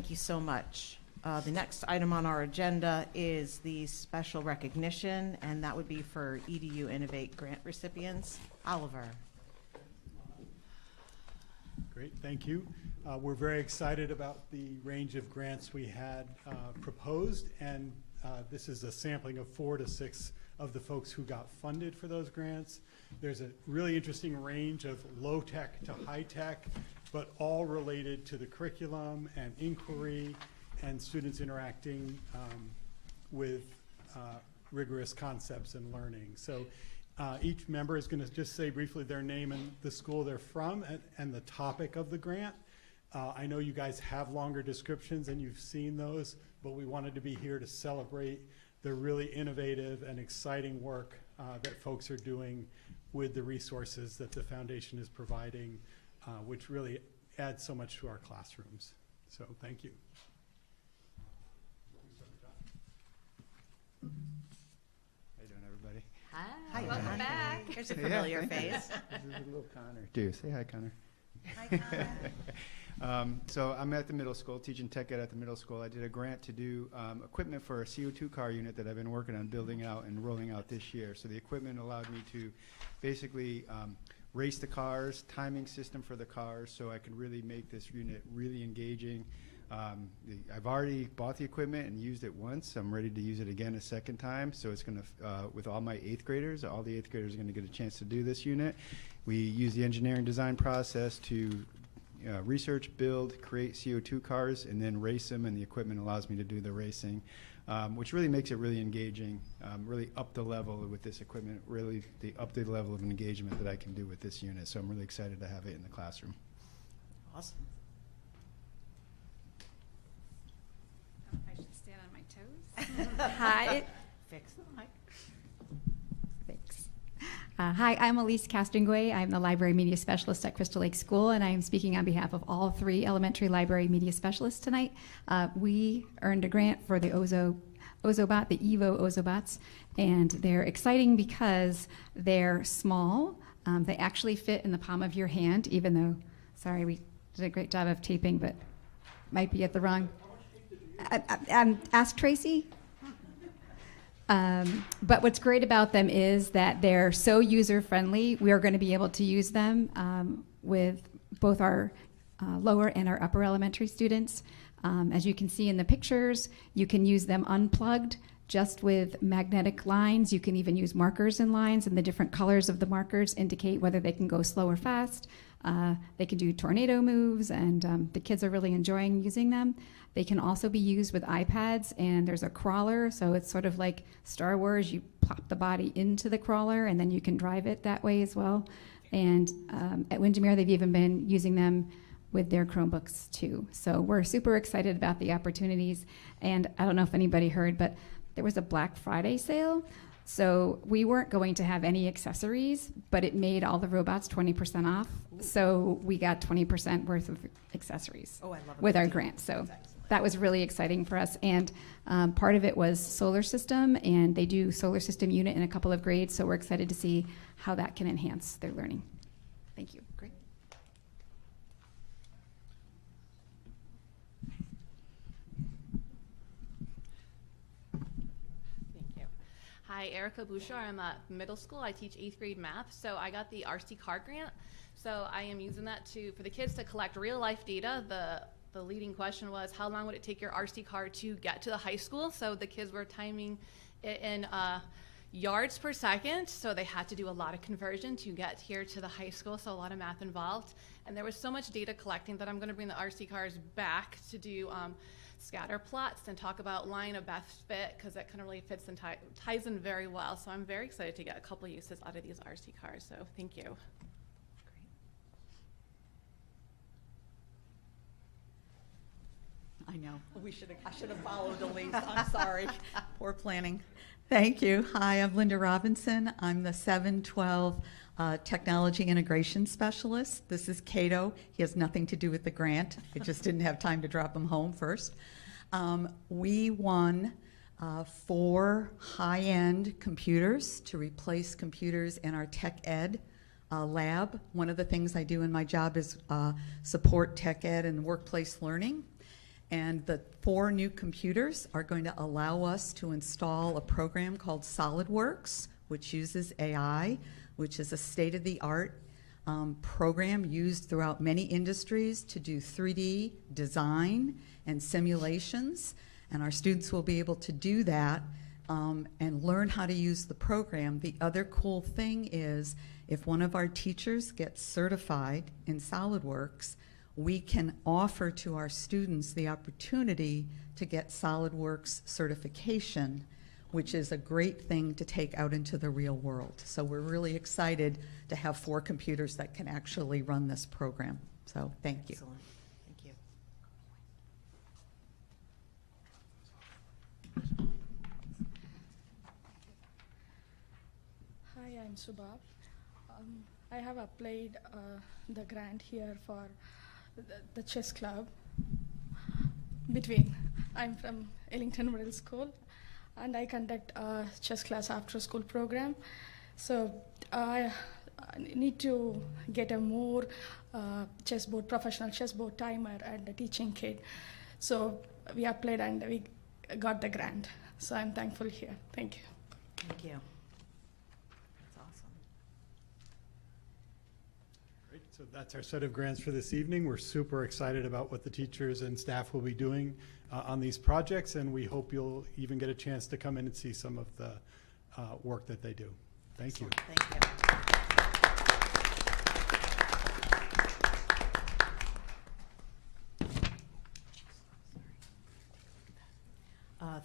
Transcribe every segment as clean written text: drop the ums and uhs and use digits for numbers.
Thank you so much. The next item on our agenda is the special recognition, and that would be for EDU Innovate grant recipients. Oliver. Great, thank you. We're very excited about the range of grants we had proposed, and this is a sampling of 4 to 6 of the folks who got funded for those grants. There's a really interesting range of low-tech to high-tech, but all related to the curriculum and inquiry and students interacting with rigorous concepts and learning. So each member is going to just say briefly their name and the school they're from and the topic of the grant. I know you guys have longer descriptions and you've seen those, but we wanted to be here to celebrate the really innovative and exciting work that folks are doing with the resources that the foundation is providing, which really adds so much to our classrooms. So thank you. How you doing, everybody? Hi, welcome back. Here's a familiar face. This is a little Connor. Do say hi, Connor. Hi, Connor. So I'm at the middle school, teaching tech ed at the middle school. I did a grant to do equipment for a CO2 car unit that I've been working on building out and rolling out this year. So the equipment allowed me to basically race the cars, timing system for the cars, so I could really make this unit really engaging. I've already bought the equipment and used it once. I'm ready to use it again a second time. So it's going to, with all my 8th graders, all the 8th graders are going to get a chance to do this unit. We use the engineering design process to research, build, create CO2 cars, and then race them, and the equipment allows me to do the racing, which really makes it really engaging, really up the level with this equipment, really up the level of engagement that I can do with this unit. So I'm really excited to have it in the classroom. Awesome. I should stand on my toes. Hi. Fix the mic. Thanks. Hi, I'm Elise Castonguay. I'm the Library Media Specialist at Crystal Lake School, and I am speaking on behalf of all 3 elementary library media specialists tonight. We earned a grant for the Ozobot, the Evo Ozobots, and they're exciting because they're small. They actually fit in the palm of your hand, even though, sorry, we did a great job of taping, but might be at the wrong. Ask Tracy. But what's great about them is that they're so user-friendly. We are going to be able to use them with both our lower and our upper elementary students. As you can see in the pictures, you can use them unplugged, just with magnetic lines. You can even use markers and lines, and the different colors of the markers indicate whether they can go slow or fast. They can do tornado moves, and the kids are really enjoying using them. They can also be used with iPads, and there's a crawler, so it's sort of like Star Wars. You plop the body into the crawler, and then you can drive it that way as well. And at Windermere, they've even been using them with their Chromebooks too. So we're super excited about the opportunities. And I don't know if anybody heard, but there was a Black Friday sale. So we weren't going to have any accessories, but it made all the robots 20% off. So we got 20% worth of accessories with our grant. So that was really exciting for us. And part of it was solar system, and they do solar system unit in a couple of grades. So we're excited to see how that can enhance their learning. Thank you. Great. Thank you. Hi, Erica Bouchard. I'm at middle school. I teach 8th grade math. So I got the RC card grant. So I am using that for the kids to collect real life data. The leading question was, how long would it take your RC card to get to the high school? So the kids were timing it in yards per second. So they had to do a lot of conversion to get here to the high school. So a lot of math involved. And there was so much data collecting that I'm going to bring the RC cars back to do scatter plots and talk about line of best fit, because that kind of really fits and ties in very well. So I'm very excited to get a couple uses out of these RC cars. So thank you. I know. I should have followed Elise. I'm sorry. Poor planning. Thank you. Hi, I'm Linda Robinson. I'm the 712 Technology Integration Specialist. This is Cato. He has nothing to do with the grant. I just didn't have time to drop him home first. We won 4 high-end computers to replace computers in our tech ed lab. One of the things I do in my job is support tech ed and workplace learning. And the 4 new computers are going to allow us to install a program called SolidWorks, which uses AI, which is a state-of-the-art program used throughout many industries to do 3D design and simulations. And our students will be able to do that and learn how to use the program. The other cool thing is if one of our teachers gets certified in SolidWorks, we can offer to our students the opportunity to get SolidWorks certification, which is a great thing to take out into the real world. So we're really excited to have 4 computers that can actually run this program. So thank you. Excellent. Thank you. Hi, I'm Subha. I have applied the grant here for the chess club. I'm from Ellington Middle School, and I conduct a chess class after school program. So I need to get a more professional chessboard timer and a teaching kit. So we applied and we got the grant. So I'm thankful here. Thank you. Thank you. That's awesome. Great. So that's our set of grants for this evening. We're super excited about what the teachers and staff will be doing on these projects, and we hope you'll even get a chance to come in and see some of the work that they do. Thank you. Excellent. Thank you.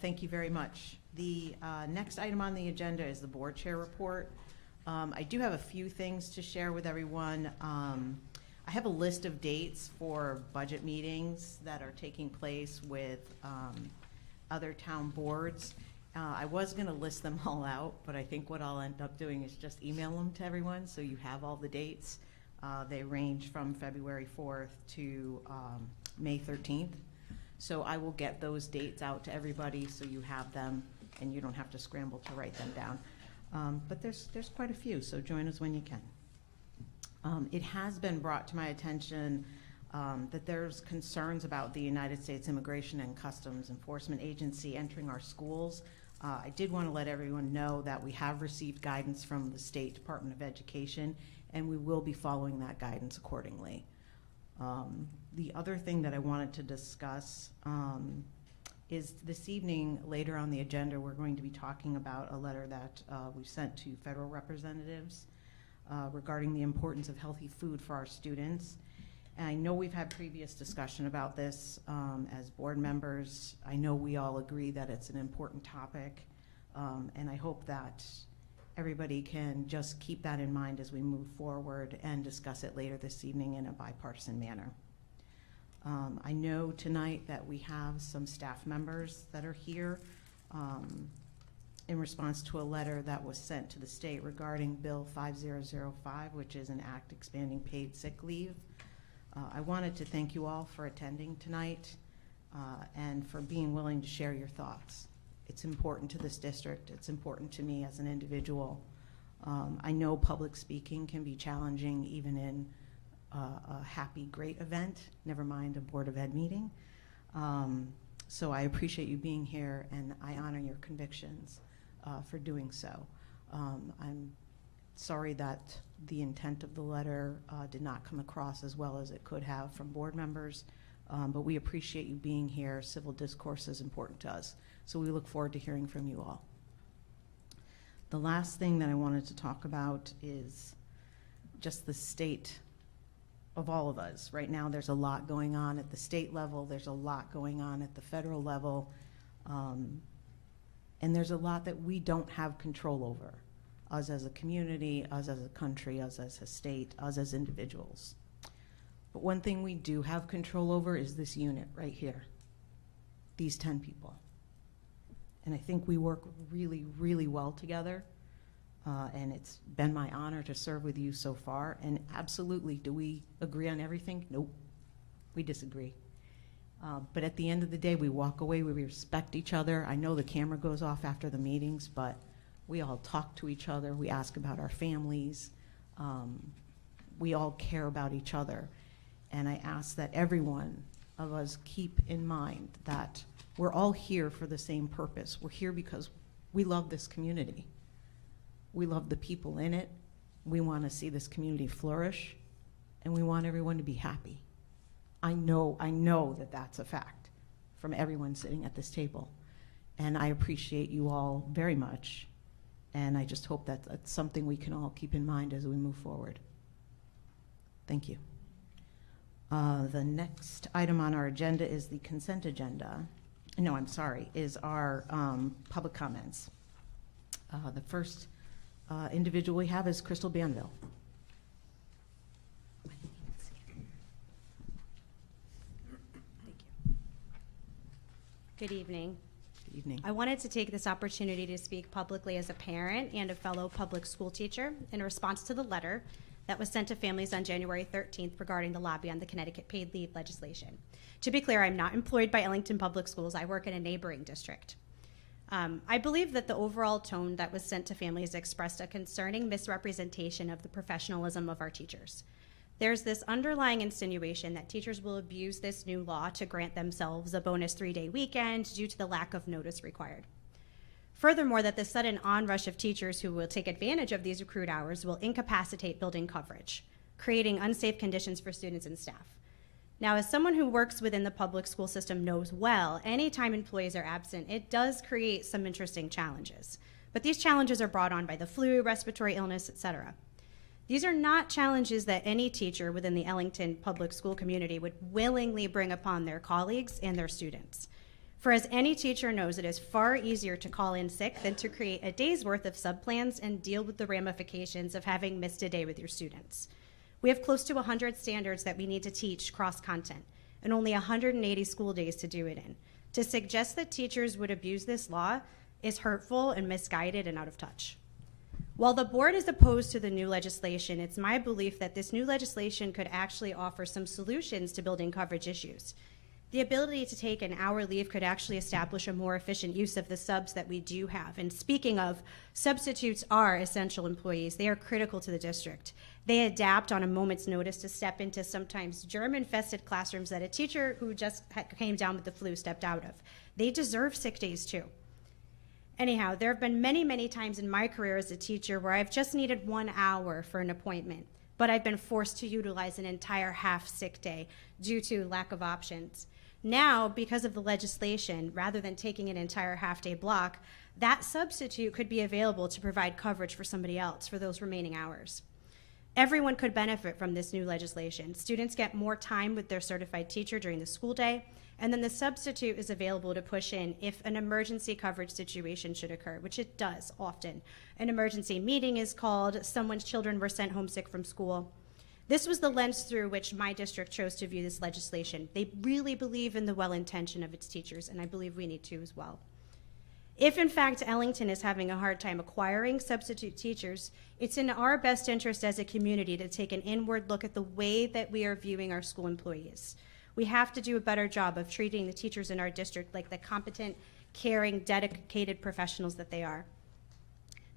Thank you very much. The next item on the agenda is the board chair report. I do have a few things to share with everyone. I have a list of dates for budget meetings that are taking place with other town boards. I was going to list them all out, but I think what I'll end up doing is just email them to everyone so you have all the dates. They range from February 4th to May 13th. So I will get those dates out to everybody so you have them and you don't have to scramble to write them down. But there's quite a few, so join us when you can. It has been brought to my attention that there's concerns about the United States Immigration and Customs Enforcement Agency entering our schools. I did want to let everyone know that we have received guidance from the State Department of Education, and we will be following that guidance accordingly. The other thing that I wanted to discuss is this evening, later on the agenda, we're going to be talking about a letter that we sent to federal representatives regarding the importance of healthy food for our students. And I know we've had previous discussion about this as board members. I know we all agree that it's an important topic, and I hope that everybody can just keep that in mind as we move forward and discuss it later this evening in a bipartisan manner. I know tonight that we have some staff members that are here in response to a letter that was sent to the state regarding Bill 5005, which is an act expanding paid sick leave. I wanted to thank you all for attending tonight and for being willing to share your thoughts. It's important to this district. It's important to me as an individual. I know public speaking can be challenging even in a happy, great event, never mind a Board of Ed meeting. So I appreciate you being here, and I honor your convictions for doing so. I'm sorry that the intent of the letter did not come across as well as it could have from board members, but we appreciate you being here. Civil discourse is important to us, so we look forward to hearing from you all. The last thing that I wanted to talk about is just the state of all of us. Right now there's a lot going on at the state level, there's a lot going on at the federal level, and there's a lot that we don't have control over. Us as a community, us as a country, us as a state, us as individuals. But one thing we do have control over is this unit right here, these 10 people. And I think we work really, really well together. And it's been my honor to serve with you so far. And absolutely, do we agree on everything? Nope, we disagree. But at the end of the day, we walk away, we respect each other. I know the camera goes off after the meetings, but we all talk to each other. We ask about our families. We all care about each other. And I ask that everyone of us keep in mind that we're all here for the same purpose. We're here because we love this community. We love the people in it. We want to see this community flourish, and we want everyone to be happy. I know that that's a fact from everyone sitting at this table, and I appreciate you all very much, and I just hope that that's something we can all keep in mind as we move forward. Thank you. The next item on our agenda is the consent agenda. No, I'm sorry, is our public comments. The first individual we have is Crystal Banville. Good evening. Good evening. I wanted to take this opportunity to speak publicly as a parent and a fellow public school teacher in response to the letter that was sent to families on January 13th regarding the lobby on the Connecticut paid leave legislation. To be clear, I'm not employed by Ellington Public Schools. I work in a neighboring district. I believe that the overall tone that was sent to families expressed a concerning misrepresentation of the professionalism of our teachers. There's this underlying insinuation that teachers will abuse this new law to grant themselves a bonus 3-day weekend due to the lack of notice required. Furthermore, that the sudden onrush of teachers who will take advantage of these accrued hours will incapacitate building coverage, creating unsafe conditions for students and staff. Now, as someone who works within the public school system knows well, anytime employees are absent, it does create some interesting challenges. But these challenges are brought on by the flu, respiratory illness, etc. These are not challenges that any teacher within the Ellington public school community would willingly bring upon their colleagues and their students. For as any teacher knows, it is far easier to call in sick than to create a day's worth of subplans and deal with the ramifications of having missed a day with your students. We have close to 100 standards that we need to teach cross-content, and only 180 school days to do it in. To suggest that teachers would abuse this law is hurtful and misguided and out of touch. While the board is opposed to the new legislation, it's my belief that this new legislation could actually offer some solutions to building coverage issues. The ability to take an hour leave could actually establish a more efficient use of the subs that we do have. And speaking of, substitutes are essential employees. They are critical to the district. They adapt on a moment's notice to step into sometimes germ-infested classrooms that a teacher who just came down with the flu stepped out of. They deserve sick days too. Anyhow, there have been many, many times in my career as a teacher where I've just needed 1 hour for an appointment, but I've been forced to utilize an entire half sick day due to lack of options. Now, because of the legislation, rather than taking an entire half-day block, that substitute could be available to provide coverage for somebody else for those remaining hours. Everyone could benefit from this new legislation. Students get more time with their certified teacher during the school day, and then the substitute is available to push in if an emergency coverage situation should occur, which it does often. An emergency meeting is called, someone's children were sent home sick from school. This was the lens through which my district chose to view this legislation. They really believe in the well-intention of its teachers, and I believe we need to as well. If in fact Ellington is having a hard time acquiring substitute teachers, it's in our best interest as a community to take an inward look at the way that we are viewing our school employees. We have to do a better job of treating the teachers in our district like the competent, caring, dedicated professionals that they are.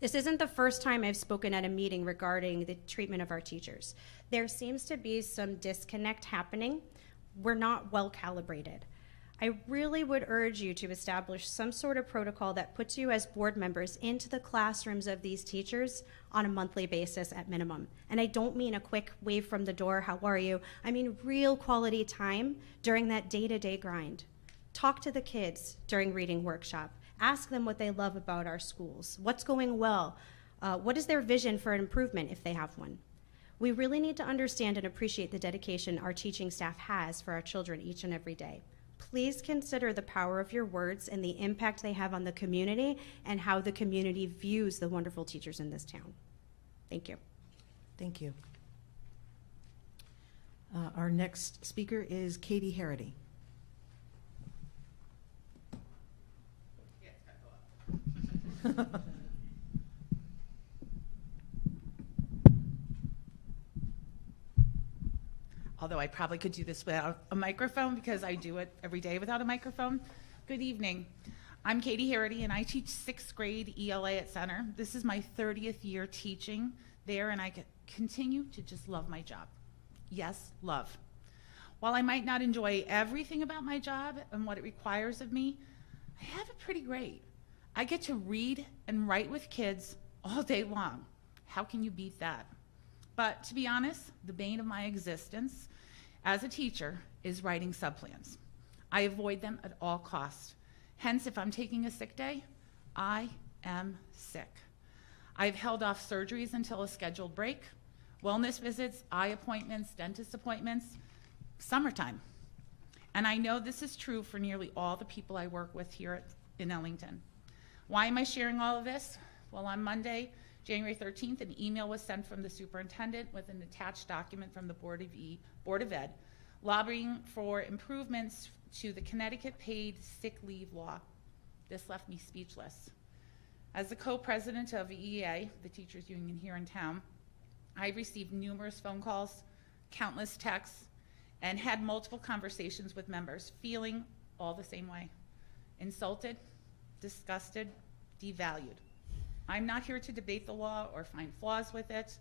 This isn't the first time I've spoken at a meeting regarding the treatment of our teachers. There seems to be some disconnect happening. We're not well calibrated. I really would urge you to establish some sort of protocol that puts you as board members into the classrooms of these teachers on a monthly basis at minimum. And I don't mean a quick wave from the door, how are you? I mean real quality time during that day-to-day grind. Talk to the kids during reading workshop. Ask them what they love about our schools. What's going well? What is their vision for an improvement if they have one? We really need to understand and appreciate the dedication our teaching staff has for our children each and every day. Please consider the power of your words and the impact they have on the community and how the community views the wonderful teachers in this town. Thank you. Thank you. Our next speaker is Katie Harity. Although I probably could do this without a microphone because I do it every day without a microphone. Good evening. I'm Katie Harity, and I teach 6th grade ELA at Center. This is my 30th year teaching there, and I continue to just love my job. Yes, love. While I might not enjoy everything about my job and what it requires of me, I have it pretty great. I get to read and write with kids all day long. How can you beat that? But to be honest, the bane of my existence as a teacher is writing subplans. I avoid them at all costs. Hence, if I'm taking a sick day, I am sick. I've held off surgeries until a scheduled break, wellness visits, eye appointments, dentist appointments, summertime. And I know this is true for nearly all the people I work with here in Ellington. Why am I sharing all of this? Well, on Monday, January 13th, an email was sent from the superintendent with an attached document from the Board of Ed, lobbying for improvements to the Connecticut paid sick leave law. This left me speechless. As the co-president of EEA, the teachers union here in town, I received numerous phone calls, countless texts, and had multiple conversations with members, feeling all the same way: insulted, disgusted, devalued. I'm not here to debate the law or find flaws with it.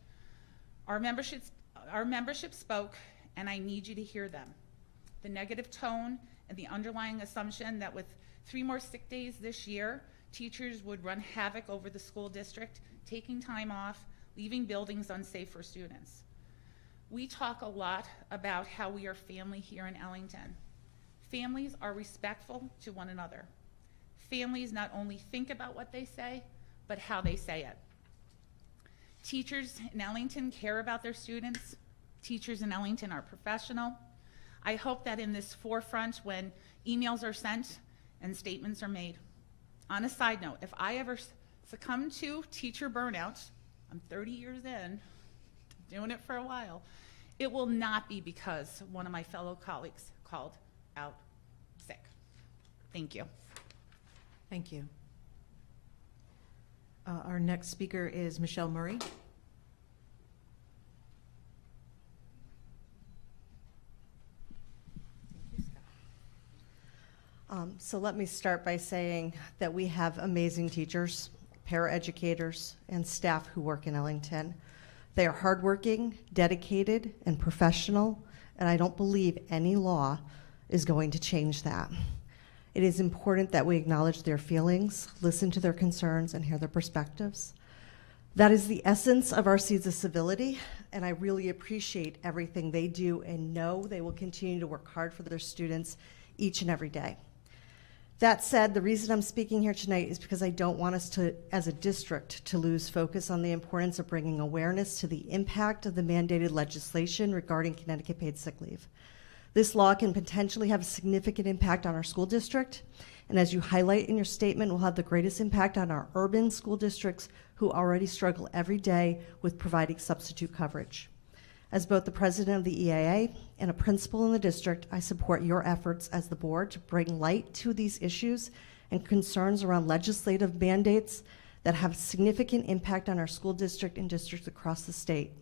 Our membership spoke, and I need you to hear them. The negative tone and the underlying assumption that with 3 more sick days this year, teachers would run havoc over the school district, taking time off, leaving buildings unsafe for students. We talk a lot about how we are family here in Ellington. Families are respectful to one another. Families not only think about what they say, but how they say it. Teachers in Ellington care about their students. Teachers in Ellington are professional. I hope that in this forefront, when emails are sent and statements are made. On a side note, if I ever succumb to teacher burnout, I'm 30 years in, doing it for a while, it will not be because one of my fellow colleagues called out sick. Thank you. Thank you. Our next speaker is Michelle Murray. So let me start by saying that we have amazing teachers, paraeducators, and staff who work in Ellington. They are hardworking, dedicated, and professional, and I don't believe any law is going to change that. It is important that we acknowledge their feelings, listen to their concerns, and hear their perspectives. That is the essence of our Seeds of Civility, and I really appreciate everything they do and know they will continue to work hard for their students each and every day. That said, the reason I'm speaking here tonight is because I don't want us to, as a district, to lose focus on the importance of bringing awareness to the impact of the mandated legislation regarding Connecticut paid sick leave. This law can potentially have a significant impact on our school district, and as you highlight in your statement, will have the greatest impact on our urban school districts who already struggle every day with providing substitute coverage. As both the president of the EAA and a principal in the district, I support your efforts as the board to bring light to these issues and concerns around legislative mandates that have significant impact on our school district and districts across the state.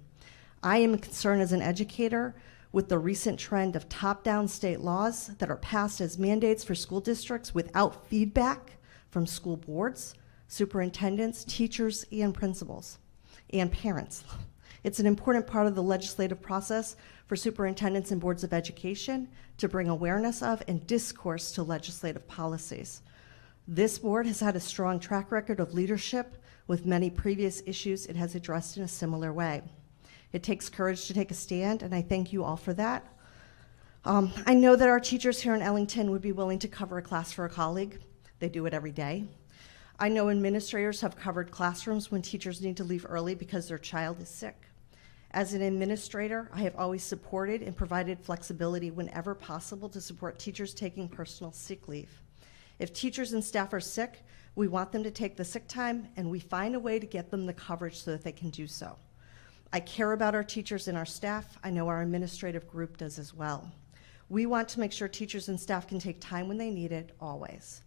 I am concerned as an educator with the recent trend of top-down state laws that are passed as mandates for school districts without feedback from school boards, superintendents, teachers, and principals, and parents. It's an important part of the legislative process for superintendents and boards of education to bring awareness of and discourse to legislative policies. This board has had a strong track record of leadership with many previous issues it has addressed in a similar way. It takes courage to take a stand, and I thank you all for that. I know that our teachers here in Ellington would be willing to cover a class for a colleague. They do it every day. I know administrators have covered classrooms when teachers need to leave early because their child is sick. As an administrator, I have always supported and provided flexibility whenever possible to support teachers taking personal sick leave. If teachers and staff are sick, we want them to take the sick time, and we find a way to get them the coverage so that they can do so. I care about our teachers and our staff. I know our administrative group does as well. We want to make sure teachers and staff can take time when they need it, always.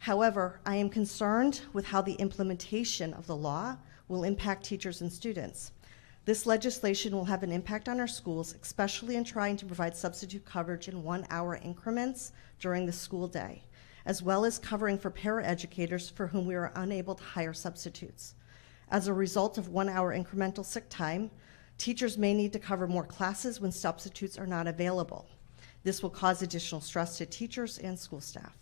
However, I am concerned with how the implementation of the law will impact teachers and students. This legislation will have an impact on our schools, especially in trying to provide substitute coverage in 1-hour increments during the school day, as well as covering for paraeducators for whom we are unable to hire substitutes. As a result of 1-hour incremental sick time, teachers may need to cover more classes when substitutes are not available. This will cause additional stress to teachers and school staff.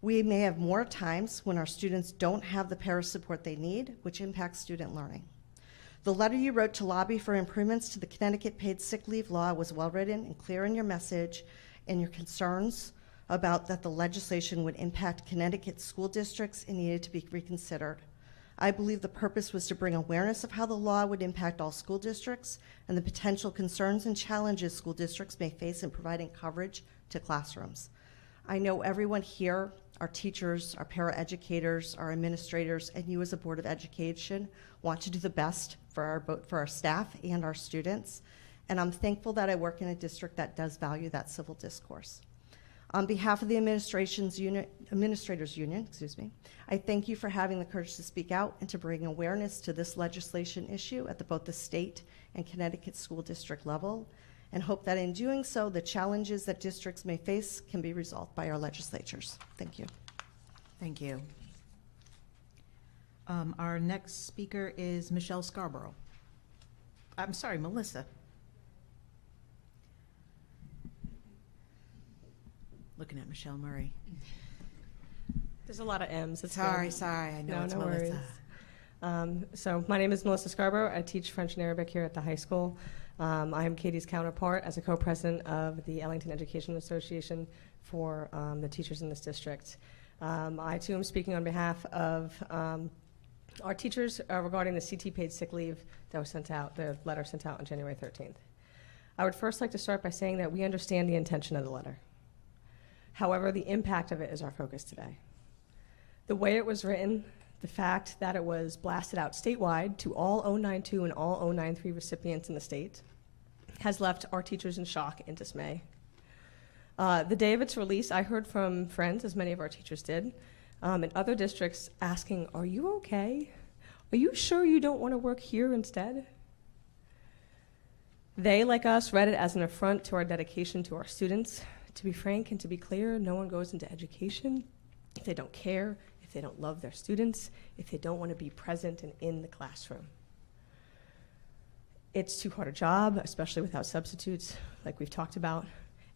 We may have more times when our students don't have the para support they need, which impacts student learning. The letter you wrote to lobby for improvements to the Connecticut paid sick leave law was well written and clear in your message and your concerns about that the legislation would impact Connecticut school districts and needed to be reconsidered. I believe the purpose was to bring awareness of how the law would impact all school districts and the potential concerns and challenges school districts may face in providing coverage to classrooms. I know everyone here, our teachers, our paraeducators, our administrators, and you as a Board of Education want to do the best for our staff and our students, and I'm thankful that I work in a district that does value that civil discourse. On behalf of the Administrators Union, I thank you for having the courage to speak out and to bring awareness to this legislation issue at both the state and Connecticut school district level, and hope that in doing so, the challenges that districts may face can be resolved by our legislatures. Thank you. Thank you. Our next speaker is Michelle Scarborough. I'm sorry, Melissa. Looking at Michelle Murray. There's a lot of M's. It's Sorry, good. I know No, it's no Melissa. worries. So my name is Melissa Scarborough. I teach French and Arabic here at the high school. I am Katie's counterpart as a co-president of the Ellington Education Association for the teachers in this district. I too am speaking on behalf of our teachers regarding the CT paid sick leave that was sent out, the letter sent out on January 13th. I would first like to start by saying that we understand the intention of the letter. However, the impact of it is our focus today. The way it was written, the fact that it was blasted out statewide to all 092 and all 093 recipients in the state has left our teachers in shock and dismay. The day of its release, I heard from friends, as many of our teachers did, in other districts asking, "Are you okay? Are you sure you don't want to work here instead?" They, like us, read it as an affront to our dedication to our students. To be frank and to be clear, no one goes into education if they don't care, if they don't love their students, if they don't want to be present and in the classroom. It's too hard a job, especially without substitutes, like we've talked about,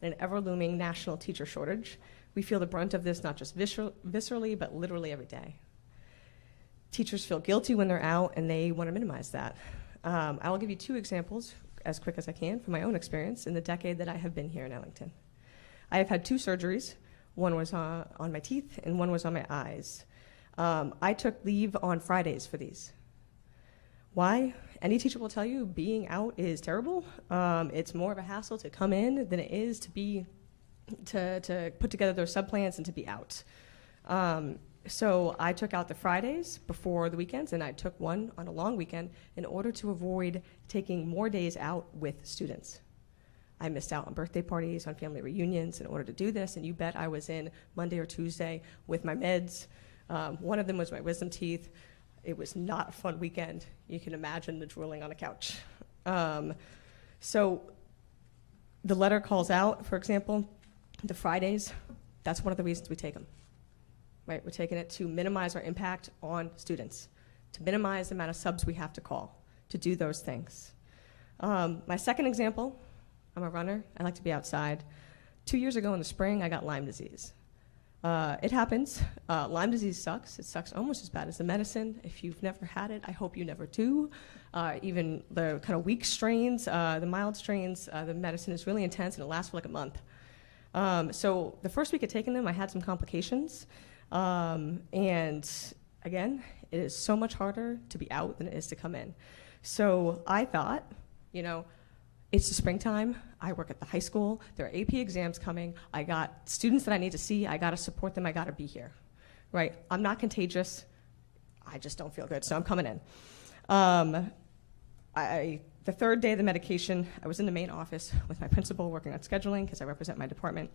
and an ever-looming national teacher shortage. We feel the brunt of this not just viscerally, but literally every day. Teachers feel guilty when they're out, and they want to minimize that. I will give you two examples as quick as I can from my own experience in the decade that I have been here in Ellington. I have had two surgeries. One was on my teeth, and one was on my eyes. I took leave on Fridays for these. Why? Any teacher will tell you being out is terrible. It's more of a hassle to come in than it is to put together those subplans and to be out. So I took out the Fridays before the weekends, and I took one on a long weekend in order to avoid taking more days out with students. I missed out on birthday parties, on family reunions in order to do this, and you bet I was in Monday or Tuesday with my meds. One of them was my wisdom teeth. It was not a fun weekend. You can imagine the drooling on a couch. So the letter calls out, for example, the Fridays. That's one of the reasons we take them. Right? We're taking it to minimize our impact on students, to minimize the amount of subs we have to call, to do those things. My second example, I'm a runner. I like to be outside. 2 years ago in the spring, I got Lyme disease. It happens. Lyme disease sucks. It sucks almost as bad as the medicine. If you've never had it, I hope you never do. Even the kind of weak strains, the mild strains, the medicine is really intense and it lasts for like a month. So the first week of taking them, I had some complications. And again, it is so much harder to be out than it is to come in. So I thought, it's the springtime. I work at the high school. There are AP exams coming. I got students that I need to see. I got to support them. I got to be here, right? I'm not contagious. I just don't feel good, so I'm coming in. The third day of the medication, I was in the main office with my principal working on scheduling because I represent my department.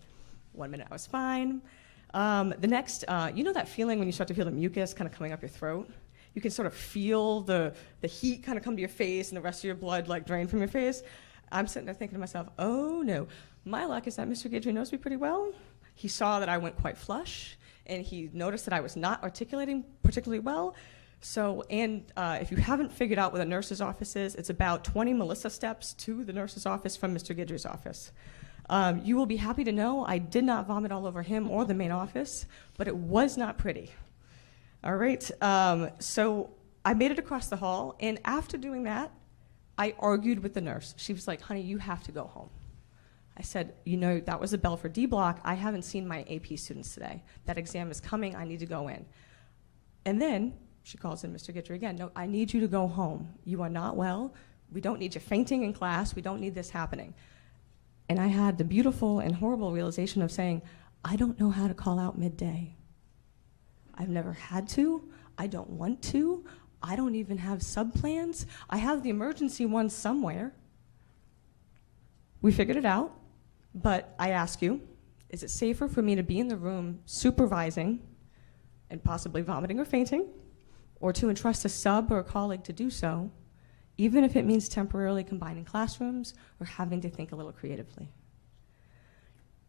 1 minute I was fine. The next, that feeling when you start to feel the mucus kind of coming up your throat? You can sort of feel the heat kind of come to your face and the rest of your blood like drain from your face. I'm sitting there thinking to myself, oh no, my luck is that Mr. Guidry knows me pretty well. He saw that I went quite flush, and he noticed that I was not articulating particularly well. So, if you haven't figured out where the nurse's office is, it's about 20 Melissa steps to the nurse's office from Mr. Guidry's office. You will be happy to know I did not vomit all over him or the main office, but it was not pretty. All right, so I made it across the hall, and after doing that, I argued with the nurse. She was like, honey, you have to go home. I said, you know, that was a bell for D block. I haven't seen my AP students today. That exam is coming. I need to go in. And then she calls in Mr. Gidry again. No, I need you to go home. You are not well. We don't need you fainting in class. We don't need this happening. And I had the beautiful and horrible realization of saying, I don't know how to call out midday. I've never had to. I don't want to. I don't even have sub-plans. I have the emergency one somewhere. We figured it out, but I ask you, is it safer for me to be in the room supervising and possibly vomiting or fainting, or to entrust a sub or a colleague to do so, even if it means temporarily combining classrooms or having to think a little creatively?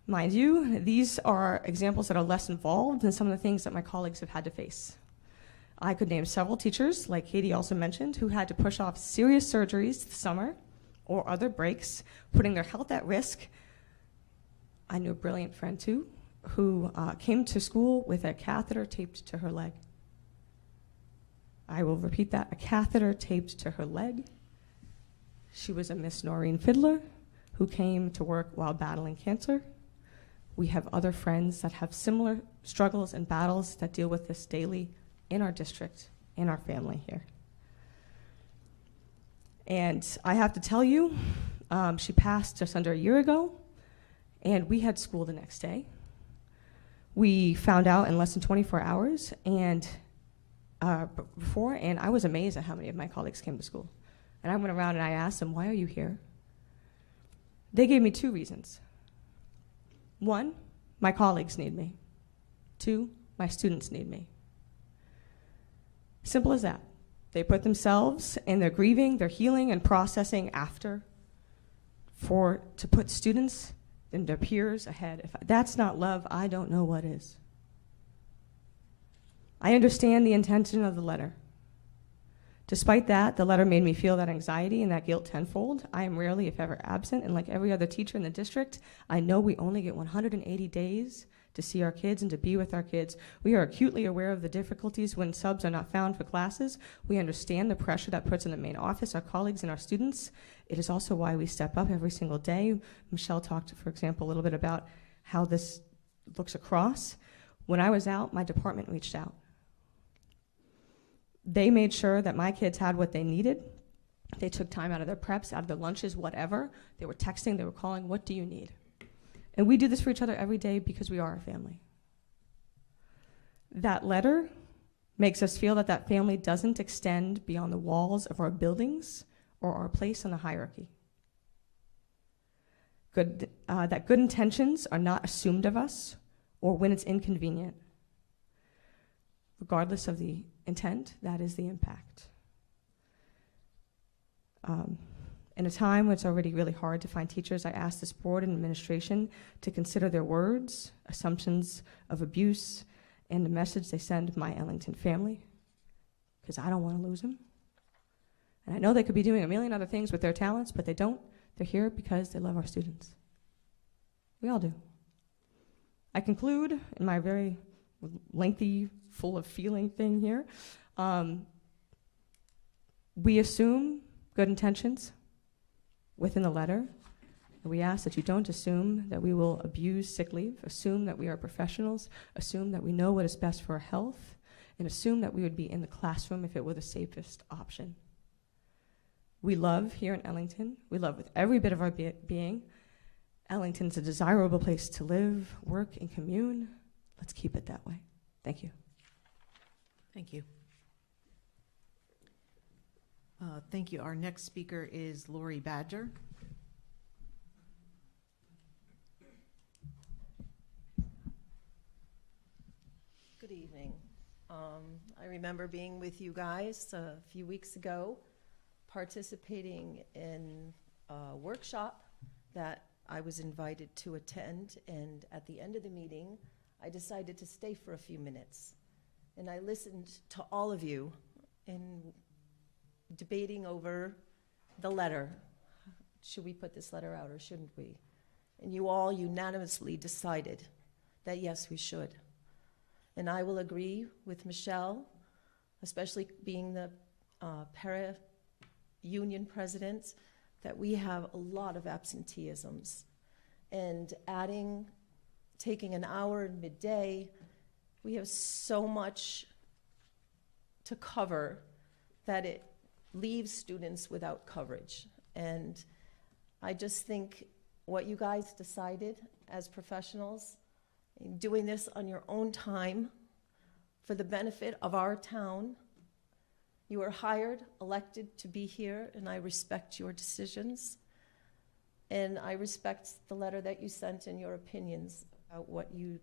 Mind you, these are examples that are less involved than some of the things that my colleagues have had to face. I could name several teachers, like Katie also mentioned, who had to push off serious surgeries this summer or other breaks, putting their health at risk. I knew a brilliant friend too, who came to school with a catheter taped to her leg. I will repeat that, a catheter taped to her leg. She was a Miss Noreen Fiddler who came to work while battling cancer. We have other friends that have similar struggles and battles that deal with this daily in our district, in our family here. And I have to tell you, she passed just under a year ago, and we had school the next day. We found out in less than 24 hours, and before, and I was amazed at how many of my colleagues came to school. And I went around and I asked them, why are you here? They gave me two reasons. One, my colleagues need me. Two, my students need me. Simple as that. They put themselves in their grieving, their healing, and processing after to put students and their peers ahead. If that's not love, I don't know what is. I understand the intention of the letter. Despite that, the letter made me feel that anxiety and that guilt tenfold. I am rarely, if ever, absent, and like every other teacher in the district, I know we only get 180 days to see our kids and to be with our kids. We are acutely aware of the difficulties when subs are not found for classes. We understand the pressure that puts on the main office, our colleagues, and our students. It is also why we step up every single day. Michelle talked, for example, a little bit about how this looks across. When I was out, my department reached out. They made sure that my kids had what they needed. They took time out of their preps, out of their lunches, whatever. They were texting, they were calling, what do you need? And we do this for each other every day because we are a family. That letter makes us feel that that family doesn't extend beyond the walls of our buildings or our place in the hierarchy. That good intentions are not assumed of us or when it's inconvenient. Regardless of the intent, that is the impact. In a time when it's already really hard to find teachers, I ask this board and administration to consider their words, assumptions of abuse, and the message they send my Ellington family, because I don't want to lose them. And I know they could be doing a million other things with their talents, but they don't. They're here because they love our students. We all do. I conclude in my very lengthy, full of feeling thing here. We assume good intentions within the letter. And we ask that you don't assume that we will abuse sick leave, assume that we are professionals, assume that we know what is best for our health, and assume that we would be in the classroom if it were the safest option. We love here in Ellington. We love with every bit of our being. Ellington's a desirable place to live, work, and commune. Let's keep it that way. Thank you. Thank you. Thank you. Our next speaker is Lori Badger. Good evening. I remember being with you guys a few weeks ago, participating in a workshop that I was invited to attend, and at the end of the meeting, I decided to stay for a few minutes. And I listened to all of you in debating over the letter. Should we put this letter out or shouldn't we? and you all unanimously decided that yes, we should. And I will agree with Michelle, especially being the para-union president, that we have a lot of absenteeisms. And taking an hour in midday, we have so much to cover that it leaves students without coverage. And I just think what you guys decided as professionals, doing this on your own time for the benefit of our town, you were hired, elected to be here, and I respect your decisions. And I respect the letter that you sent and your opinions about what you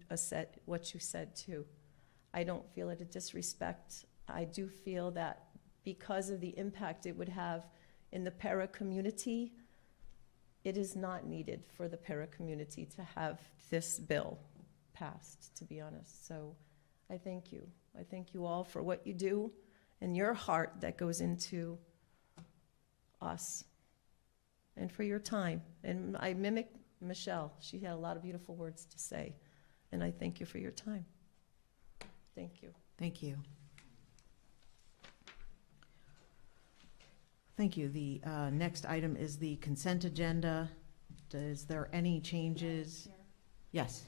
said too. I don't feel it a disrespect. I do feel that because of the impact it would have in the para community, it is not needed for the para community to have this bill passed, to be honest. So I thank you. I thank you all for what you do and your heart that goes into us and for your time. And I mimic Michelle. She had a lot of beautiful words to say, and I thank you for your time. Thank you. Thank you. Thank you. The next item is the consent agenda. Is there any changes? Yes.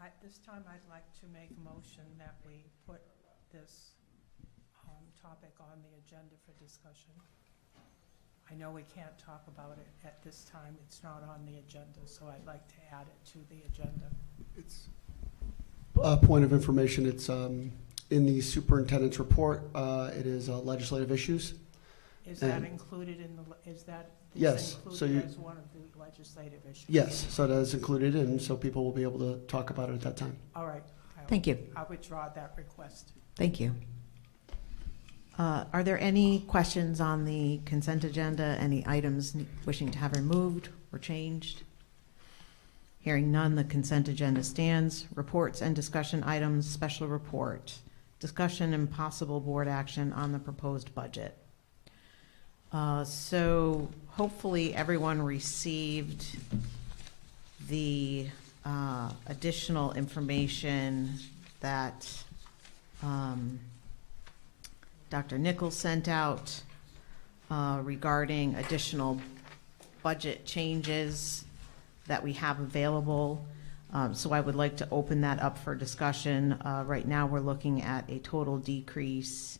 At this time, I'd like to make a motion that we put this topic on the agenda for discussion. I know we can't talk about it at this time. It's not on the agenda, so I'd like to add it to the agenda. It's a point of information. It's in the superintendent's report. It is legislative issues. Is that included in the, is that yes, so as one of the legislative issues? Yes, so that is included, and so people will be able to talk about it at that time. All right. Thank you. I'll withdraw that request. Thank you. Are there any questions on the consent agenda? Any items wishing to have removed or changed? Hearing none, the consent agenda stands. Reports and discussion items, special report. Discussion and possible board action on the proposed budget. So hopefully everyone received the additional information that Dr. Nichols sent out regarding additional budget changes that we have available. So I would like to open that up for discussion. Right now we're looking at a total decrease,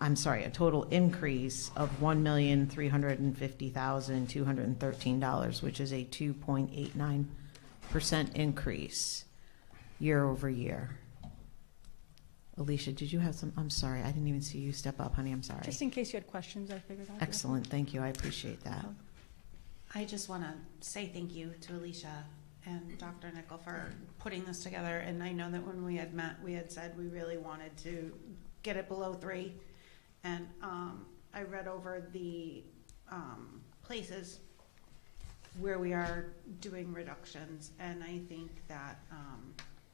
a total increase of $1,350,213, which is a 2.89% increase year over year. Alicia, did you have some? I'm sorry, I didn't even see you step up, honey. I'm sorry. Just in case you had questions, I figured out. Excellent, thank you. I appreciate that. I just want to say thank you to Alicia and Dr. Nickel for putting this together. And I know that when we had met, we had said we really wanted to get it below 3. And I read over the places where we are doing reductions, and I think that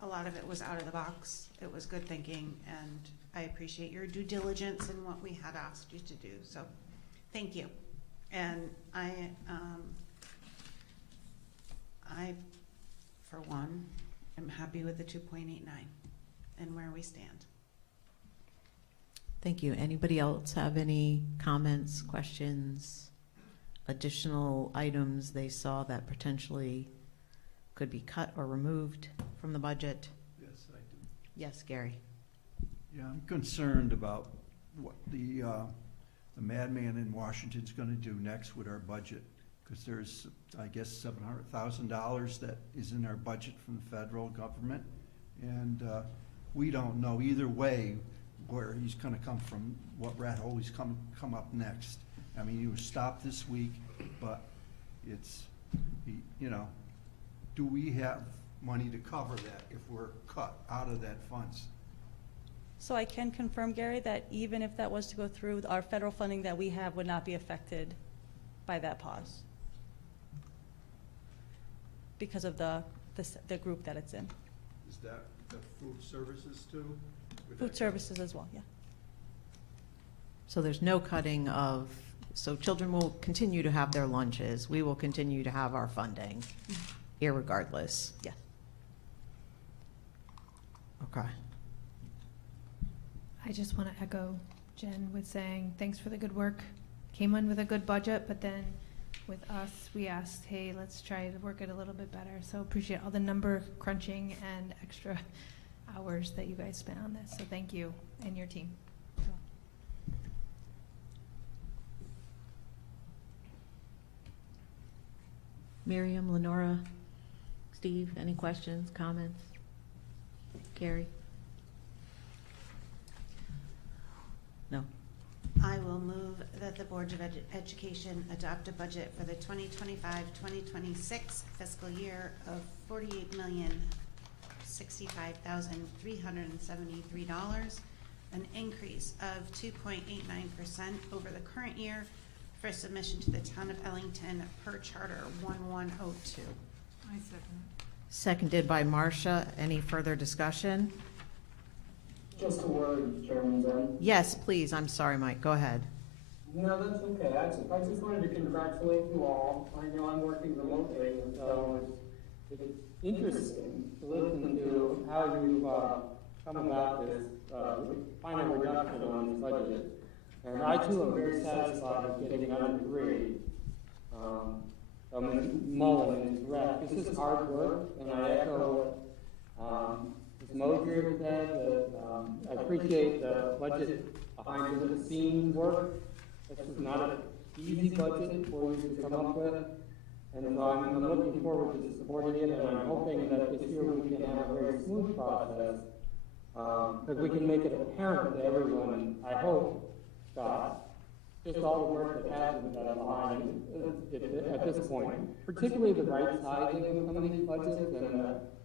a lot of it was out of the box. It was good thinking, and I appreciate your due diligence in what we had asked you to do. So thank you. And I for one, am happy with the 2.89 and where we stand. Thank you. Anybody else have any comments, questions, additional items they saw that potentially could be cut or removed from the budget? Yes, I do. Yes, Gary. Yeah, I'm concerned about what the madman in Washington's going to do next with our budget, because there's, I guess, $700,000 that is in our budget from the federal government, and we don't know either way where he's going to come from, what rat hole he's come up next. I mean, he was stopped this week, but it's, do we have money to cover that if we're cut out of that funds? So I can confirm, Gary, that even if that was to go through, our federal funding that we have would not be affected by that pause because of the group that it's in. Is that the food services too? Food services as well, yeah. So there's no cutting of, so children will continue to have their lunches. We will continue to have our funding. irregardless? Yes. Okay. I just want to echo Jen with saying thanks for the good work. Came in with a good budget, but then with us, we asked, hey, let's try to work it a little bit better. So appreciate all the number crunching and extra hours that you guys spent on this. So thank you and your team. Miriam, Lenora, Steve, any questions, comments? Gary? No. I will move that the Board of Education adopt a budget for the 2025-2026 fiscal year of $48,065,373, an increase of 2.89% over the current year for submission to the Town of Ellington per Charter 1102. I second. Seconded by Marcia. Any further discussion? Just a word, Chairman Dunn. Yes, please. I'm sorry, Mike. Go ahead. No, that's okay. I just wanted to congratulate you all. I know I'm working remotely, so it's interesting to listen to how you've come about this final reduction on this budget. And I too am very satisfied with getting under 3. Mullen is correct. This is hard work, and I echo what Ms. Mosier said, that I appreciate the budget behind the scenes work. This is not an easy budget for you to come up with, and so I'm looking forward to supporting it, and I'm hoping that this year we can have a very smooth process, because we can make it apparent to everyone, I hope, Scott, just all the work that has been done behind it at this point, particularly the right sizing of some of these budgets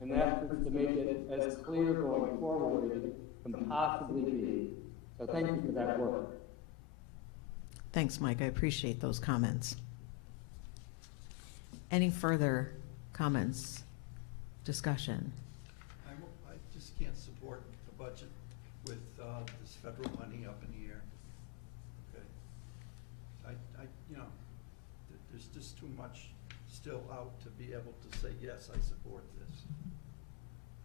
and the efforts to make it as clear going forward as it can possibly be. So thank you for that work. Thanks, Mike. I appreciate those comments. Any further comments, discussion? I just can't support the budget with this federal money up in the air. Okay. There's just too much still out to be able to say, yes, I support this.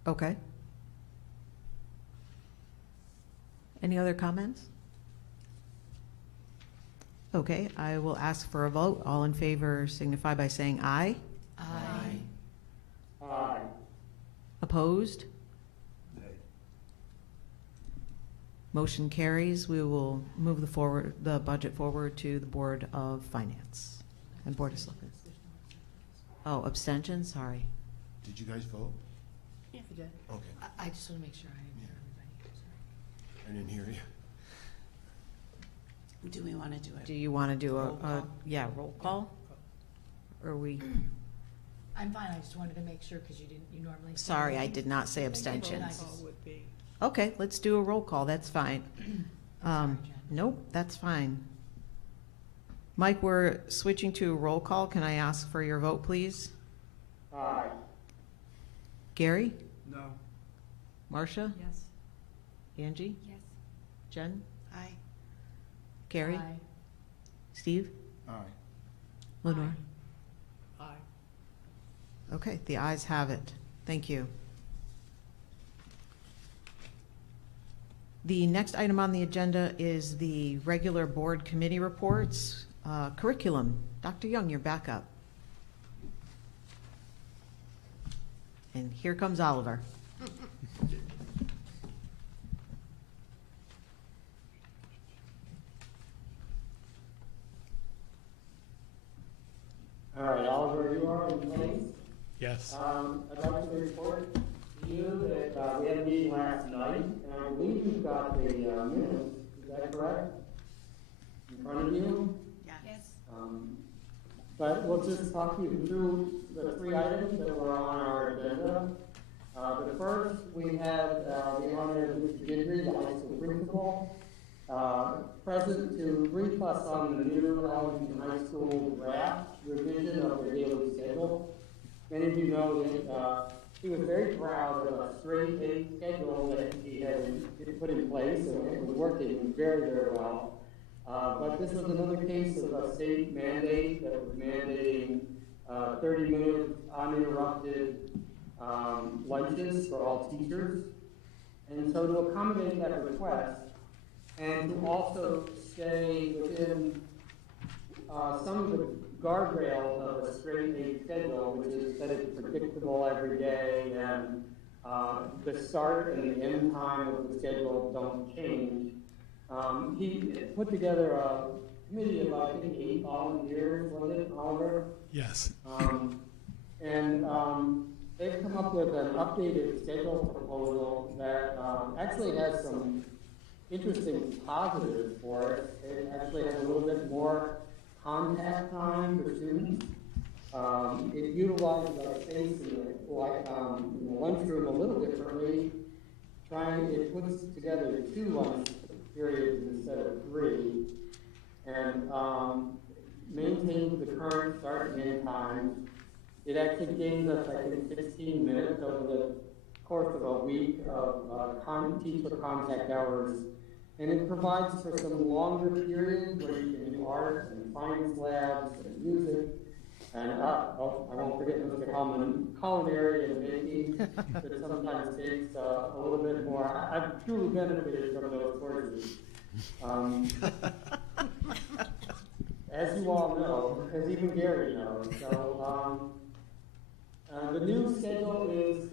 Okay. Any other comments? Okay, I will ask for a vote. All in favor signify by saying aye. Aye. Aye. Opposed? Nay. Motion carries. We will move the budget forward to the Board of Finance and Board of Selectmen. Oh, abstention, sorry. Did you guys vote? Yeah, we did. Okay, I just want to make sure I didn't hear everybody. I didn't hear you. Do we want to do it? Do you want to do Roll call? roll call? Or we, I'm fine, I just wanted to make sure, because you normally. say sorry, I anything. did not say Roll abstentions. call would be. Okay, let's do a roll call, that's fine. Nope, that's fine. Mike, we're switching to a roll call. Can I ask for your vote, please? Aye. Gary? No. Marcia? Yes. Angie? Yes. Jen? Aye. Gary? Aye. Steve? Aye. Lenore? Aye. Okay, the ayes have it. Thank you. The next item on the agenda is the regular board committee reports. Curriculum. Dr. Young, you're back up. And here comes Oliver. All right, Oliver, you are in place. Yes. I'd like to report to you that we had a meeting last night, and I believe you've got the minutes. Is that correct? In front of you? Yes. But we'll just talk you through the 3 items that were on our agenda. The first, we had the honor of Mr. Gidry, the high school principal, present to brief us on the new Ellington High School draft revision of their daily schedule. Many of you know that he was very proud of a straight A schedule that he had put in place, and it was working very, very well. But this was another case of a state mandate that was mandating 30-minute uninterrupted lunches for all teachers. And so to accommodate that request, and to also stay within some of the guardrails of a straight A schedule, which is that it's predictable every day and the start and the end time of the schedule don't change. He put together a committee of, I think, 8 volunteers, was it, Oliver? Yes. They've come up with an updated schedule proposal that actually has some interesting positives for us. It actually has a little bit more contact time for students. It utilizes our space in the lunchroom a little differently. It puts together 2 lunch periods instead of 3, and maintains the current start and end times. It actually gains us, I think, 16 minutes over the course of a week of teacher contact hours. And it provides for some longer periods where you can do art and science labs and music. And I won't forget Mr. Hellman, culinary and baking that sometimes takes a little bit more. I've truly benefited from those courses. As you all know, as even Gary knows. So the new schedule is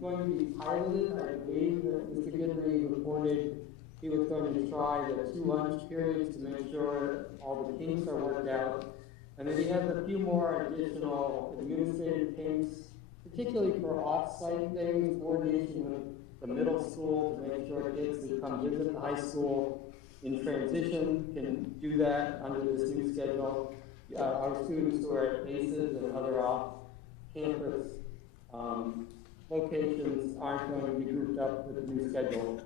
going to be piloted. I believe that Mr. Guidry reported he was going to try the 2 lunch periods to make sure all the kinks are worked out. And then he has a few more additional administrative kinks, particularly for off-site things, coordination with the middle school to make sure kids who come visit the high school in transition can do that under this new schedule. Our students who are at bases and other off-campus locations aren't going to be grouped up with the new schedule.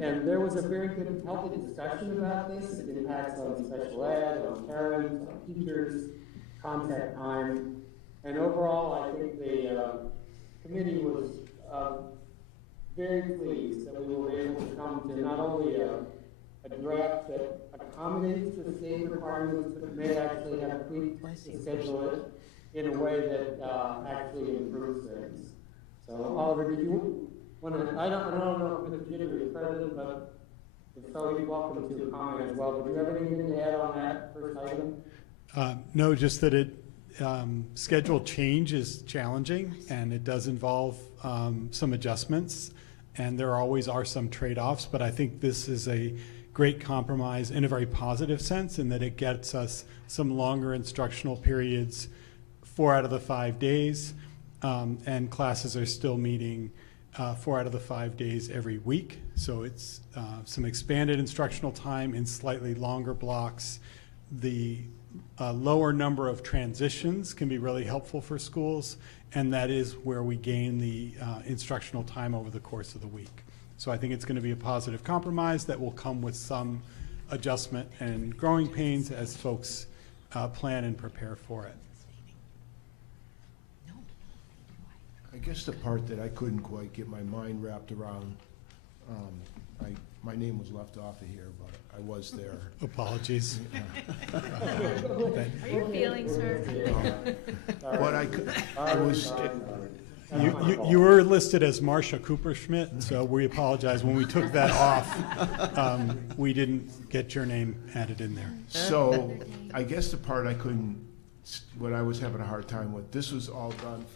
And there was a very good, healthy discussion about this. It impacts on special ed, on parents, on teachers, contact time. And overall, I think the committee was very pleased that we were able to come to not only a draft that accommodates the state requirements, but may actually have tweaked to schedule it in a way that actually improves things. So, Oliver, did you want to, I don't know if Mr. Jittery is president, but if so, you're welcome to comment as well. But do you have anything to add on that first item? No, just that schedule change is challenging, and it does involve some adjustments, and there always are some trade-offs, but I think this is a great compromise in a very positive sense in that it gets us some longer instructional periods 4 out of the 5 days, and classes are still meeting 4 out of the 5 days every week. So it's some expanded instructional time in slightly longer blocks. The lower number of transitions can be really helpful for schools, and that is where we gain the instructional time over the course of the week. So I think it's going to be a positive compromise that will come with some adjustment and growing pains as folks plan and prepare for it. I guess the part that I couldn't quite get my mind wrapped around, my name was left off of here, but I was there. Apologies. Are your feelings hurt? What I was. You were listed as Marcia Cooper-Schmidt, so we apologize. When we took that off, we didn't get your name added in there. So I guess the part I couldn't, what I was having a hard time with, this was all done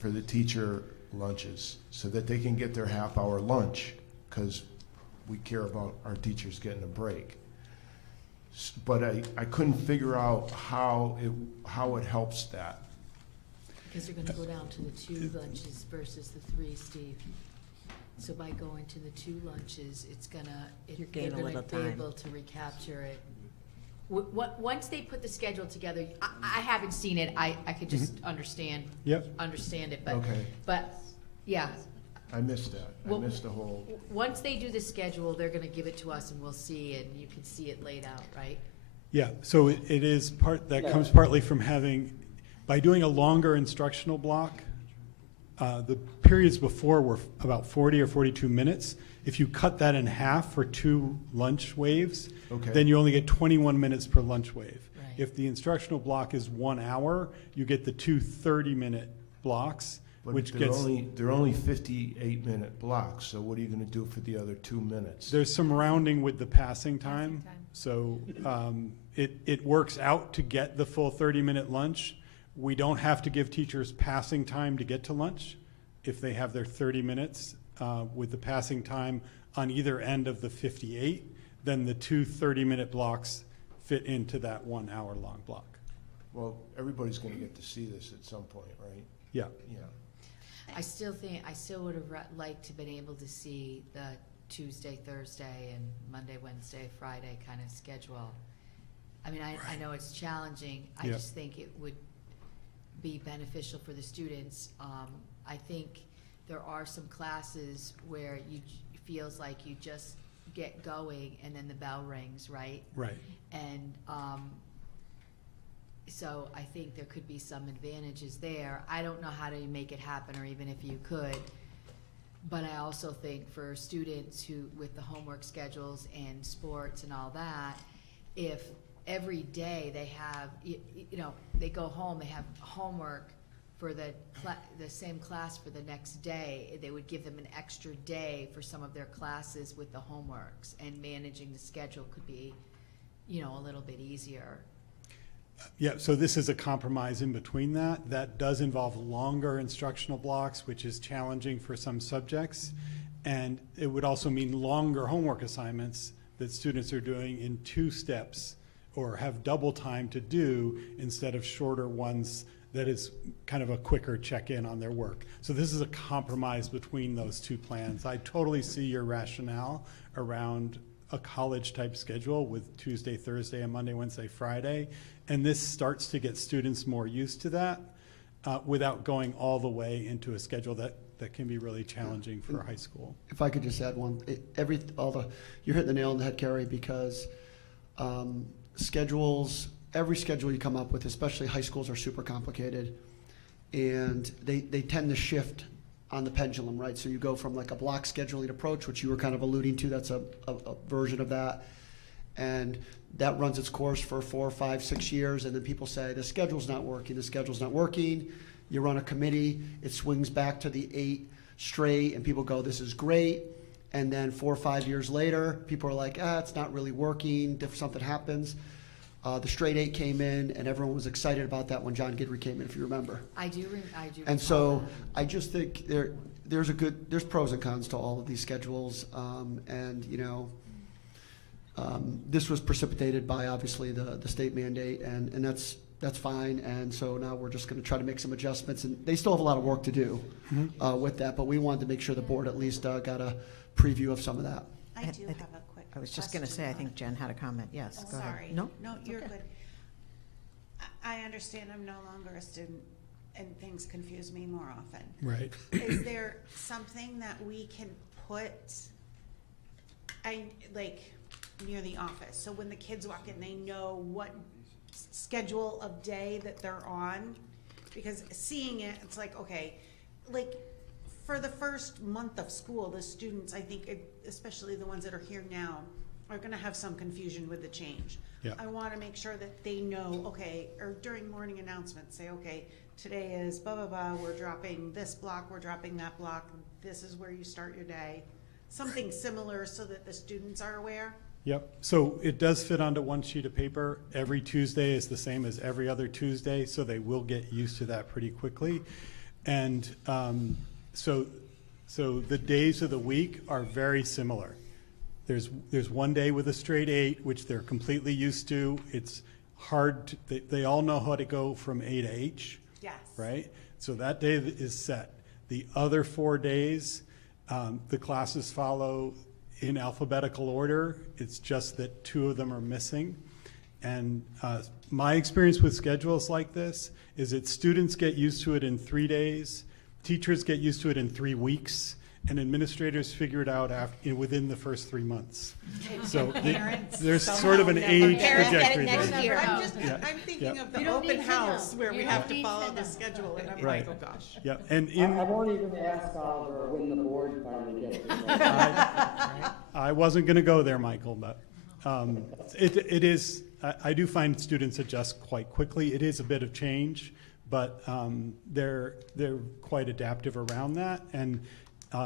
for the teacher lunches so that they can get their half-hour lunch, because we care about our teachers getting a break. But I couldn't figure out how it helps that. Because they're going to go down to the 2 lunches versus the 3, Steve. So by going to the 2 lunches, they're going to be able to recapture it. Once they put the schedule together, I haven't seen it. I could just understand it. But, okay. But yeah. I missed that. I missed the whole. Once they do the schedule, they're going to give it to us, and we'll see it. And you can see it laid out, right? Yeah. So it is comes partly from by doing a longer instructional block. The periods before were about 40 or 42 minutes. If you cut that in half for 2 lunch waves, then you only get 21 minutes per lunch wave. Right. If the instructional block is 1 hour, you get the two 30-minute blocks, But which they're gets... they're only 58-minute blocks, so what are you gonna do for the other 2 minutes? There's some rounding with the passing time. So it works out to get the full 30-minute lunch. We don't have to give teachers passing time to get to lunch if they have their 30 minutes with the passing time on either end of the 58, then the two 30-minute blocks fit into that 1 hour long block. Well, everybody's gonna get to see this at some point, right? Yeah. Yeah. I still would have liked to been able to see the Tuesday, Thursday, and Monday, Wednesday, Friday kind of schedule. I mean, I know it's challenging. I Yeah. just think it would be beneficial for the students. I think there are some classes where feels like you just get going and then the bell rings, right? Right. And so I think there could be some advantages there. I don't know how to make it happen, or even if you could. But I also think for students who, with the homework schedules and sports and all that, if every day they have, they go home, they have homework for the same class for the next day, they would give them an extra day for some of their classes with the homeworks, and managing the schedule could be, a little bit easier. Yeah, so this is a compromise in between that. That does involve longer instructional blocks, which is challenging for some subjects. And it would also mean longer homework assignments that students are doing in 2 steps or have double time to do instead of shorter ones that is kind of a quicker check-in on their work. So this is a compromise between those 2 plans. I totally see your rationale around a college-type schedule with Tuesday, Thursday, and Monday, Wednesday, Friday. And this starts to get students more used to that without going all the way into a schedule that can be really challenging for high school. If I could just add one, you're hitting the nail on the head, Carrie, because schedules, every schedule you come up with, especially high schools, are super complicated, and they tend to shift on the pendulum, right? So you go from like a block scheduling approach, which you were kind of alluding to, that's a version of that, and that runs its course for 4, 5, 6 years, and then people say, the schedule's not working, the schedule's not working. You run a committee, it swings back to the 8 straight, and people go, this is great. And then 4 or 5 years later, people are like, it's not really working, if something happens. The straight 8 came in, and everyone was excited about that when John Guidry came in, if you remember. I do. And so I just think there's pros and cons to all of these schedules, and this was precipitated by obviously the state mandate, and that's fine. And so now we're just going to try to make some adjustments, and they still have a lot of work to do with that. But we wanted to make sure the board at least got a preview of some of that. I do have a quick I was just going to say, I think Jen had a comment. Yes, go ahead. Sorry. No, you're okay. good. I understand I'm no longer a student and things confuse me more often. Right. Is there something that we can put, near the office? So when the kids walk in, they know what schedule of day that they're on? Because seeing it, it's like, okay, for the first month of school, the students, I think, especially the ones that are here now, are going to have some confusion with the change. Yeah. I want to make sure that they know, okay, or during morning announcements, say, okay, today is blah, blah, blah, we're dropping this block, we're dropping that block, this is where you start your day. Something similar so that the students are aware. Yep. So it does fit onto one sheet of paper. Every Tuesday is the same as every other Tuesday, so they will get used to that pretty quickly. And so the days of the week are very similar. There's one day with a straight 8, which they're completely used to. It's hard. They all know how to go from A to H. Yes. Right? So that day is set. The other 4 days, the classes follow in alphabetical order. It's just that 2 of them are missing. And my experience with schedules like this is that students get used to it in 3 days, teachers get used to it in 3 weeks, and administrators figure it out within the first 3 months. So there's sort of an age trajectory there. I'm thinking of the open house where we have to follow the schedule, and I'm like, oh gosh. Yeah, and I won't even ask Oliver when the board finally gets it. I wasn't going to go there, Michael, but it is I do find students adjust quite quickly. It is a bit of change, but they're quite adaptive around that. And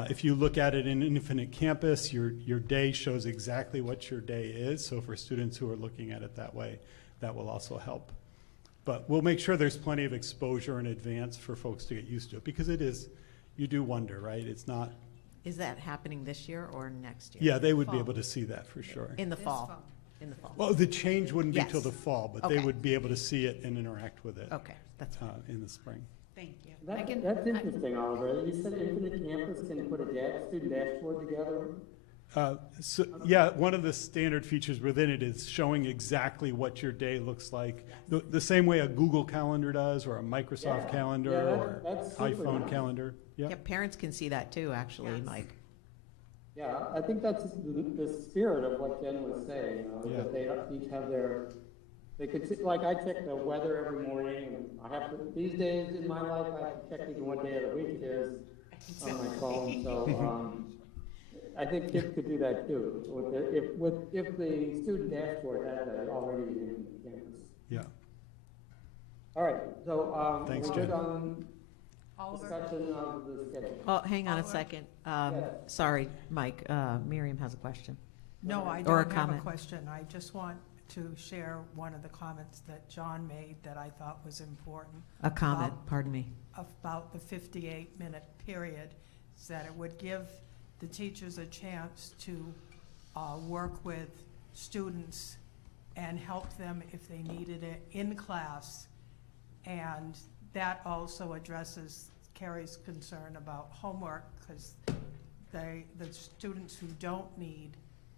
if you look at it in Infinite Campus, your day shows exactly what your day is. So for students who are looking at it that way, that will also help. But we'll make sure there's plenty of exposure in advance for folks to get used to it, because it is, you do wonder, right? It's not. Is that happening this year or next year? Yeah, they would be able to see that for sure. In the fall? In the fall. Well, the change wouldn't be Yes. till the fall, but they Okay. would be able to see it and interact with it. Okay, that's fine. In the spring. Thank you. That's interesting, Oliver. You said Infinite Campus can put a student dashboard together? So, yeah, one of the standard features within it is showing exactly what your day looks like, the same way a Google Calendar does, or a Microsoft Calendar, or that's super iPhone nice. Calendar. Yeah, parents can see that too, actually, Mike. Yeah, I think that's the spirit of what Jen was saying, that they each have they could see, like I check the weather every morning, and I have to, these days in my life, I have to check even what day of the week it is on my phone, so, I think kids could do that too, if the student dashboard has that already in campus. Yeah. All right, so, Thanks, we're Jen. good on discussion of the schedule. Oh, hang on a second. Sorry, Mike, Miriam has a question. No, I Or a don't have a comment. question. I just want to share one of the comments that John made that I thought was important. A comment, pardon me. About the 58-minute period, is that it would give the teachers a chance to work with students and help them if they needed it in class. And that also addresses Carrie's concern about homework, because the students who don't need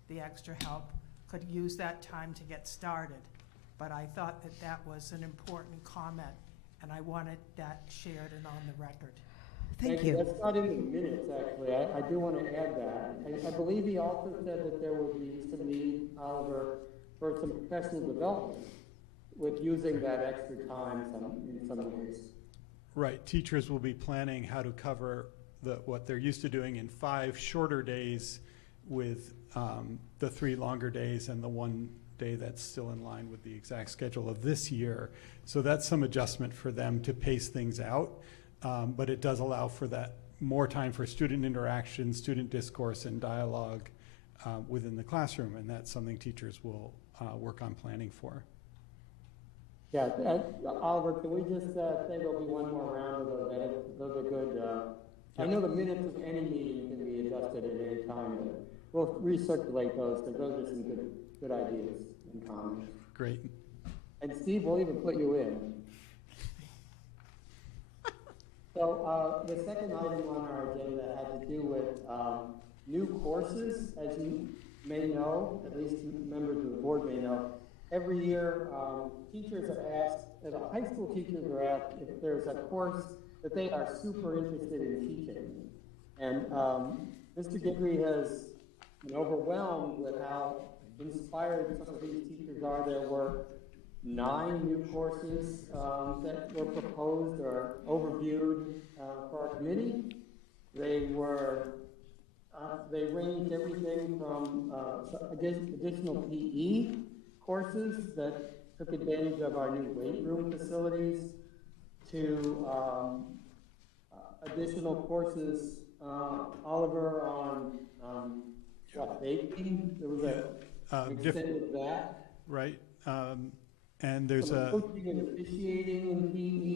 the extra help could use that time to get started. But I thought that that was an important comment, and I wanted that shared and on the record. Thank you. That's not in the minutes, actually. I do want to add that. I believe he also said that there would be some need, Oliver, for some professional development with using that extra time in some ways. Right, teachers will be planning how to cover what they're used to doing in 5 shorter days with the 3 longer days and the 1 day that's still in line with the exact schedule of this year. So that's some adjustment for them to pace things out, but it does allow for that more time for student interaction, student discourse, and dialogue within the classroom, and that's something teachers will work on planning for. Yeah, Oliver, can we just say there'll be one more round of those edits? Those are good. I know the minutes of any meeting can be adjusted at any time, but we'll recirculate those, because those are some good ideas and comments. Great. And Steve, we'll even put you in. So the second item on our agenda had to do with new courses. As you may know, at least members of the board may know, every year teachers are asked, high school teachers are asked if there's a course that they are super interested in teaching. And Mr. Gidry has been overwhelmed with how inspired some of these teachers are. There were 9 new courses that were proposed or overviewed for our committee. They ranged everything from additional PE courses that took advantage of our new weight room facilities to additional courses, Oliver, on baking. There was an extent of that. Right. And there's some coaching and officiating in PE.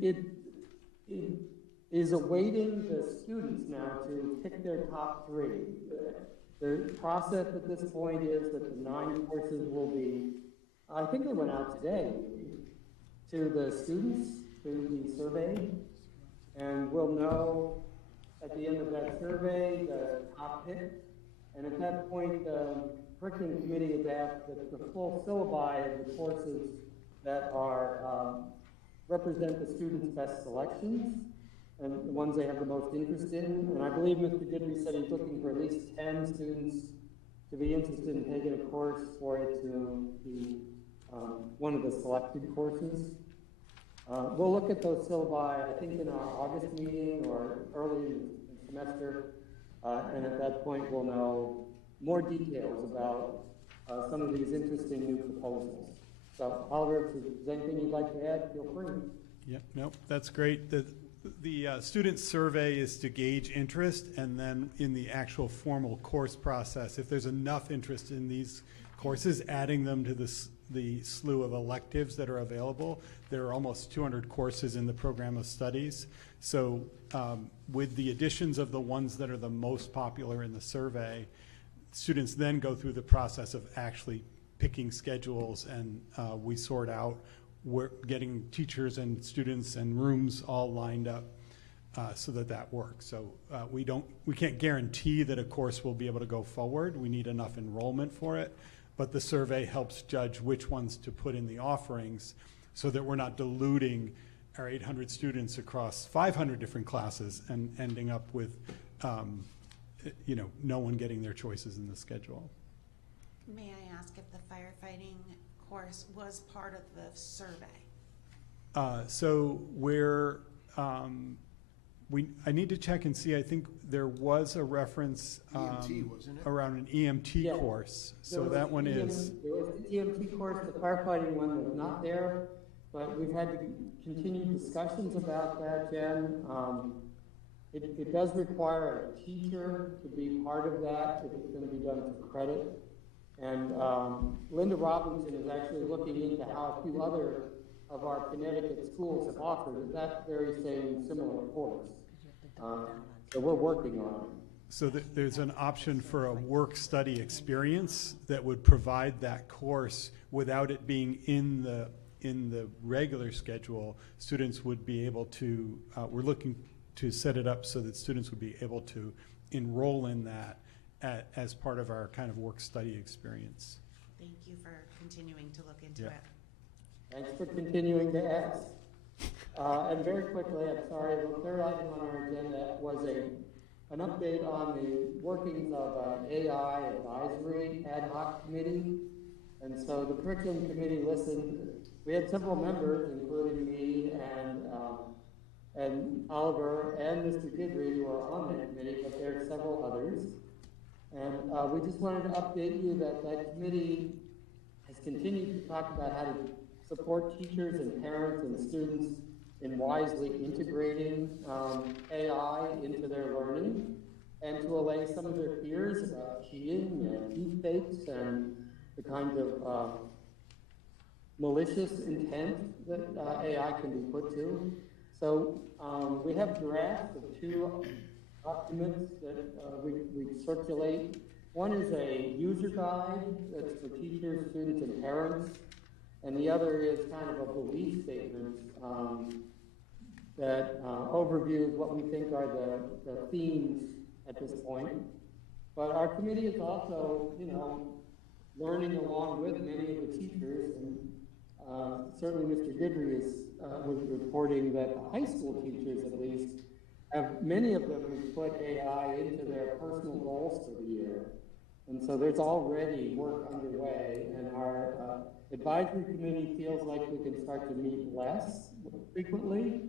It is awaiting the students now to pick their top 3. The process at this point is that the 9 courses will be, I think they went out today, to the students to be surveyed, and we'll know at the end of that survey the top pick. And at that point, the curriculum committee has asked that the full syllabi of the courses that are represent the students' best selections and the ones they have the most interest in. And I believe Mr. Gidry said he's looking for at least 10 students to be interested in taking a course for it to be one of the selected courses. We'll look at those syllabi, I think, in our August meeting or early in the semester. And at that point, we'll know more details about some of these interesting new proposals. So, Oliver, if there's anything you'd like to add, feel free. Yep, nope, that's great. The student survey is to gauge interest, and then in the actual formal course process, if there's enough interest in these courses, adding them to the slew of electives that are available. There are almost 200 courses in the program of studies. So with the additions of the ones that are the most popular in the survey, students then go through the process of actually picking schedules, and we sort out we're getting teachers and students and rooms all lined up so that works. So we can't guarantee that a course will be able to go forward. We need enough enrollment for it, but the survey helps judge which ones to put in the offerings so that we're not diluting our 800 students across 500 different classes and ending up with no one getting their choices in the schedule. May I ask if the firefighting course was part of the survey? So I need to check and see. I think there was a reference EMT, wasn't it? around an EMT course. So that one is. There was an EMT course, the firefighting one was not there, but we've had to continue discussions about that, Jen. It does require a teacher to be part of that if it's going to be done for credit. And Linda Robinson is actually looking into how a few other of our Connecticut schools have offered that very same similar course. So we're working on it. So there's an option for a work-study experience that would provide that course without it being in the regular schedule. Students would be able to, we're looking to set it up so that students would be able to enroll in that as part of our kind of work-study experience. Thank you for continuing to look into it. Thanks for continuing to ask. And very quickly, I'm sorry, the third item on our agenda was an update on the workings of an AI advisory ad hoc committee. And so the curriculum committee listened. We had several members, including me and Oliver and Mr. Guidry, who are on that committee, but there are several others. And we just wanted to update you that that committee has continued to talk about how to support teachers and parents and students in wisely integrating AI into their learning, and to allay some of their fears about cheating and deepfakes and the kind of malicious intent that AI can be put to. So we have drafts of 2 documents that we circulate. One is a user guide that's for teachers, students, and parents, and the other is kind of a belief statement that overviews what we think are the themes at this point. But our committee is also, learning along with many of the teachers, and certainly Mr. Guidry was reporting that the high school teachers, at least, many of them have put AI into their personal goals for the year. And so there's already work underway, and our advisory committee feels like we can start to meet less frequently,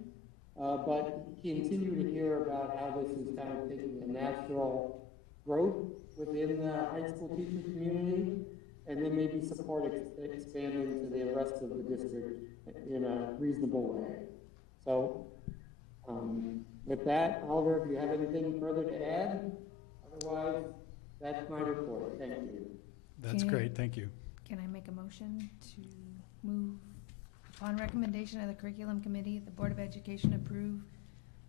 but continue to hear about how this is kind of taking a natural growth within the high school teacher community, and then maybe support expanding to the rest of the district in a reasonable way. So with that, Oliver, if you have anything further to add, otherwise, that's my report. Thank you. That's great. Thank you. Can I make a motion to move, upon recommendation of the Curriculum Committee, the Board of Education approve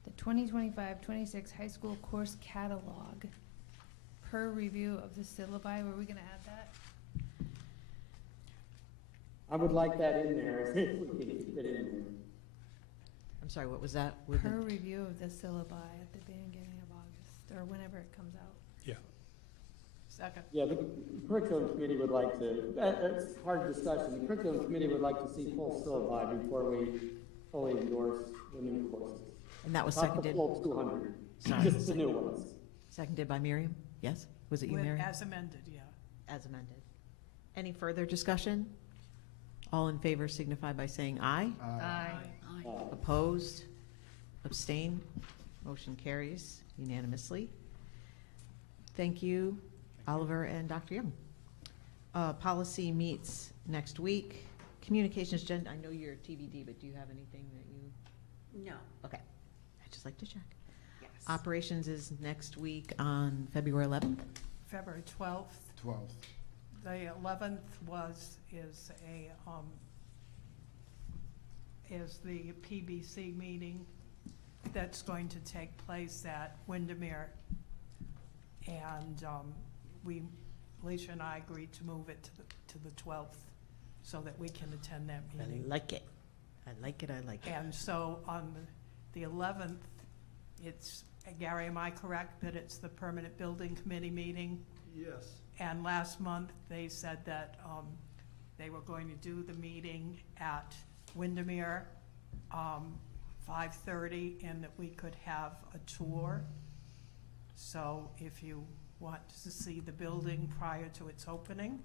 the 2025-26 high school course catalog per review of the syllabi? Were we going to add that? I would like that in there, if we can keep it in there. I'm sorry, what was that? Per review of the syllabi at the beginning of August, or whenever it comes out. Yeah. Second. Yeah, the curriculum committee would like to, it's hard discussion, the curriculum committee would like to see full syllabi before we fully endorse the new courses. And that was Not seconded? the full 200, Sorry. just the new ones. Seconded by Miriam? Yes? Was it you, Miriam? As amended, yeah. As amended. Any further discussion? All in favor signify by saying aye. Aye. Opposed? Abstain? Motion carries unanimously. Thank you. Oliver and Dr. Young. Policy meets next week. Communications agenda, I know you're TBD, but do you have anything that you? No. Okay, I'd just like to check. Yes. Operations is next week on February 11th. February 12th. 12th. The 11th is the PBC meeting that's going to take place at Windermere. And Alicia and I agreed to move it to the 12th so that we can attend that meeting. I like it. I like it. And so on the 11th, it's, Gary, am I correct that it's the Permanent Building Committee meeting? Yes. And last month, they said that they were going to do the meeting at Windermere, 5:30, and that we could have a tour. So if you want to see the building prior to its opening,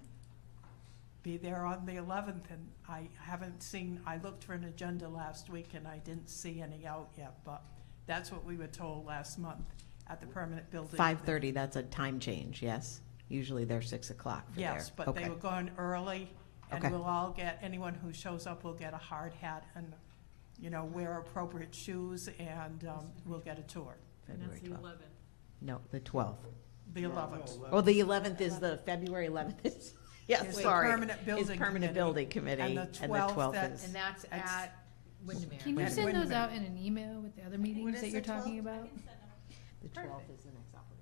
be there on the 11th. And I haven't seen, I looked for an agenda last week and I didn't see any out yet, but that's what we were told last month at the Permanent Building. 5:30, that's a time change, yes? Usually they're 6 o'clock for there. Yes, but Okay. they were going early, and Okay. we'll all get, anyone who shows up will get a hard hat and, wear appropriate shoes, and we'll get a tour. February 12th. No, the 12th. The 11th. Oh, the 11th is the, February 11th is, yes, Is the sorry. Permanent Is Building Permanent Committee. Building Committee, And the and the 12th 12th that's- is. And that's at Windermere. Can you At send those Windermere. out in an email with the other meetings that you're talking about? The 12th is the next operations.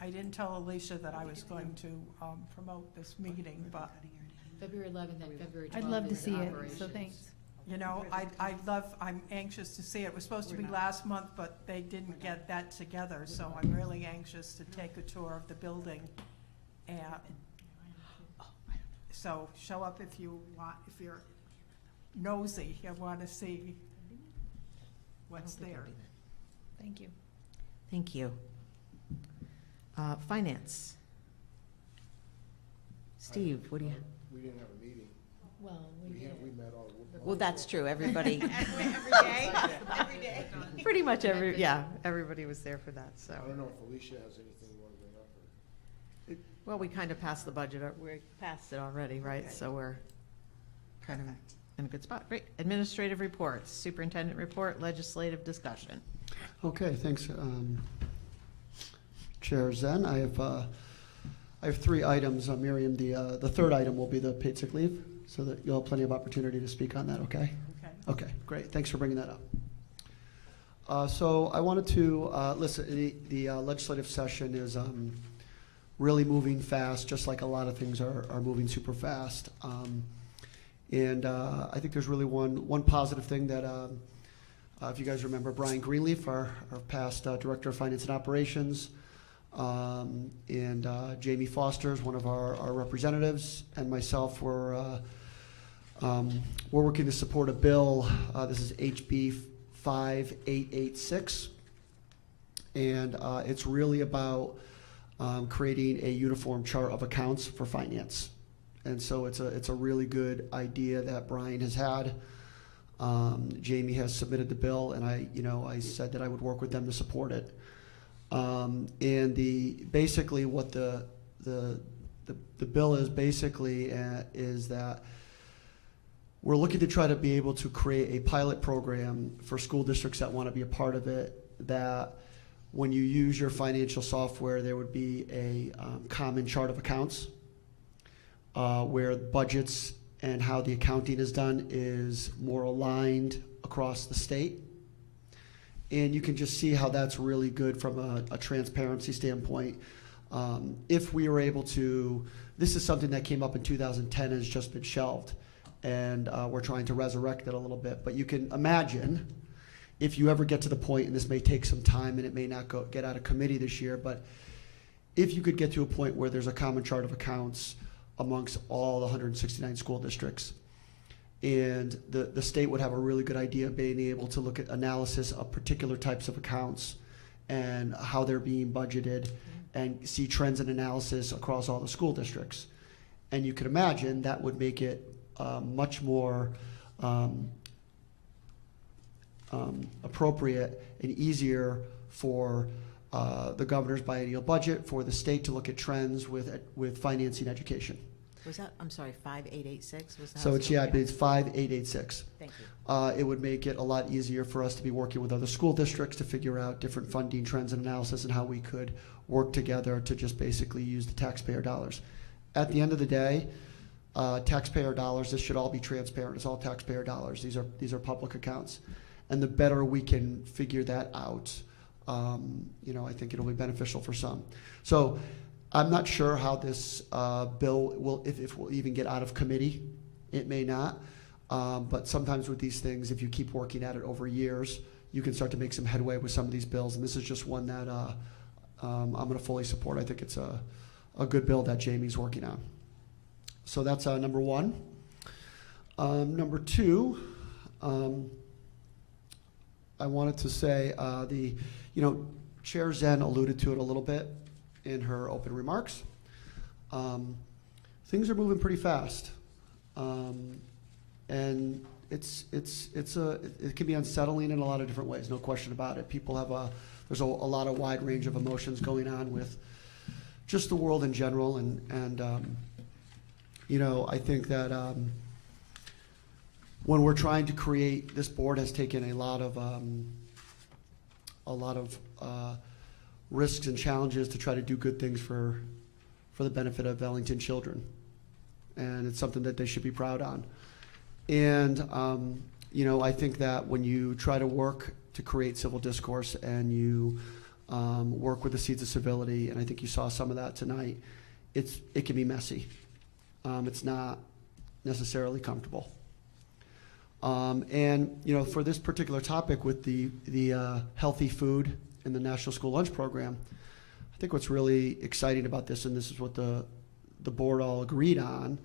I didn't tell Alicia that I was going to promote this meeting, but, February 11th and February 12th. I'd love to is see it, so operations. thanks. I'm anxious to see it. It was supposed to be last month, but they didn't get that together, so I'm really anxious to take a tour of the building. And so show up if you want, if you're nosy, you want to see what's there. Thank you. Thank you. Finance. Steve, what do you? We didn't have a meeting. Well, we did. We met all. Well, that's true, everybody. Every day, every day. Pretty much everybody was there for that, so. I don't know if Alicia has anything you want to bring up. Well, we kind of passed the budget, we passed it already, right? So we're kind of in a good spot. Great. Administrative reports, superintendent report, legislative discussion. Okay, thanks, Chair Zen. I have 3 items. Miriam, the third item will be the paid sick leave, so that you'll have plenty of opportunity to speak on that, okay? Okay, great. Thanks for bringing that up. So I wanted to, listen, the legislative session is really moving fast, just like a lot of things are moving super fast. And I think there's really one positive thing that, if you guys remember, Brian Greenleaf, our past Director of Finance and Operations, and Jamie Foster is one of our representatives, and myself we're working to support a bill. This is HB 5886, and it's really about creating a uniform chart of accounts for finance. And so it's a really good idea that Brian has had. Jamie has submitted the bill, and I said that I would work with them to support it. And basically what the bill is basically is that we're looking to try to be able to create a pilot program for school districts that want to be a part of it, that when you use your financial software, there would be a common chart of accounts where budgets and how the accounting is done is more aligned across the state. And you can just see how that's really good from a transparency standpoint. If we were able to, this is something that came up in 2010 and has just been shelved. And we're trying to resurrect it a little bit. But you can imagine if you ever get to the point, and this may take some time and it may not get out of committee this year, but if you could get to a point where there's a common chart of accounts amongst all the 169 school districts, and the state would have a really good idea of being able to look at analysis of particular types of accounts and how they're being budgeted and see trends and analysis across all the school districts. And you can imagine that would make it much more appropriate and easier for the governor's biennial budget for the state to look at trends with financing education. Was that, I'm sorry, 5886? Was that? So it's, yeah, it's 5886. Thank you. It would make it a lot easier for us to be working with other school districts to figure out different funding trends and analysis and how we could work together to just basically use the taxpayer dollars. At the end of the day, taxpayer dollars, this should all be transparent. It's all taxpayer dollars. These are public accounts. And the better we can figure that out, I think it'll be beneficial for some. So I'm not sure how this bill will, if it will even get out of committee. It may not. But sometimes with these things, if you keep working at it over years, you can start to make some headway with some of these bills. And this is just one that I'm going to fully support. I think it's a good bill that Jamie's working on. So that's number one. Number two, I wanted to say Chair Zen alluded to it a little bit in her open remarks. Things are moving pretty fast, and it can be unsettling in a lot of different ways. No question about it. People have there's a lot of wide range of emotions going on with just the world in general, and I think that when we're trying to create, this board has taken a lot of risks and challenges to try to do good things for the benefit of Ellington children, and it's something that they should be proud on. And I think that when you try to work to create civil discourse and you work with the seeds of civility, and I think you saw some of that tonight, it can be messy. It's not necessarily comfortable. For this particular topic with the healthy food in the National School Lunch Program, I think what's really exciting about this, and this is what the board all agreed on,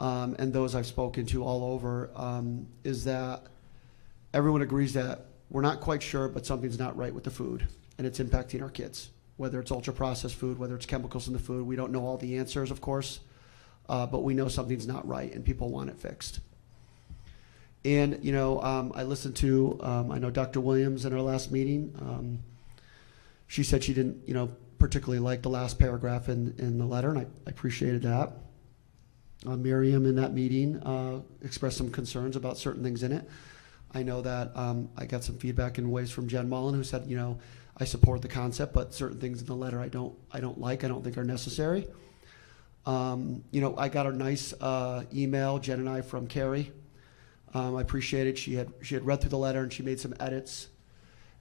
and those I've spoken to all over, is that everyone agrees that we're not quite sure, but something's not right with the food, and it's impacting our kids, whether it's ultra-processed food, whether it's chemicals in the food. We don't know all the answers, of course, but we know something's not right, and people want it fixed. And, I listened to, I know Dr. Williams in our last meeting, she said she didn't, particularly like the last paragraph in the letter, and I appreciated that. Miriam in that meeting expressed some concerns about certain things in it. I know that I got some feedback in ways from Jen Mullen, who said, I support the concept, but certain things in the letter I don't think are necessary. I got a nice email, Jen and I, from Carrie. I appreciate it. She had read through the letter and she made some edits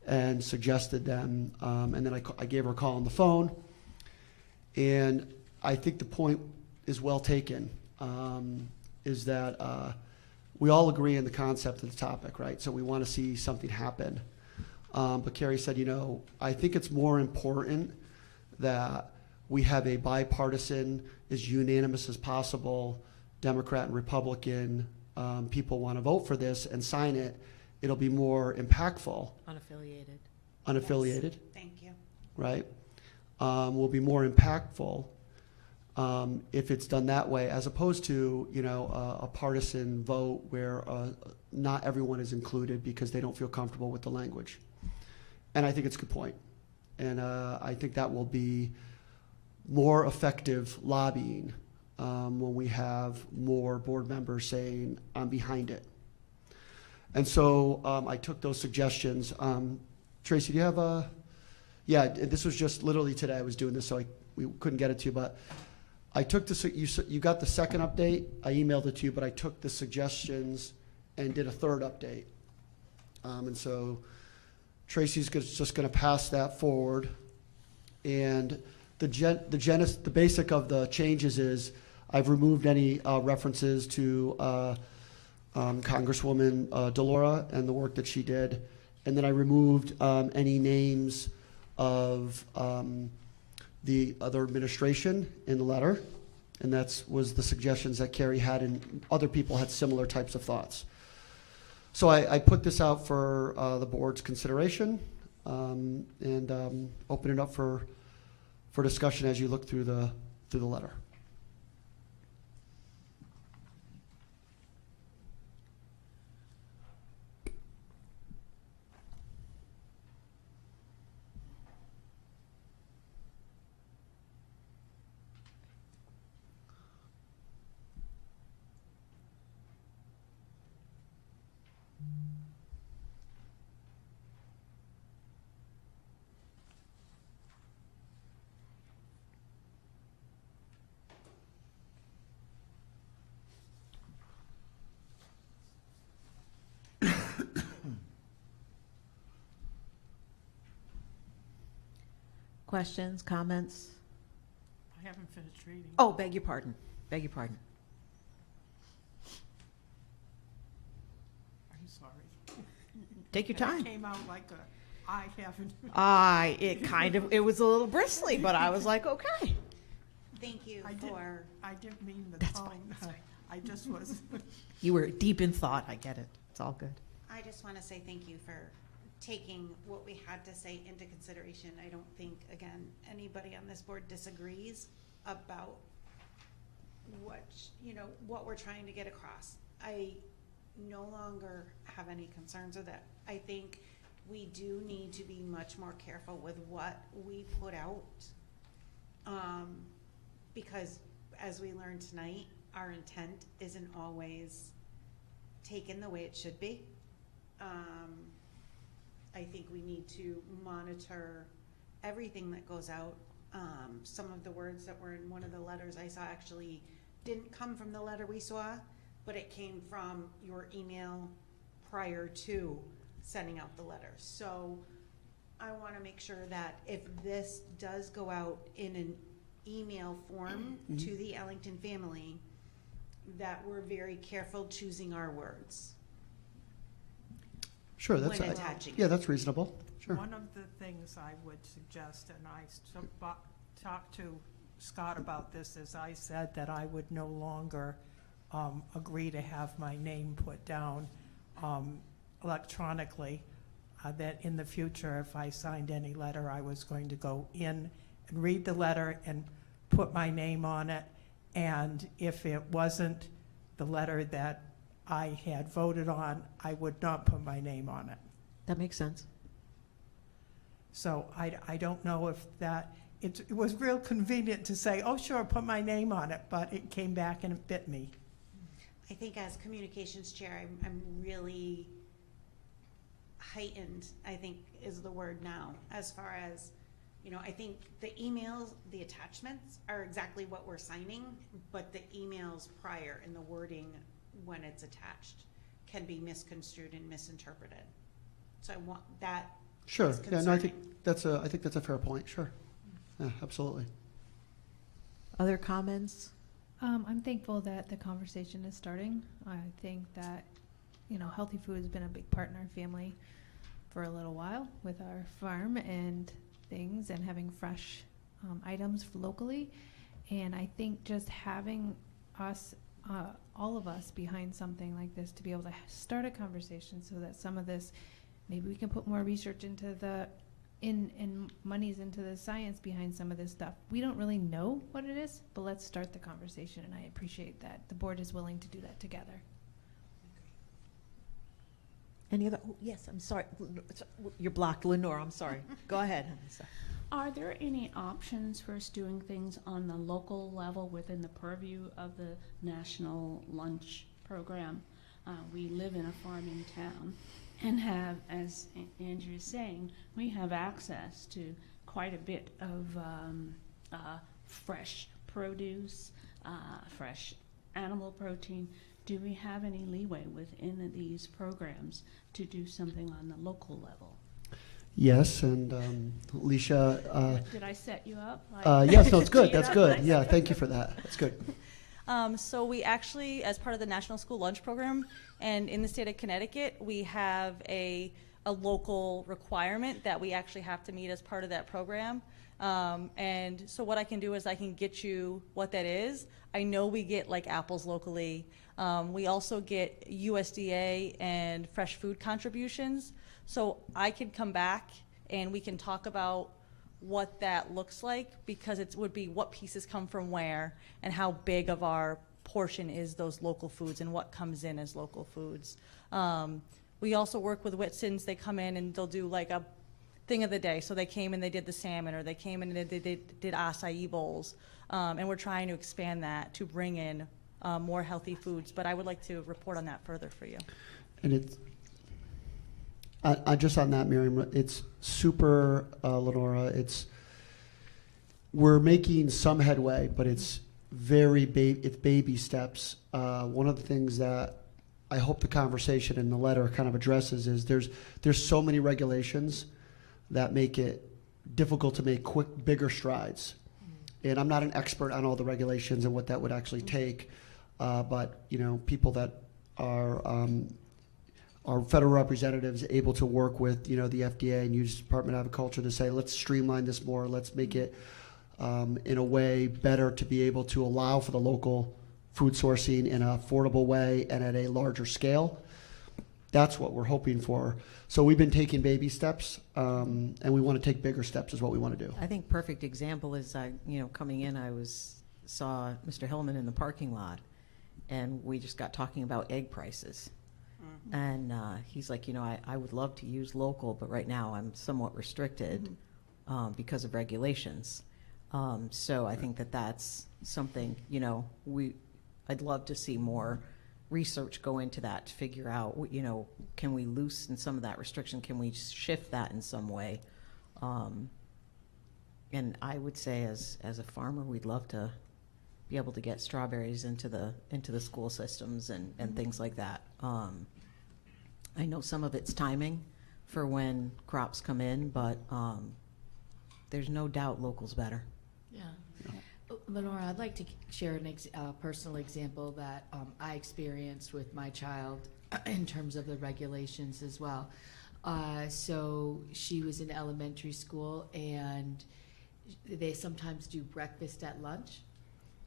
and suggested them. And then I gave her a call on the phone. And I think the point is well taken, is that we all agree on the concept of the topic, right? So we want to see something happen. But Carrie said, I think it's more important that we have a bipartisan, as unanimous as possible, Democrat and Republican, people want to vote for this and sign it. It'll be more impactful. Unaffiliated. Yes. Thank you. Right? Will be more impactful if it's done that way, as opposed to, a partisan vote where not everyone is included because they don't feel comfortable with the language. And I think it's a good point. And I think that will be more effective lobbying when we have more board members saying, I'm behind it. And so I took those suggestions. Tracy, do you have yeah, this was just literally today I was doing this, so we couldn't get it to you, but I took you got the second update, I emailed it to you, but I took the suggestions and did a third update. And so Tracy's just gonna pass that forward. And the basic of the changes is I've removed any references to Congresswoman Delora and the work that she did. And then I removed any names of the other administration in the letter. And that was the suggestions that Carrie had, and other people had similar types of thoughts. So I put this out for the board's consideration and open it up for discussion as you look through the letter. Questions, comments? I haven't finished reading. Oh, beg your pardon. Beg your pardon. I'm sorry. Take your And time. it came out like I haven't. It was a little bristly, but I was like, okay. Thank you for. I didn't mean the That's tone. fine, that's fine. I just was. You were deep in thought. I get it. It's all good. I just want to say thank you for taking what we had to say into consideration. I don't think, again, anybody on this board disagrees about what we're trying to get across. I no longer have any concerns with that. I think we do need to be much more careful with what we put out, because as we learned tonight, our intent isn't always taken the way it should be. I think we need to monitor everything that goes out. Some of the words that were in one of the letters I saw actually didn't come from the letter we saw, but it came from your email prior to sending out the letter. So I want to make sure that if this does go out in an email form to the Ellington family, that we're very careful choosing our words. Sure, that's, when attaching yeah, it. that's reasonable. Sure. One of the things I would suggest, and I talked to Scott about this, is I said that I would no longer agree to have my name put down electronically, that in the future, if I signed any letter, I was going to go in and read the letter and put my name on it, and if it wasn't the letter that I had voted on, I would not put my name on it. That makes sense. So I don't know if that, it was real convenient to say, oh, sure, put my name on it, but it came back and it bit me. I think as communications chair, I'm really heightened, I think is the word now, as far as, I think the emails, the attachments are exactly what we're signing, but the emails prior and the wording when it's attached can be misconstrued and misinterpreted. So I want that. Sure. Yeah, no, I think that's a fair point. Sure. Yeah, absolutely. Other comments? I'm thankful that the conversation is starting. I think that, healthy food has been a big part in our family for a little while with our farm and things and having fresh items locally. And I think just having us, all of us behind something like this to be able to start a conversation so that some of this, maybe we can put more research into and monies into the science behind some of this stuff. We don't really know what it is, but let's start the conversation, and I appreciate that the board is willing to do that together. Any other? Oh, yes, I'm sorry. You're blocked, Lenore. I'm sorry. Go ahead. Are there any options for us doing things on the local level within the purview of the national lunch program? We live in a farming town and have, as Andrew is saying, we have access to quite a bit of fresh produce, fresh animal protein. Do we have any leeway within these programs to do something on the local level? Yes, and Alicia. Did I set you up? Yes, no, it's good. That's good. Yeah, thank you for that. That's good. So we actually, as part of the National School Lunch Program, and in the state of Connecticut, we have a local requirement that we actually have to meet as part of that program. And so what I can do is I can get you what that is. I know we get like apples locally. We also get USDA and fresh food contributions. So I could come back and we can talk about what that looks like, because it would be what pieces come from where and how big of our portion is those local foods and what comes in as local foods. We also work with Whitson's. They come in and they'll do like a thing of the day. So they came and they did the salmon, or they came in and they did acai bowls. And we're trying to expand that to bring in more healthy foods. But I would like to report on that further for you. And it's just on that, Miriam, it's super, Lenora, we're making some headway, but it's it's baby steps. One of the things that I hope the conversation in the letter kind of addresses is there's so many regulations that make it difficult to make quick, bigger strides. And I'm not an expert on all the regulations and what that would actually take, but people that are federal representatives able to work with the FDA and U.S. Department of Agriculture to say, let's streamline this more, let's make it in a way better to be able to allow for the local food sourcing in an affordable way and at a larger scale. That's what we're hoping for. So we've been taking baby steps, and we want to take bigger steps is what we want to do. I think perfect example is, coming in, saw Mr. Hillman in the parking lot, and we just got talking about egg prices. And he's like, I would love to use local, but right now I'm somewhat restricted because of regulations. So I think that's something, I'd love to see more research go into that to figure out, can we loosen some of that restriction? Can we shift that in some way? And I would say as a farmer, we'd love to be able to get strawberries into the school systems and things like that. I know some of it's timing for when crops come in, but there's no doubt local's better. Yeah. Lenora, I'd like to share a personal example that I experienced with my child in terms of the regulations as well. So she was in elementary school, and they sometimes do breakfast at lunch.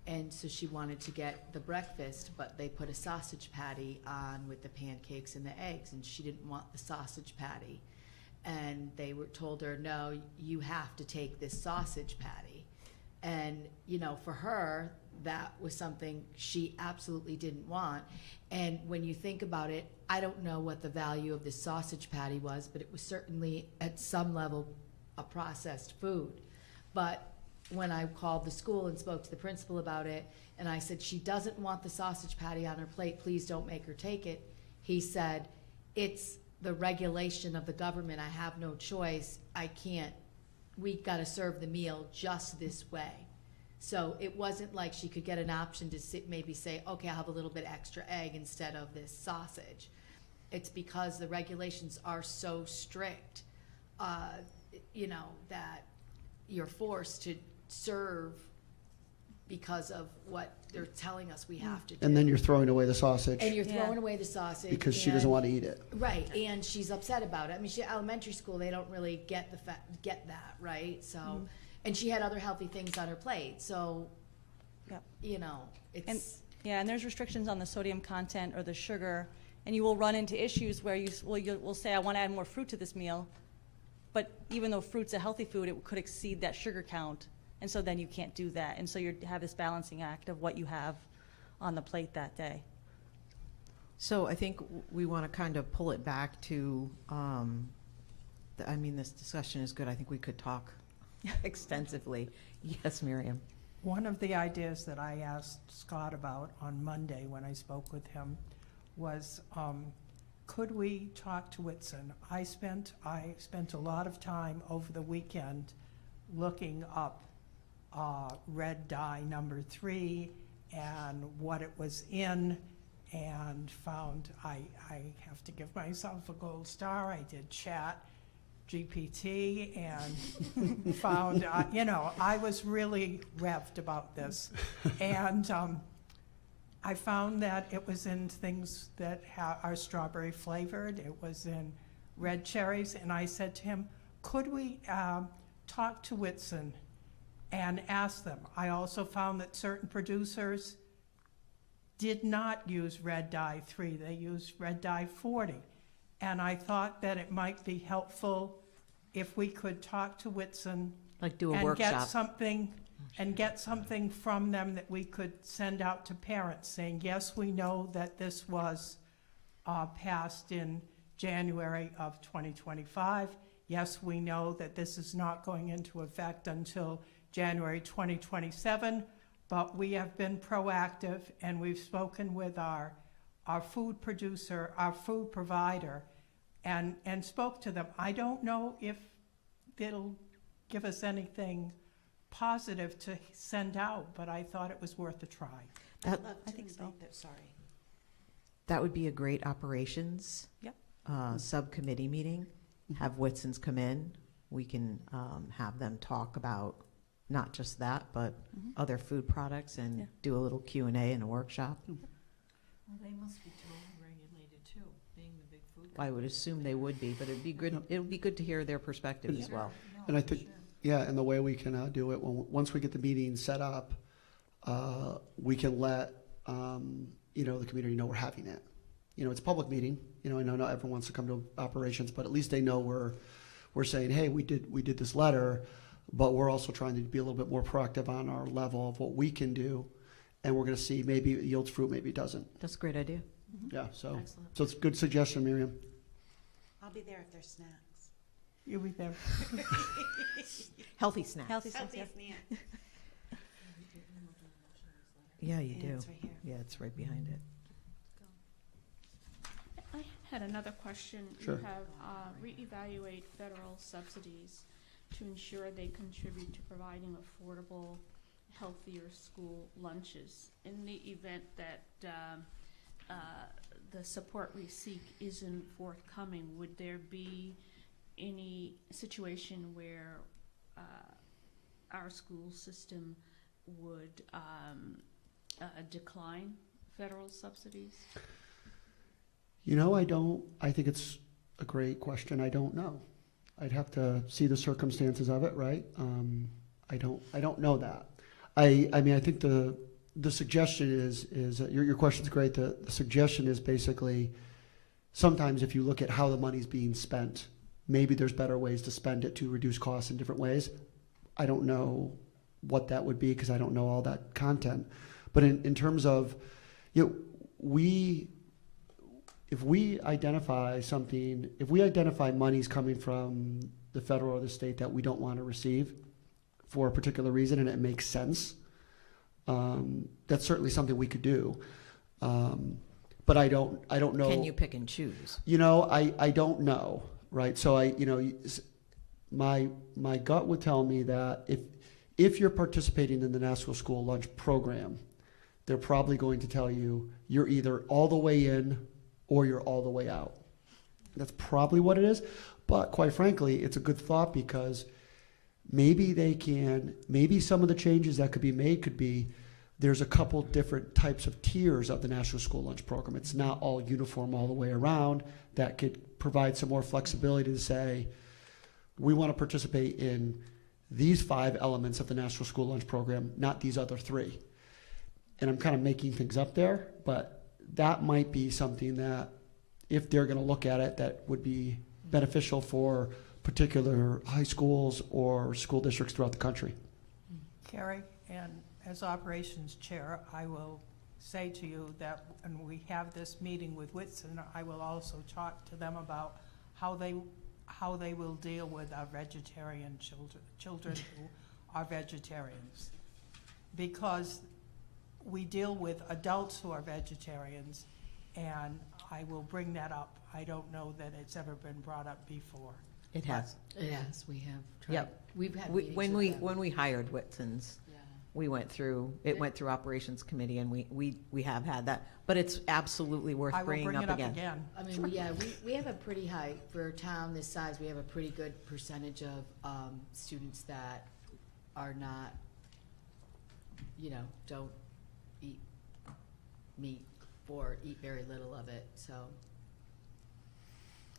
And so she wanted to get the breakfast, but they put a sausage patty on with the pancakes and the eggs, and she didn't want the sausage patty. And they told her, no, you have to take this sausage patty. And, for her, that was something she absolutely didn't want. And when you think about it, I don't know what the value of this sausage patty was, but it was certainly at some level a processed food. But when I called the school and spoke to the principal about it, and I said, she doesn't want the sausage patty on her plate, please don't make her take it, he said, it's the regulation of the government, I have no choice, I can't, we've got to serve the meal just this way. So it wasn't like she could get an option to maybe say, okay, I'll have a little bit extra egg instead of this sausage. It's because the regulations are so strict, that you're forced to serve because of what they're telling us we have to do. And then you're throwing away the sausage. And you're throwing away the sausage. Because she doesn't want to eat it. Right, and she's upset about it. I mean, elementary school, they don't really get that, right? So, and she had other healthy things on her plate, so, it's... And there's restrictions on the sodium content or the sugar, and you will run into issues where you'll say, I want to add more fruit to this meal, but even though fruit's a healthy food, it could exceed that sugar count, and so then you can't do that. And so you have this balancing act of what you have on the plate that day. So I think we want to kind of pull it back to, this discussion is good. I think we could talk extensively. Yes, Miriam. One of the ideas that I asked Scott about on Monday when I spoke with him was, could we talk to Whitson? I spent a lot of time over the weekend looking up red dye number 3 and what it was in, and found I have to give myself a gold star. I did chat GPT and found, I was really revved about this. And I found that it was in things that are strawberry flavored. It was in red cherries. And I said to him, could we talk to Whitson and ask them? I also found that certain producers did not use red dye 3. They used red dye 40. And I thought that it might be helpful if we could talk to Whitson, like do a and workshop, get something from them that we could send out to parents saying, yes, we know that this was passed in January of 2025. Yes, we know that this is not going into effect until January 2027, but we have been proactive, and we've spoken with our food producer, our food provider, and spoke to them. I don't know if it'll give us anything positive to send out, but I thought it was worth a try. I think so. That would be a great operations subcommittee meeting. Have Whitson's come in we can have them talk about not just that, but Mhm. other food products and Yeah. do a little Q&A and a workshop. Well, they must be totally regulated too, being the big food. I would assume they would be, but it would be good to hear their perspective as well. And I think, yeah, and the way we can do it, once we get the meeting set up, we can let, the community know we're having it. It's a public meeting, I know not everyone wants to come to operations, but at least they know we're saying, hey, we did this letter, but we're also trying to be a little bit more proactive on our level of what we can do, and we're gonna see maybe it yields fruit, maybe it doesn't. That's a great idea. Yeah, so Excellent. it's a good suggestion, Miriam. I'll be there if there's snacks. You'll be there. Healthy snacks. Healthy snacks, Healthy yeah. snack. Yeah, you Yeah, do. it's right here. Yeah, it's right behind it. I had another question. Sure. You have reevaluate federal subsidies to ensure they contribute to providing affordable, healthier school lunches. In the event that the support we seek isn't forthcoming, would there be any situation where our school system would decline federal subsidies? I think it's a great question. I don't know. I'd have to see the circumstances of it, right? I don't know that. I mean, I think the suggestion is your question's great. The suggestion is basically sometimes if you look at how the money's being spent, maybe there's better ways to spend it to reduce costs in different ways. I don't know what that would be because I don't know all that content. But in terms of, if we identify monies coming from the federal or the state that we don't want to receive for a particular reason and it makes sense, that's certainly something we could do. But I don't know. Can you pick and choose? I don't know, right? So my gut would tell me that if you're participating in the National School Lunch Program, they're probably going to tell you you're either all the way in or you're all the way out. That's probably what it is. But quite frankly, it's a good thought because maybe some of the changes that could be made could be there's a couple different types of tiers of the National School Lunch Program. It's not all uniform all the way around. That could provide some more flexibility to say, we want to participate in these 5 elements of the National School Lunch Program, not these other 3. And I'm kind of making things up there, but that might be something that if they're going to look at it, that would be beneficial for particular high schools or school districts throughout the country. Carrie, and as operations chair, I will say to you that when we have this meeting with Whitson, I will also talk to them about how they will deal with our vegetarian children who are vegetarians. Because we deal with adults who are vegetarians, and I will bring that up. I don't know that it's ever been brought up before. It has. Yes, we have tried. Yep. We've had We- meetings when with we them. when we hired Whitson's, Yeah. we went through operations committee, and we have had that, but it's absolutely worth I will bringing bring up it up again. again. I mean, we have a pretty high, for a town this size, we have a pretty good percentage of students that are not, don't eat meat or eat very little of it, so.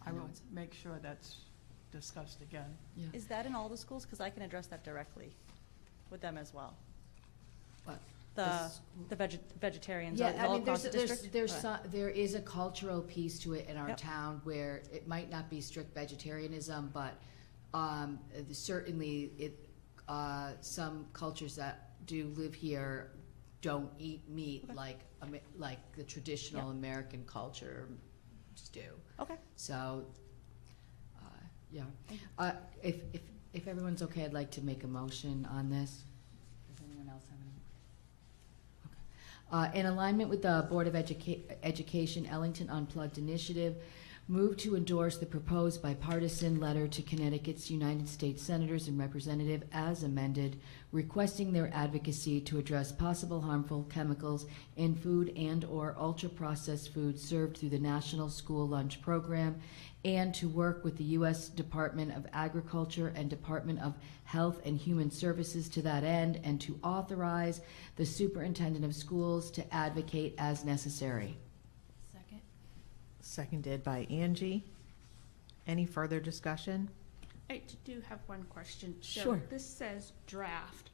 I will make sure that's discussed again. Yeah. Is that in all the schools? Because I can address that directly with them as well. What? The vegetarians, Yeah, are I all mean, across the district? there is a cultural piece to it in our Yep. town where it might not be strict vegetarianism, but certainly some cultures that do live here don't eat meat like the traditional American culture do. Okay. So, yeah. If everyone's okay, I'd like to make a motion on this. Does anyone else have any? Okay. In alignment with the Board of Education Ellington Unplugged Initiative, move to endorse the proposed bipartisan letter to Connecticut's United States Senators and Representatives as amended, requesting their advocacy to address possible harmful chemicals in food and/or ultra-processed foods served through the National School Lunch Program, and to work with the U.S. Department of Agriculture and Department of Health and Human Services to that end, and to authorize the superintendent of schools to advocate as necessary. Second. Seconded by Angie. Any further discussion? I do have one question. So Sure. this says draft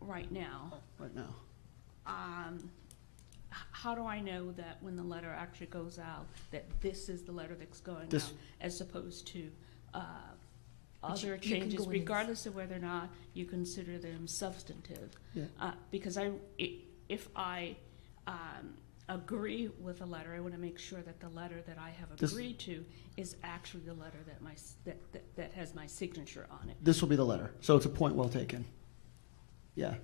right now. Right now. How do I know that when the letter actually goes out, that this is the letter that's going This- out, as opposed to But you other can changes, go in and regardless of whether or not you consider them substantive? Yeah. Because if I agree with a letter, I want to make sure that the letter that I have This- agreed to is actually the letter that that has my signature on it. This will be the letter. So it's a point well taken. Yeah.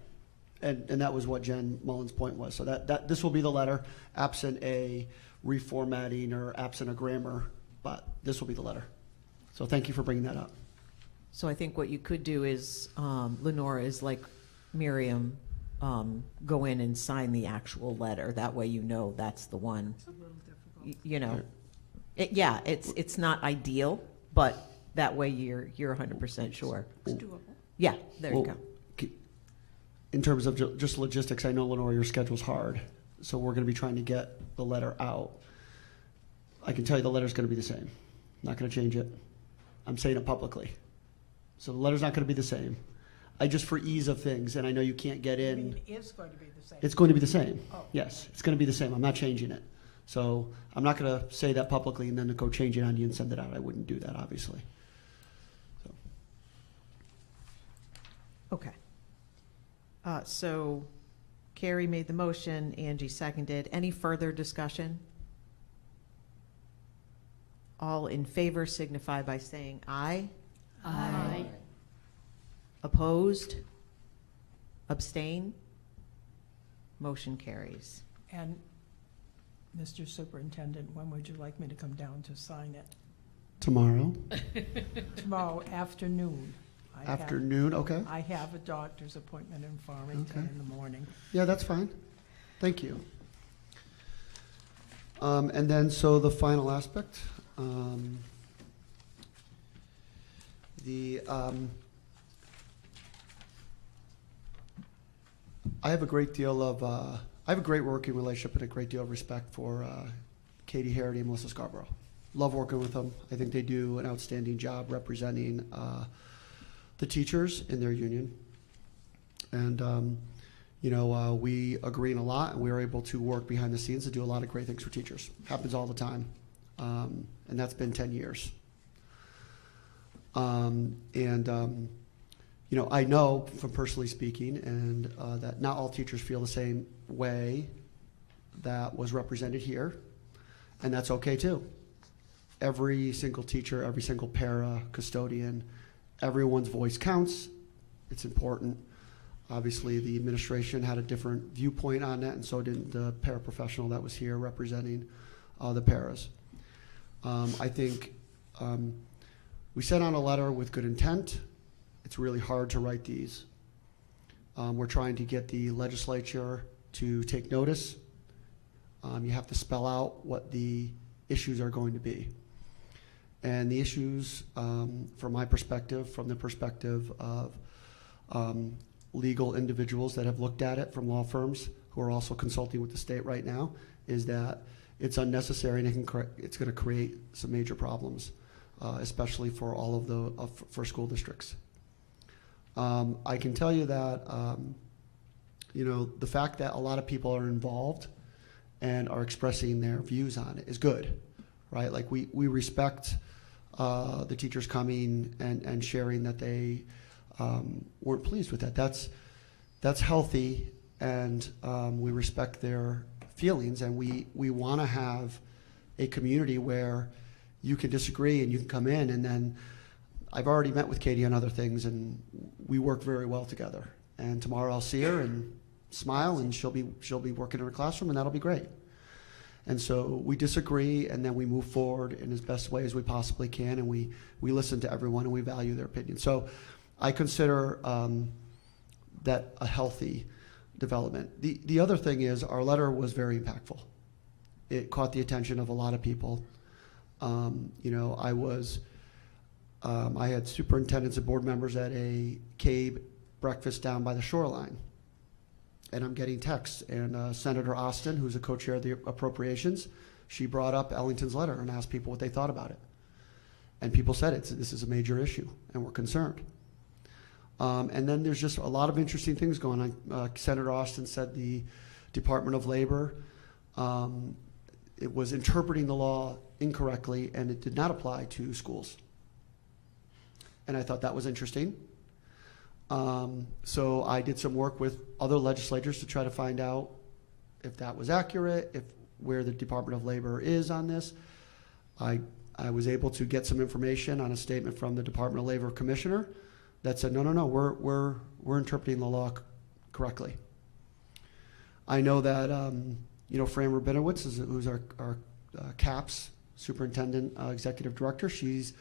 And that was what Jen Mullen's point was. So that this will be the letter, absent a reformatting or absent a grammar, but this will be the letter. So thank you for bringing that up. So I think what you could do is, Lenora, is like Miriam, go in and sign the actual letter. That way you know that's the one. You know, it's not ideal, but that way you're 100% sure. It's doable. Yeah, there you Well, go. In terms of just logistics, I know, Lenore, your schedule's hard, so we're going to be trying to get the letter out. I can tell you the letter's going to be the same. Not going to change it. I'm saying it publicly. So the letter's not going to be the same. I just, for ease of things, and I know you can't get I in. mean, it's going to be the same. It's going to be the same. Oh. Yes, it's going to be the same. I'm not changing it. So I'm not going to say that publicly and then to go change it on you and send it out. I wouldn't do that, obviously. Okay. So Carrie made the motion, Angie seconded. Any further discussion? All in favor signify by saying aye. Aye. Opposed? Abstain? Motion carries. And, Mr. Superintendent, when would you like me to come down to sign it? Tomorrow? Tomorrow afternoon. I have- Afternoon, okay. I have a doctor's appointment in Farmington Okay. in the morning. Yeah, that's fine. Thank you. And then, so the final aspect, I have a great deal of, I have a great working relationship and a great deal of respect for Katie Harity and Melissa Scarborough. Love working with them. I think they do an outstanding job representing the teachers in their union. And, we agree in a lot, and we are able to work behind the scenes to do a lot of great things for teachers. Happens all the time. And that's been 10 years. I know from personally speaking, and that not all teachers feel the same way that was represented here, and that's okay too. Every single teacher, every single para, custodian, everyone's voice counts. It's important. Obviously, the administration had a different viewpoint on that, and so did the paraprofessional that was here representing the paras. I think we sent out a letter with good intent. It's really hard to write these. We're trying to get the legislature to take notice. You have to spell out what the issues are going to be. And the issues, from my perspective, from the perspective of legal individuals that have looked at it from law firms who are also consulting with the state right now, is that it's unnecessary and it's going to create some major problems, especially for all of the for school districts. I can tell you that the fact that a lot of people are involved and are expressing their views on it is good, right? Like we respect the teachers coming and sharing that they weren't pleased with that. That's healthy, and we respect their feelings, and we want to have a community where you can disagree and you can come in, and then I've already met with Katie on other things, and we work very well together. And tomorrow I'll see her and smile, and she'll be working in her classroom, and that'll be great. And so we disagree, and then we move forward in as best way as we possibly can, and we listen to everyone, and we value their opinion. So I consider that a healthy development. The other thing is our letter was very impactful. It caught the attention of a lot of people. You know, I had superintendents and board members at a CABE breakfast down by the shoreline, and I'm getting texts. And Senator Austin, who's a co-chair of the appropriations, she brought up Ellington's letter and asked people what they thought about it. And people said this is a major issue, and we're concerned. And then there's just a lot of interesting things going on. Senator Austin said the Department of Labor, it was interpreting the law incorrectly, and it did not apply to schools. And I thought that was interesting. So I did some work with other legislators to try to find out if that was accurate, where the Department of Labor is on this. I was able to get some information on a statement from the Department of Labor Commissioner that said, no, we're interpreting the law correctly. I know that, Fran Rabinowitz, who's our CAPS Superintendent Executive Director, she's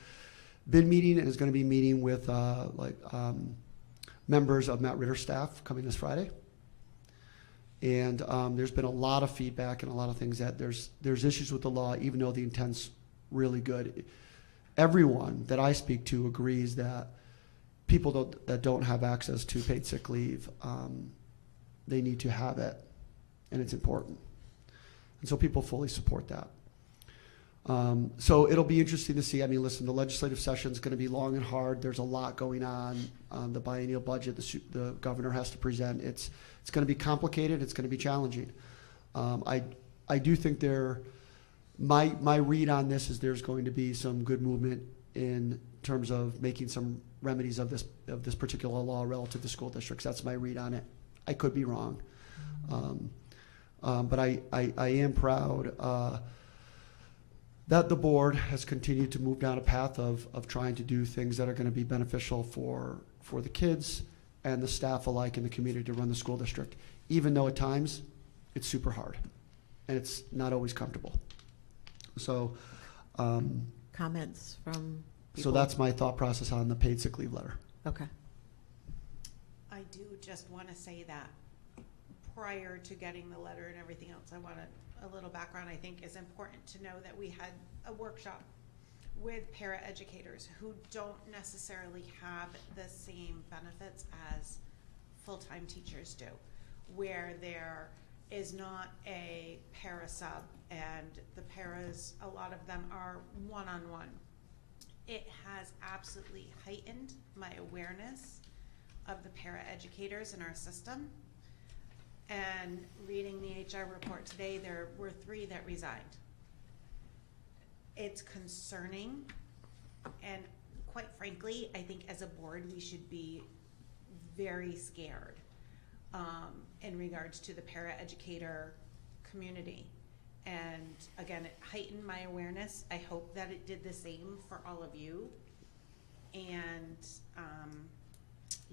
been meeting and is going to be meeting with members of Matt Ritter's staff coming this Friday. And there's been a lot of feedback and a lot of things that there's issues with the law, even though the intent's really good. Everyone that I speak to agrees that people that don't have access to paid sick leave, they need to have it, and it's important. And so people fully support that. So it'll be interesting to see. I mean, listen, the legislative session is going to be long and hard. There's a lot going on. The biennial budget the governor has to present. It's going to be complicated. It's going to be challenging. I do think my read on this is there's going to be some good movement in terms of making some remedies of this particular law relative to school districts. That's my read on it. I could be wrong, but I am proud that the board has continued to move down a path of trying to do things that are going to be beneficial for the kids and the staff alike in the community to run the school district, even though at times it's super hard and it's not always comfortable. So, comments from people? So that's my thought process on the paid sick leave letter. Okay. I do just want to say that prior to getting the letter and everything else, I wanted a little background. I think is important to know that we had a workshop with paraeducators who don't necessarily have the same benefits as full-time teachers do, where there is not a para sub, and the paras, a lot of them are one-on-one. It has absolutely heightened my awareness of the paraeducators in our system. And reading the HR report today, there were 3 that resigned. It's concerning, and quite frankly, I think as a board, we should be very scared in regards to the paraeducator community. And again, it heightened my awareness. I hope that it did the same for all of you. And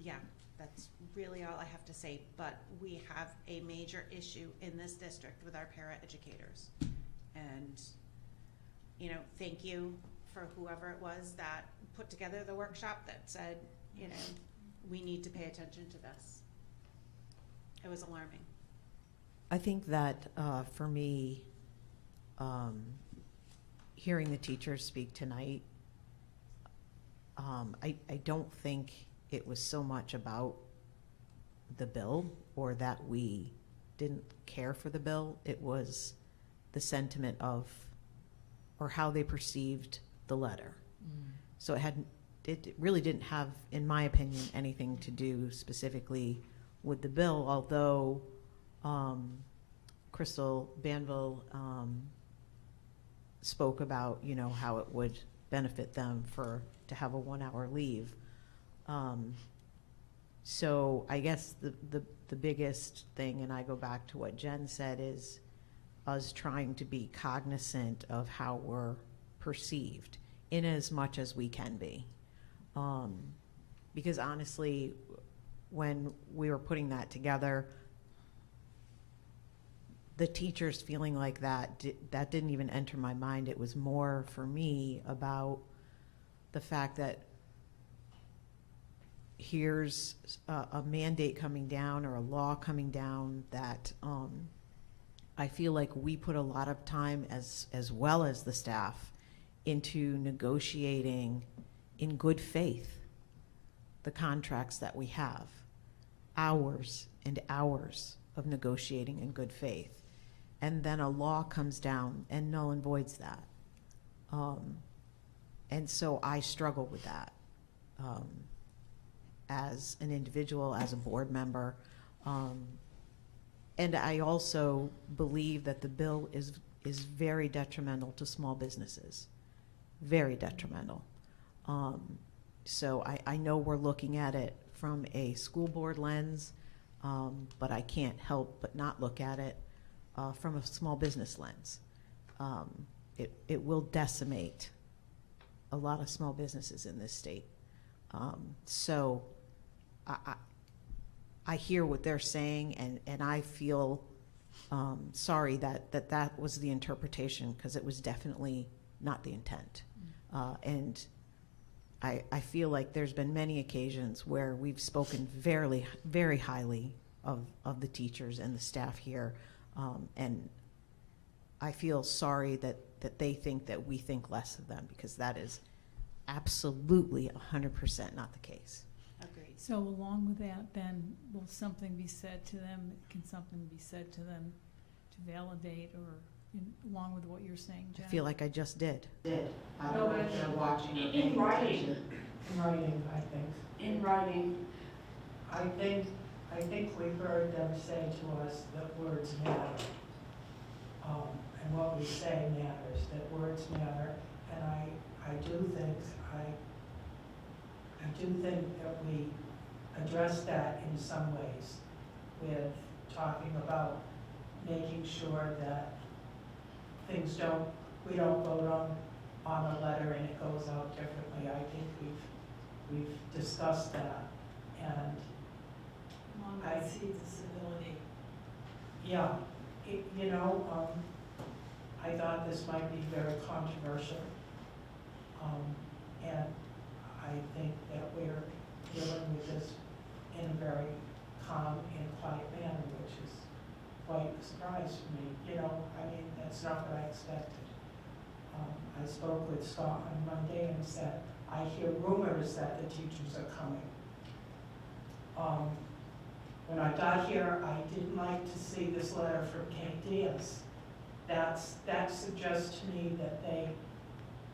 yeah, that's really all I have to say. But we have a major issue in this district with our paraeducators. And, thank you for whoever it was that put together the workshop that said, we need to pay attention to this. It was alarming. I think that for me, hearing the teachers speak tonight, I don't think it was so much about the bill or that we didn't care for the bill. It was the sentiment of, or how they perceived the letter. So it really didn't have, in my opinion, anything to do specifically with the bill, although Crystal Banville spoke about, how it would benefit them to have a 1-hour leave. So I guess the biggest thing, and I go back to what Jen said, is us trying to be cognizant of how we're perceived in as much as we can be. Because honestly, when we were putting that together, the teachers feeling like that didn't even enter my mind. It was more for me about the fact that here's a mandate coming down or a law coming down that I feel like we put a lot of time as well as the staff into negotiating in good faith the contracts that we have. Hours and hours of negotiating in good faith. And then a law comes down and null and voids that. And so I struggle with that as an individual, as a board member. And I also believe that the bill is very detrimental to small businesses, very detrimental. So I know we're looking at it from a school board lens, but I can't help but not look at it from a small business lens. It will decimate a lot of small businesses in this state. So I hear what they're saying, and I feel sorry that was the interpretation, because it was definitely not the intent. And I feel like there's been many occasions where we've spoken very, very highly of the teachers and the staff here, and I feel sorry that they think that we think less of them, because that is absolutely 100% not the case. Agreed. So along with that, then, will something be said to them? Can something be said to them to validate, or along with what you're saying, Jen? I feel like I just did. I don't know if they're watching or paying attention. In writing, I think. In writing. I think we heard them say to us that words matter. And what we say matters, that words matter. And I do think that we address that in some ways with talking about making sure that we don't vote on a letter and it goes out differently. I think we've discussed that, and I see the civility. yeah, I thought this might be very controversial, and I think that we're dealing with this in a very calm and quiet manner, which is quite a surprise for me. That's not what I expected. I spoke with Scott on Monday and said, I hear rumors that the teachers are coming. When I got here, I didn't like to see this letter from Kate Diaz. That suggests to me that they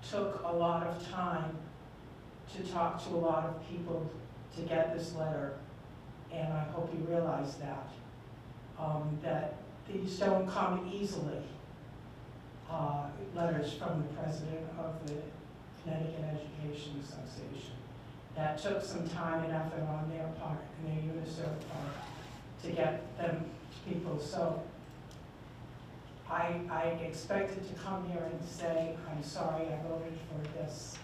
took a lot of time to talk to a lot of people to get this letter, and I hope you realize that. That these don't come easily, letters from the president of the Connecticut Education Association. That took some time and effort on their part and their UNICEF part to get them to people. So I expected to come here and say, I'm sorry I voted for this,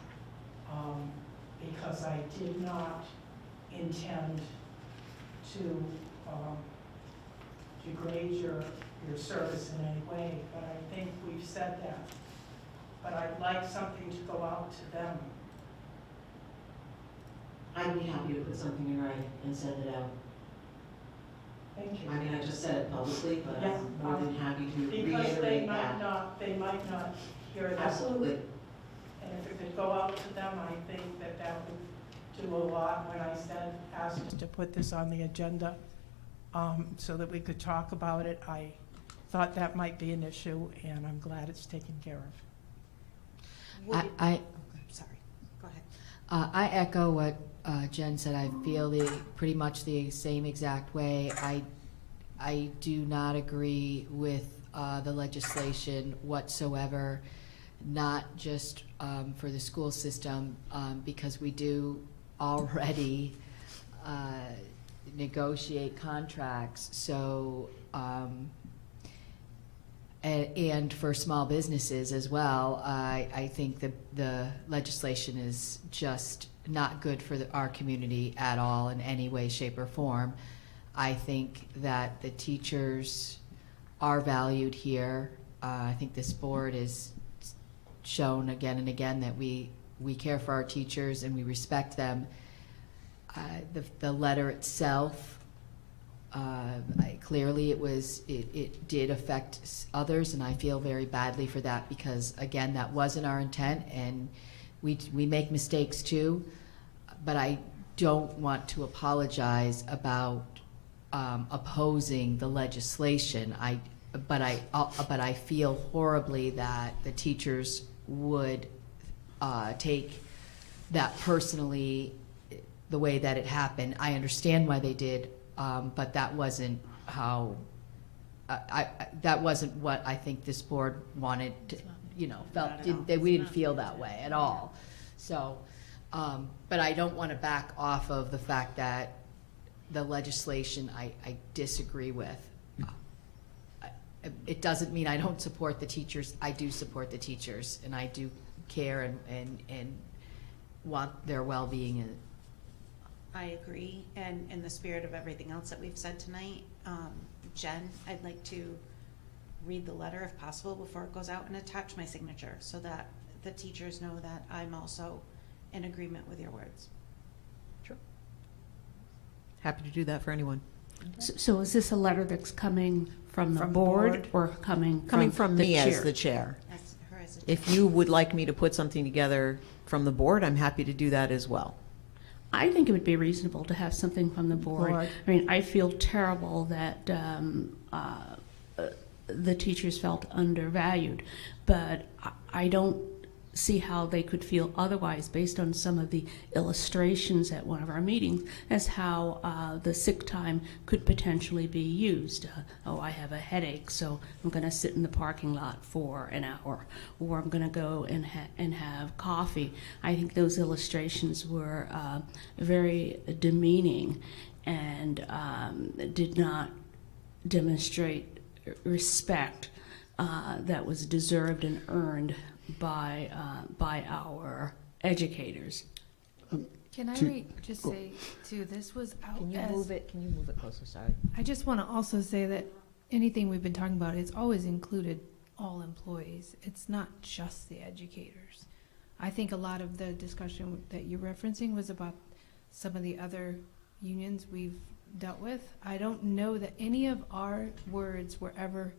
because I did not intend to degrade your service in any way, but I think we've said that. But I'd like something to go out to them. I'd be happy to put something in writing and send it out. Thank you. I mean, I just said it publicly, but Yeah, I'm more than happy to because reiterate that. they might not hear that. Absolutely. And if it could go out to them, I think that would do a lot. When I asked to put this on the agenda so that we could talk about it, I thought that might be an issue, and I'm glad it's taken care of. Sorry, go ahead. I echo what Jen said. I feel pretty much the same exact way. I do not agree with the legislation whatsoever, not just for the school system, because we do already negotiate contracts. So, and for small businesses as well, I think the legislation is just not good for our community at all in any way, shape, or form. I think that the teachers are valued here. I think this board has shown again and again that we care for our teachers and we respect them. The letter itself Clearly, it did affect others, and I feel very badly for that because, again, that wasn't our intent, and we make mistakes too. But I don't want to apologize about opposing the legislation. But I feel horribly that the teachers would take that personally, the way that it happened. I understand why they did, but that wasn't how. That wasn't what I think this board wanted to, felt. We didn't feel that way at all. So, but I don't want to back off of the fact that the legislation I disagree with. It doesn't mean I don't support the teachers. I do support the teachers, and I do care and want their well-being. I agree, and in the spirit of everything else that we've said tonight, Jen, I'd like to read the letter if possible before it goes out and attach my signature so that the teachers know that I'm also in agreement with your words. Sure. Happy to do that for anyone. So is this a letter that's coming from the board or coming from the me chair? as the chair? As her as a If you would like me to put something together from the board, I'm happy to do that as well. I think it would be reasonable to have something from the board. I mean, I feel terrible that the teachers felt undervalued, but I don't see how they could feel otherwise based on some of the illustrations at one of our meetings as how the sick time could potentially be used. I have a headache, so I'm going to sit in the parking lot for an hour, or I'm going to go and have coffee. I think those illustrations were very demeaning and did not demonstrate respect that was deserved and earned by our educators. Can I just say too, this was out Can you move it closer, sorry. I just want to also say that anything we've been talking about, it's always included all employees. It's not just the educators. I think a lot of the discussion that you're referencing was about some of the other unions we've dealt with. I don't know that any of our words were ever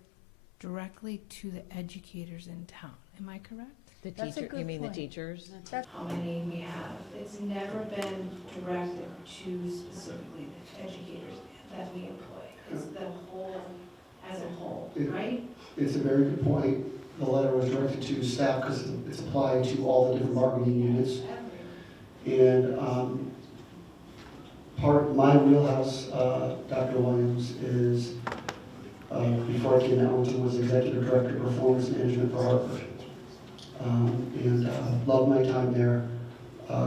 directly to the educators in town. Am I correct? You mean the teachers? That's how many we have. It's never been directed to specifically the educators that we employ. It's the whole, as a whole, right? It's a very good point. The letter was directed to staff because it's applied to all the different bargaining units. And part of my wheelhouse, Dr. Williams, is before I came to Ellington, was executive director of performance management for Hartford. And loved my time there,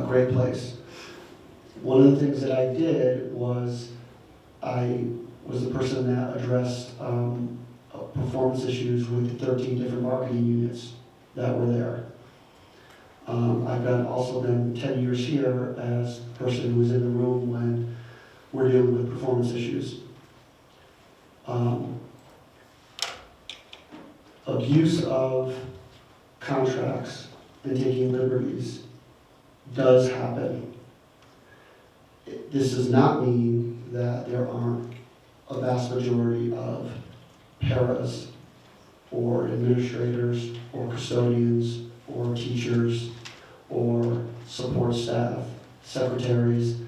great place. One of the things that I did was I was the person that addressed performance issues with 13 different marketing units that were there. I've also been 10 years here as the person who was in the room when we're dealing with performance issues. Abuse of contracts and taking liberties does happen. This does not mean that there aren't a vast majority of paras or administrators or custodians or teachers or support staff, secretaries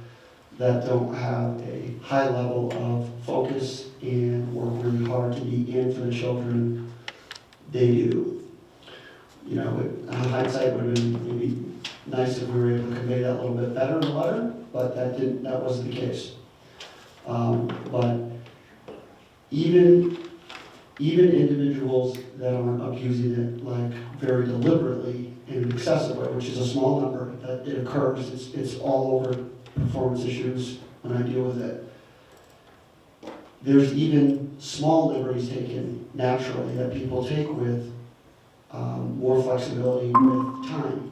that don't have a high level of focus and work really hard to be in for the children. They do. You know, in hindsight, would have been maybe nice if we were able to convey that a little bit better in the letter, but that wasn't the case. But even individuals that aren't abusing it like very deliberately in an excessive way, which is a small number, that it occurs. It's all over performance issues when I deal with it. There's even small liberties taken naturally that people take with more flexibility with time.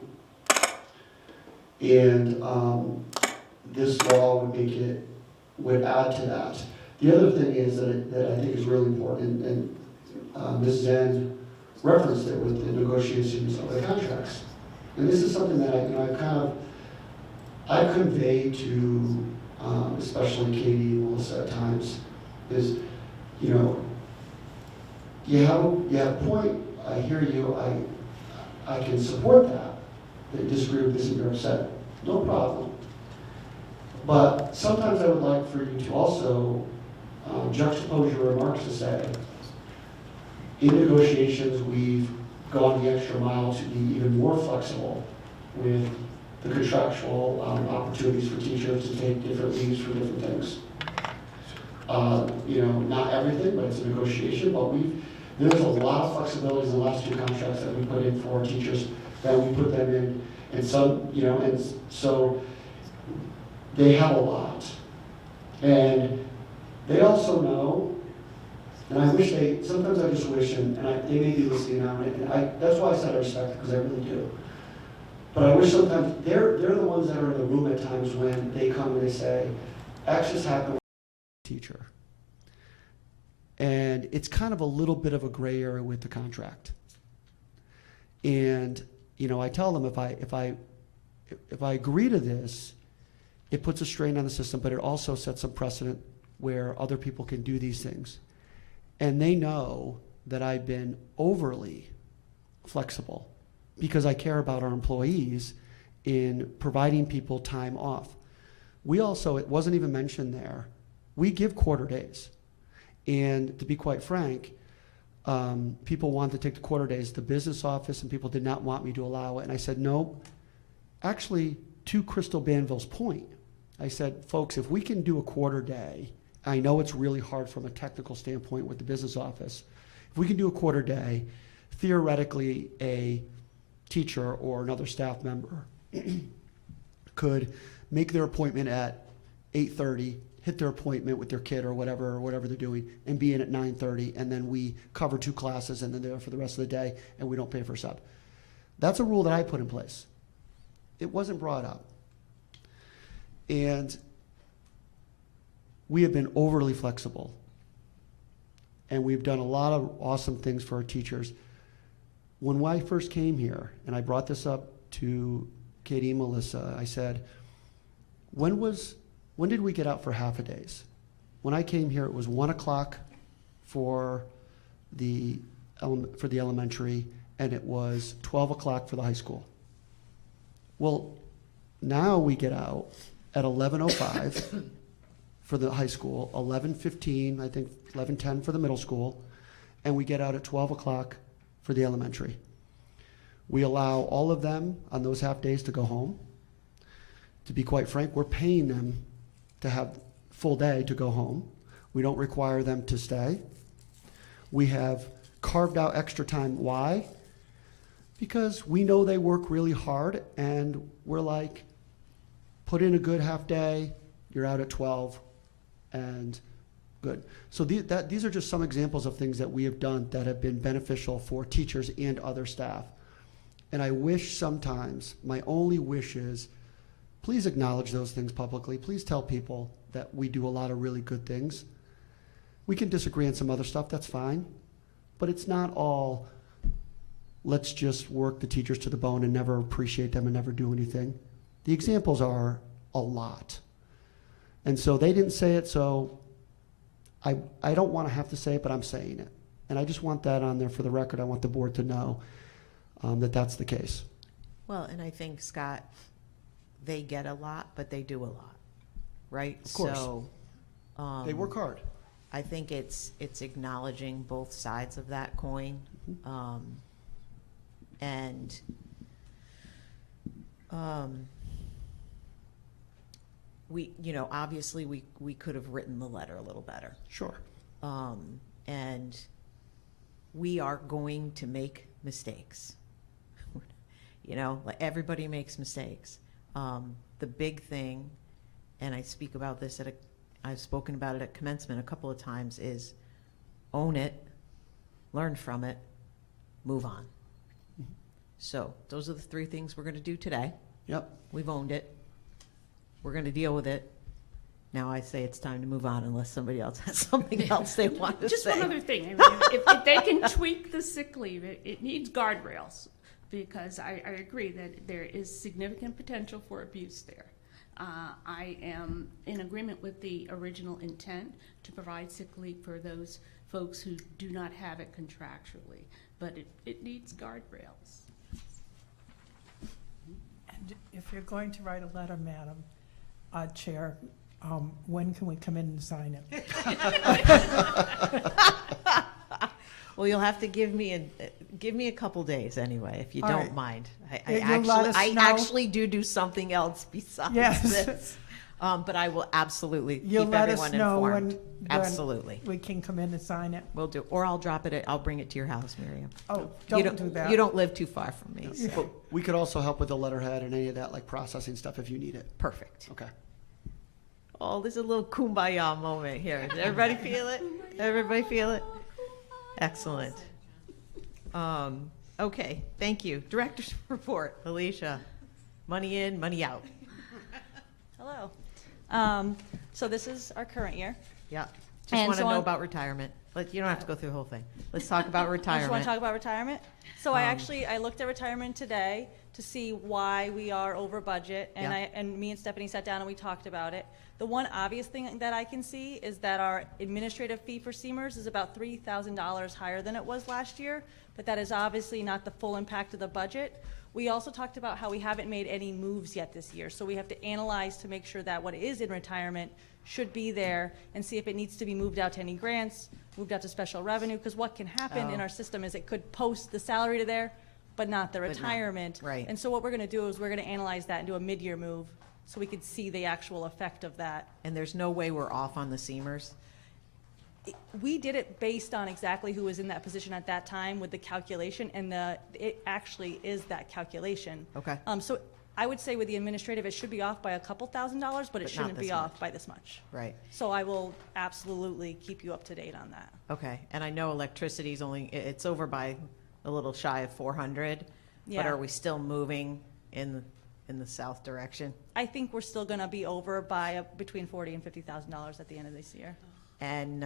And this law would add to that. The other thing is that I think is really important, and Ms. Zen referenced it with the negotiations of the contracts. And this is something that I convey to, especially Katie and Melissa at times, is, you know, you have a point, I hear you, I can support that, that you disagree with this and you're upset, no problem. But sometimes I would like for you to also juxtapose your remarks to say, in negotiations, we've gone the extra mile to be even more flexible with the contractual opportunities for teachers to take different leaves for different things. You know, not everything, but it's a negotiation, but there's a lot of flexibilities in the last two contracts that we put in for teachers, that we put them in, and some, you know, and so they have a lot. And they also know, and I wish sometimes I just wish, and they may be listening now, and that's why I said I respect it, because I really do. But I wish sometimes, they're the ones that are in the room at times when they come and they say, X just happened with a teacher. And it's kind of a little bit of a gray area with the contract. And, you know, I tell them if I agree to this, it puts a strain on the system, but it also sets some precedent where other people can do these things. And they know that I've been overly flexible because I care about our employees in providing people time off. We also, it wasn't even mentioned there, we give quarter days. And to be quite frank, people wanted to take the quarter days. The business office and people did not want me to allow it. And I said, no. Actually, to Crystal Banville's point, I said, folks, if we can do a quarter day, I know it's really hard from a technical standpoint with the business office. If we can do a quarter day, theoretically a teacher or another staff member could make their appointment at 8:30, hit their appointment with their kid or whatever they're doing, and be in at 9:30, and then we cover 2 classes, and then they're there for the rest of the day, and we don't pay for a sub. That's a rule that I put in place. It wasn't brought up. And we have been overly flexible. And we've done a lot of awesome things for our teachers. When I first came here, and I brought this up to Katie and Melissa, I said, when did we get out for half a days? When I came here, it was 1 o'clock for the elementary, and it was 12 o'clock for the high school. Well, now we get out at 11:05 for the high school, 11:15, I think 11:10 for the middle school, and we get out at 12 o'clock for the elementary. We allow all of them on those half days to go home. To be quite frank, we're paying them to have full day to go home. We don't require them to stay. We have carved out extra time. Why? Because we know they work really hard, and we're like, put in a good half day, you're out at 12, and good. So these are just some examples of things that we have done that have been beneficial for teachers and other staff. And I wish sometimes, my only wish is, please acknowledge those things publicly. Please tell people that we do a lot of really good things. We can disagree on some other stuff, that's fine. But it's not all, let's just work the teachers to the bone and never appreciate them and never do anything. The examples are a lot. And so they didn't say it, so I don't want to have to say it, but I'm saying it. And I just want that on there for the record. I want the board to know that that's the case. Well, and I think, Scott, they get a lot, but they do a lot, right? Of course. So, they work hard. I think it's acknowledging both sides of that coin. We, you know, obviously we could have written the letter a little better. Sure. And we are going to make mistakes. You know, like everybody makes mistakes. The big thing, and I speak about this I've spoken about it at commencement a couple of times, is own it, learn from it, move on. Mm-hmm. So those are the 3 things we're going to do today. Yep. We've owned it. We're going to deal with it. Now I say it's time to move on unless somebody else has something else they want to Just say. one other thing. I mean, if they can tweak the sick leave, it needs guardrails, because I agree that there is significant potential for abuse there. I am in agreement with the original intent to provide sick leave for those folks who do not have it contractually, but it needs guardrails. And if you're going to write a letter, Madam Chair, when can we come in and sign it? Well, you'll have to give me a couple days anyway, if you All don't right. mind. You'll let us I know? actually do something else besides Yes. this. But I will absolutely You'll keep let us everyone know informed. when Absolutely. we can come in and sign it. We'll do, or I'll drop it, I'll bring it to your house, Miriam. Oh, You don't do that. You don't live too far from me. so- But we could also help with the letterhead and any of that, like processing stuff if you need it. Perfect. Okay. Oh, there's a little kumbaya moment here. Did everybody feel it? Everybody feel it? Excellent. Okay, thank you. Director's report, Alicia. Money in, money out. Hello. So this is our current year. Yeah. Just And want to so know on- about retirement. You don't have to go through the whole thing. Let's talk about You just retirement. want to talk about retirement? So I looked at retirement today to see why we are over budget, and Yeah. and me and Stephanie sat down and we talked about it. The one obvious thing that I can see is that our administrative fee for SEMERS is about $3,000 higher than it was last year, but that is obviously not the full impact of the budget. We also talked about how we haven't made any moves yet this year, so we have to analyze to make sure that what is in retirement should be there and see if it needs to be moved out to any grants, moved out to special revenue, because what can happen in our system is it could post the salary to there, but not the retirement. right. And so what we're gonna do is we're gonna analyze that and do a mid-year move, so we could see the actual effect of that. And there's no way we're off on the SEMERS? We did it based on exactly who was in that position at that time with the calculation, and it actually is that calculation. Okay. So I would say with the administrative, it should be off by a couple $1,000s, but it not shouldn't this be off much. by this much. Right. So I will absolutely keep you up to date on that. Okay, and I know electricity's only, it's over by a little shy of 400, but Yeah. are we still moving in the south direction? I think we're still gonna be over by between $40,000 and $50,000 at the end of this year. And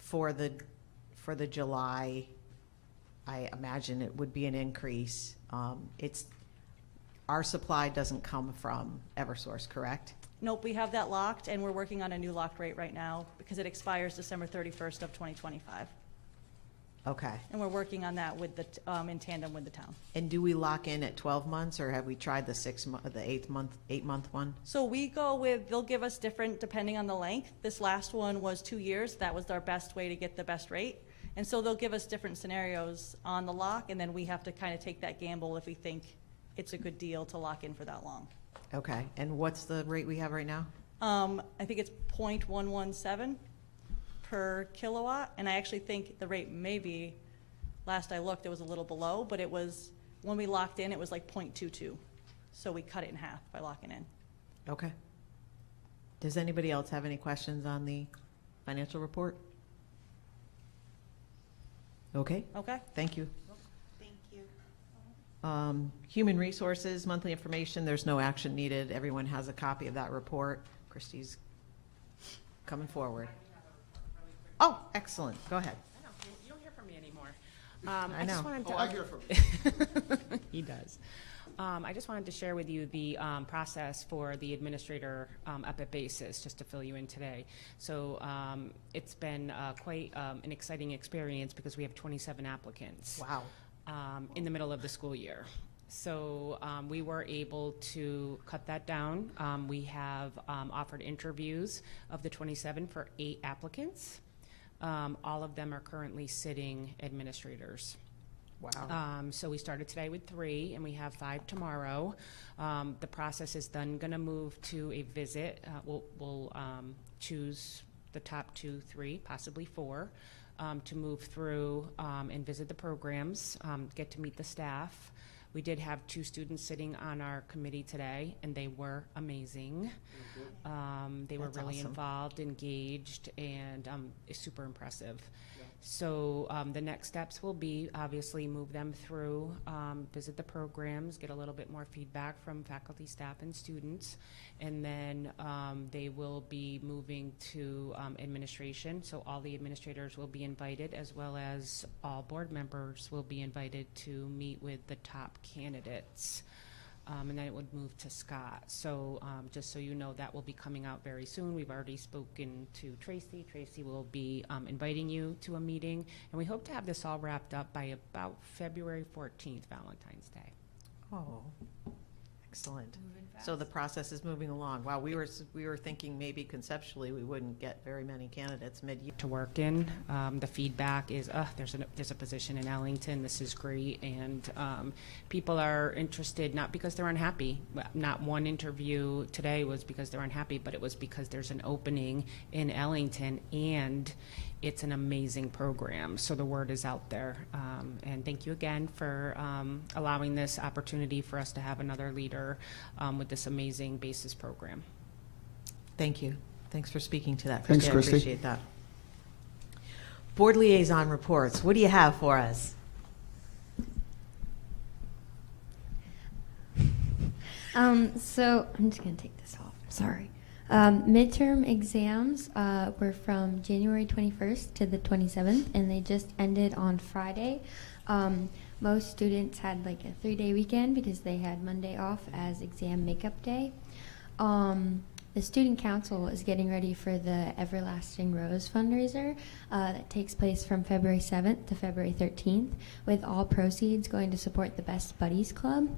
for the July, I imagine it would be an increase. Our supply doesn't come from Eversource, correct? Nope, we have that locked, and we're working on a new locked rate right now because it expires December 31st of 2025. Okay. And we're working on that with in tandem with the town. And do we lock in at 12 months, or have we tried the 8-month one? So we go with, they'll give us different depending on the length. This last one was 2 years. That was our best way to get the best rate. And so they'll give us different scenarios on the lock, and then we have to kind of take that gamble if we think it's a good deal to lock in for that long. Okay, and what's the rate we have right now? I think it's 0.117 per kilowatt, and I actually think the rate may be, last I looked, it was a little below, but it was, when we locked in, it was like 0.22. So we cut it in half by locking in. Okay. Does anybody else have any questions on the financial report? Okay. Okay. Thank you. Thank you. Human Resources, monthly information, there's no action needed. Everyone has a copy of that report. Christie's coming forward. Oh, excellent. Go ahead. I know, you don't hear from me anymore. I just know. wanted to, Oh, I hear from he does. I just wanted to share with you the process for the administrator up at Basis, just to fill you in today. So it's been quite an exciting experience because we have 27 applicants. Wow. In the middle of the school year. So we were able to cut that down. We have offered interviews of the 27 for 8 applicants. All of them are currently sitting administrators. Wow. So we started today with 3, and we have 5 tomorrow. The process is then going to move to a visit. We'll choose the top 2, 3, possibly 4, to move through and visit the programs, get to meet the staff. We did have 2 students sitting on our committee today, and they were amazing. They were That's really awesome. involved, engaged, and it's super impressive. So the next steps will be obviously move them through, visit the programs, get a little bit more feedback from faculty, staff, and students, and then they will be moving to administration. So all the administrators will be invited, as well as all board members will be invited to meet with the top candidates. and then it would move to Scott. So just so you know, that will be coming out very soon. We've already spoken to Tracy. Tracy will be inviting you to a meeting, and we hope to have this all wrapped up by about February 14th, Valentine's Day. Oh, excellent. So the process is moving along. Wow, we were thinking maybe conceptually we wouldn't get very many candidates mid-year. To work in, the feedback is, there's a position in Ellington, this is great, and people are interested, not because they're unhappy. Not one interview today was because they're unhappy, but it was because there's an opening in Ellington, and it's an amazing program, so the word is out there. And thank you again for allowing this opportunity for us to have another leader with this amazing BASIS program. Thank you. Thanks for speaking to that, Thanks, Christy. I Christy. appreciate that. Board liaison reports. What do you have for us? So I'm just going to take this off. Sorry. Midterm exams were from January 21st to the 27th, and they just ended on Friday. Most students had like a 3-day weekend because they had Monday off as exam makeup day. The Student Council is getting ready for the Everlasting Rose fundraiser that takes place from February 7th to February 13th, with all proceeds going to support the Best Buddies Club.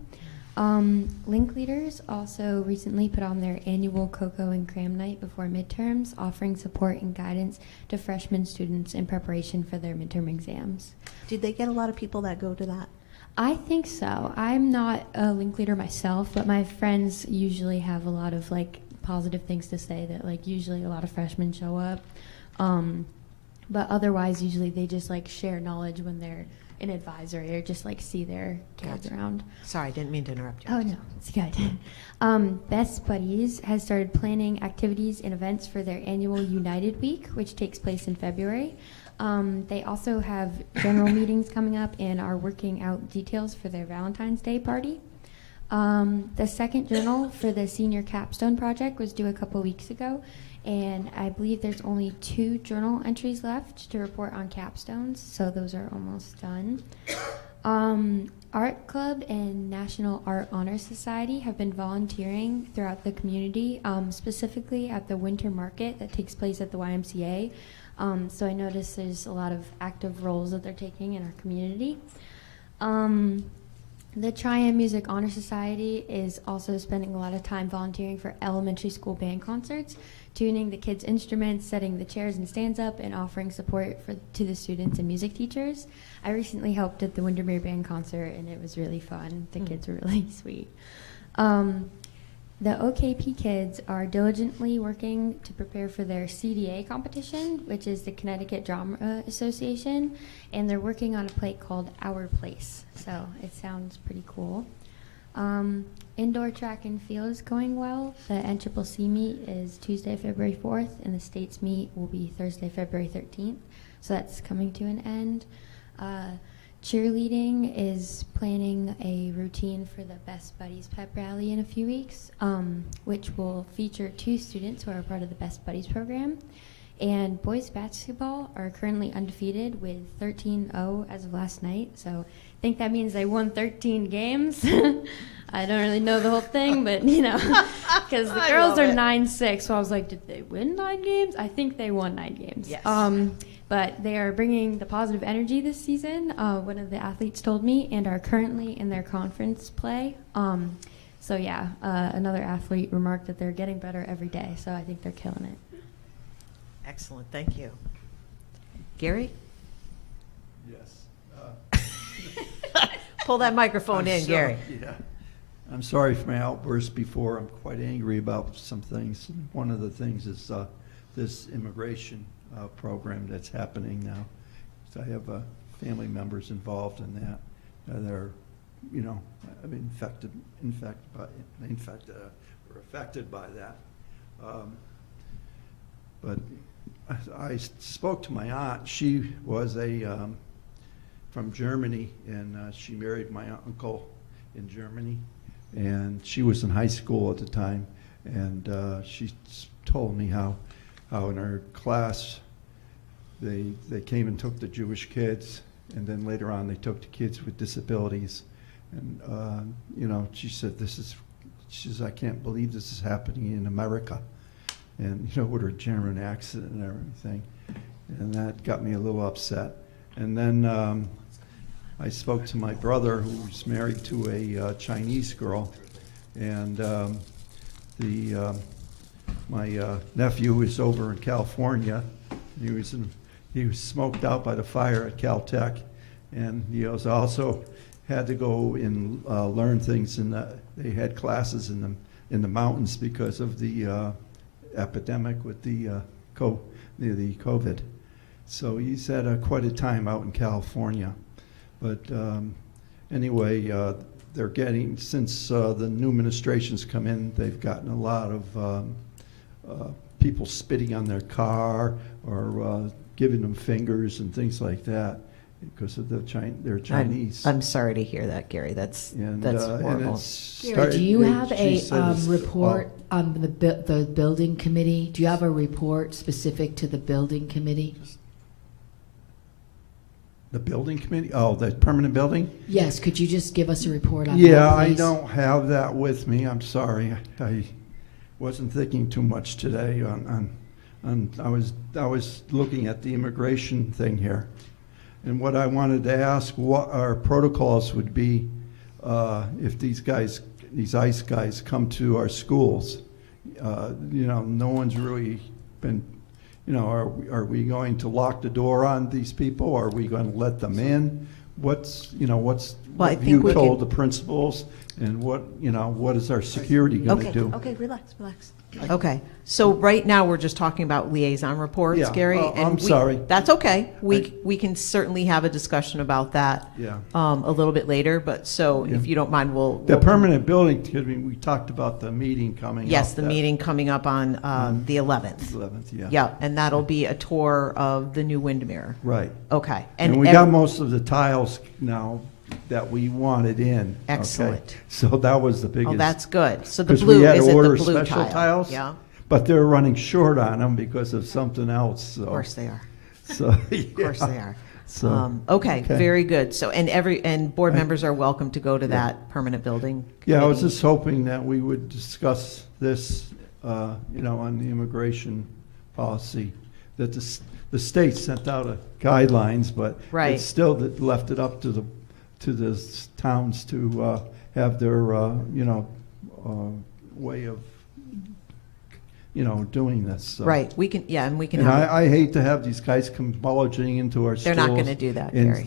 Link Leaders also recently put on their annual Cocoa and Cram Night before midterms, offering support and guidance to freshman students in preparation for their midterm exams. Did they get a lot of people that go to that? I think so. I'm not a Link Leader myself, but my friends usually have a lot of like positive things to say, that like usually a lot of freshmen show up. But otherwise, usually they just like share knowledge when they're an advisory or just like see their kids around. Sorry, I didn't mean to interrupt you. Oh no, it's good. Best Buddies has started planning activities and events for their annual United Week, which takes place in February. They also have general meetings coming up and are working out details for their Valentine's Day party. The second journal for the senior capstone project was due a couple weeks ago, and I believe there's only 2 journal entries left to report on capstones, so those are almost done. Art Club and National Art Honor Society have been volunteering throughout the community, specifically at the winter market that takes place at the YMCA. So I noticed there's a lot of active roles that they're taking in our community. The Triad Music Honor Society is also spending a lot of time volunteering for elementary school band concerts, tuning the kids' instruments, setting the chairs and stands up, and offering support to the students and music teachers. I recently helped at the Windermere Band concert, and it was really fun. The kids were really sweet. The OKP kids are diligently working to prepare for their CDA competition, which is the Connecticut Drama Association, and they're working on a play called Our Place, so it sounds pretty cool. Indoor track and field is going well. The NCCC meet is Tuesday, February 4th, and the states meet will be Thursday, February 13th, so that's coming to an end. Cheerleading is planning a routine for the Best Buddies pep rally in a few weeks, which will feature 2 students who are part of the Best Buddies program. And boys basketball are currently undefeated with 13-0 as of last night, so I think that means they won 13 games. I don't really know the whole thing, but you know, because the girls are 9-6, so I was like, did they win 9 games? I think they won 9 games. Yes. But they are bringing the positive energy this season, one of the athletes told me, and are currently in their conference play. So yeah, another athlete remarked that they're getting better every day, so I think they're killing it. Excellent, thank you. Gary? Yes. Pull that microphone in, Gary. Yeah. I'm sorry for my outburst before. I'm quite angry about some things. One of the things is this immigration program that's happening now. So I have family members involved in that. They're, you know, I mean, affected by that. But I spoke to my aunt. She was from Germany, and she married my uncle in Germany, and she was in high school at the time, and she told me how in her class they came and took the Jewish kids, and then later on they took the kids with disabilities, And, you know, she said, she says, I can't believe this is happening in America. And, you know, with her German accent and everything. And that got me a little upset. And then I spoke to my brother, who's married to a Chinese girl. And my nephew is over in California. He was smoked out by the fire at Caltech. And he was also had to go and learn things they had classes in the mountains because of the epidemic with the COVID. So he's had quite a time out in California. But anyway, they're getting, since the new administration's come in, they've gotten a lot of people spitting on their car or giving them fingers and things like that because of their Chinese. I'm sorry to hear that, Gary. That's horrible. Gary, do you have a report on the building committee? Do you have a report specific to the building committee? The building committee? Oh, the permanent building? Yes, could you just give us a report on Yeah, that, I please? don't have that with me. I'm sorry. I wasn't thinking too much today I was looking at the immigration thing here. And what I wanted to ask, what our protocols would be if these ICE guys come to our schools. You know, no one's really been, you know, are we going to lock the door on these people? Are we going to let them in? What have you told the principals? And what is our security going to do? Okay, relax. Okay, so right now, we're just talking about liaison reports, Gary. I'm sorry. That's okay. We can certainly have a discussion about that a little bit later, but if you don't mind, we'll... The permanent building, we talked about the meeting coming up. Yes, the meeting coming up on the 11th. 11th, yeah. Yeah, and that'll be a tour of the new Windermere. Right. Okay. And we got most of the tiles now that we wanted in. Excellent. Okay? So that was the biggest. Oh, that's good. So the blue, is it the blue special tile? tiles? Yeah. But they're running short on them because of something else. So. Of course they are. So, Of course they are. So, okay, very good. So, and board members are welcome to go to that permanent building. Yeah, I was committee. just hoping that we would discuss this, on the immigration policy, that the state sent out guidelines, but Right. it's still left it up to the towns to have their, way of, doing this. So. Right, we can, and we can And have. I hate to have these guys come bulging into our schools. They're not going to do that, and Gary.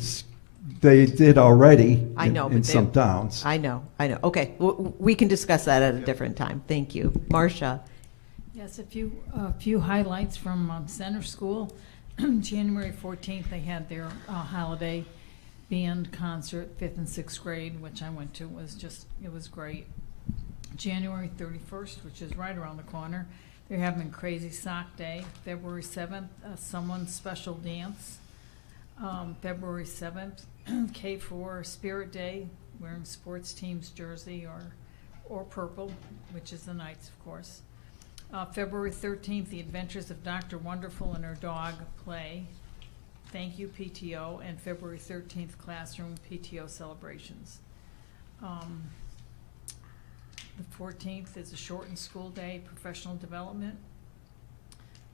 They did already I know, in but some towns. I know. Okay, we can discuss that at a different time. Thank you. Marcia? Yes, a few highlights from Center School. January 14th, they had their holiday band concert, 5th and 6th grade, which I went to. It was great. January 31st, which is right around the corner, they're having Crazy Sock Day. February 7th, someone's special dance. February 7th, K4 Spirit Day, wearing sports team's jersey or purple, which is the Knights, of course. February 13th, The Adventures of Dr. Wonderful and Her Dog play. Thank you, PTO, and February 13th, classroom PTO celebrations. The 14th is a shortened school day, professional development.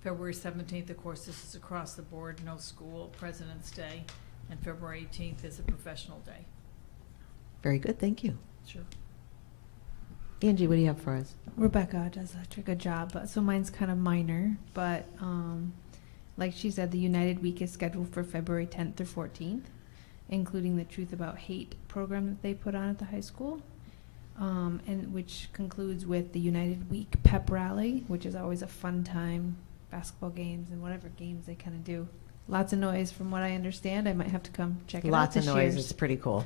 February 17th, of course, this is across the board, no school, President's Day. And February 18th is a professional day. Very good, thank you. Sure. Angie, what do you have for us? Rebecca does such a good job, so mine's kind of minor, but like she said, the United Week is scheduled for February 10th through 14th, including the Truth About Hate program that they put on at the high school, and which concludes with the United Week pep rally, which is always a fun time, basketball games and whatever games they kind of do. Lots of noise from what I understand. I might have to come check it out Lots this of year. noise, it's pretty cool.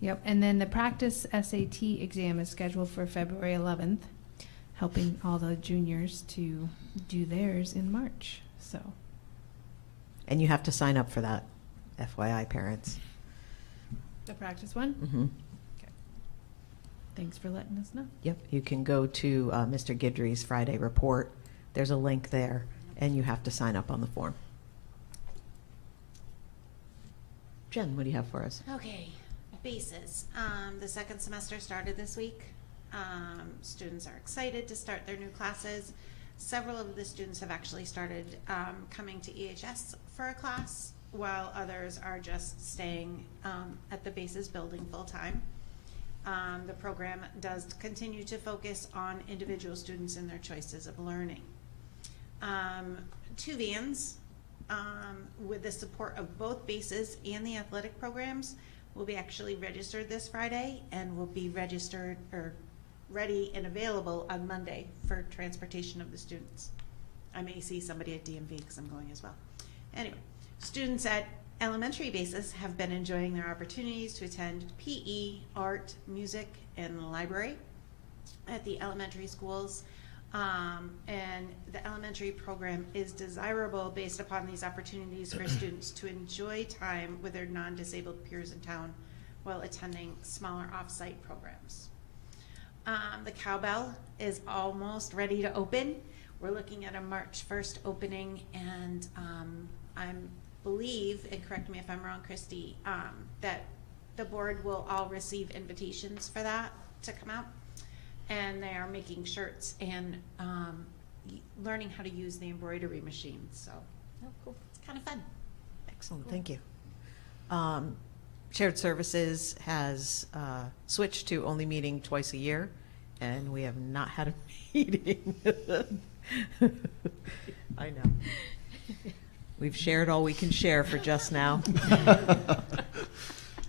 Yep, and then the practice SAT exam is scheduled for February 11th, helping all the juniors to do theirs in March, so. And you have to sign up for that, FYI, parents. The practice one? Mm-hmm. Okay. Thanks for letting us know. Yep, you can go to Mr. Guidry's Friday report. There's a link there, and you have to sign up on the form. Jen, what do you have for us? Okay. bases. The second semester started this week. Students are excited to start their new classes. Several of the students have actually started coming to EHS for a class, while others are just staying at the bases building full-time. The program does continue to focus on individual students and their choices of learning. 2 vans with the support of both bases and the athletic programs will be actually registered this Friday and will be registered or ready and available on Monday for transportation of the students. I may see somebody at DMV because I'm going as well. Anyway, students at elementary bases have been enjoying their opportunities to attend PE, art, music, and the library at the elementary schools. And the elementary program is desirable based upon these opportunities for students to enjoy time with their non-disabled peers in town while attending smaller off-site programs. The Cowbell is almost ready to open. We're looking at a March 1st opening, and I believe, and correct me if I'm wrong, Christy, that the board will all receive invitations for that to come out. And they are making shirts and learning how to use the embroidery machine. So cool. It's kind of fun. Excellent, cool. Thank you. Shared Services has switched to only meeting twice a year, and we have not had a meeting. I know. We've shared all we can share for just now.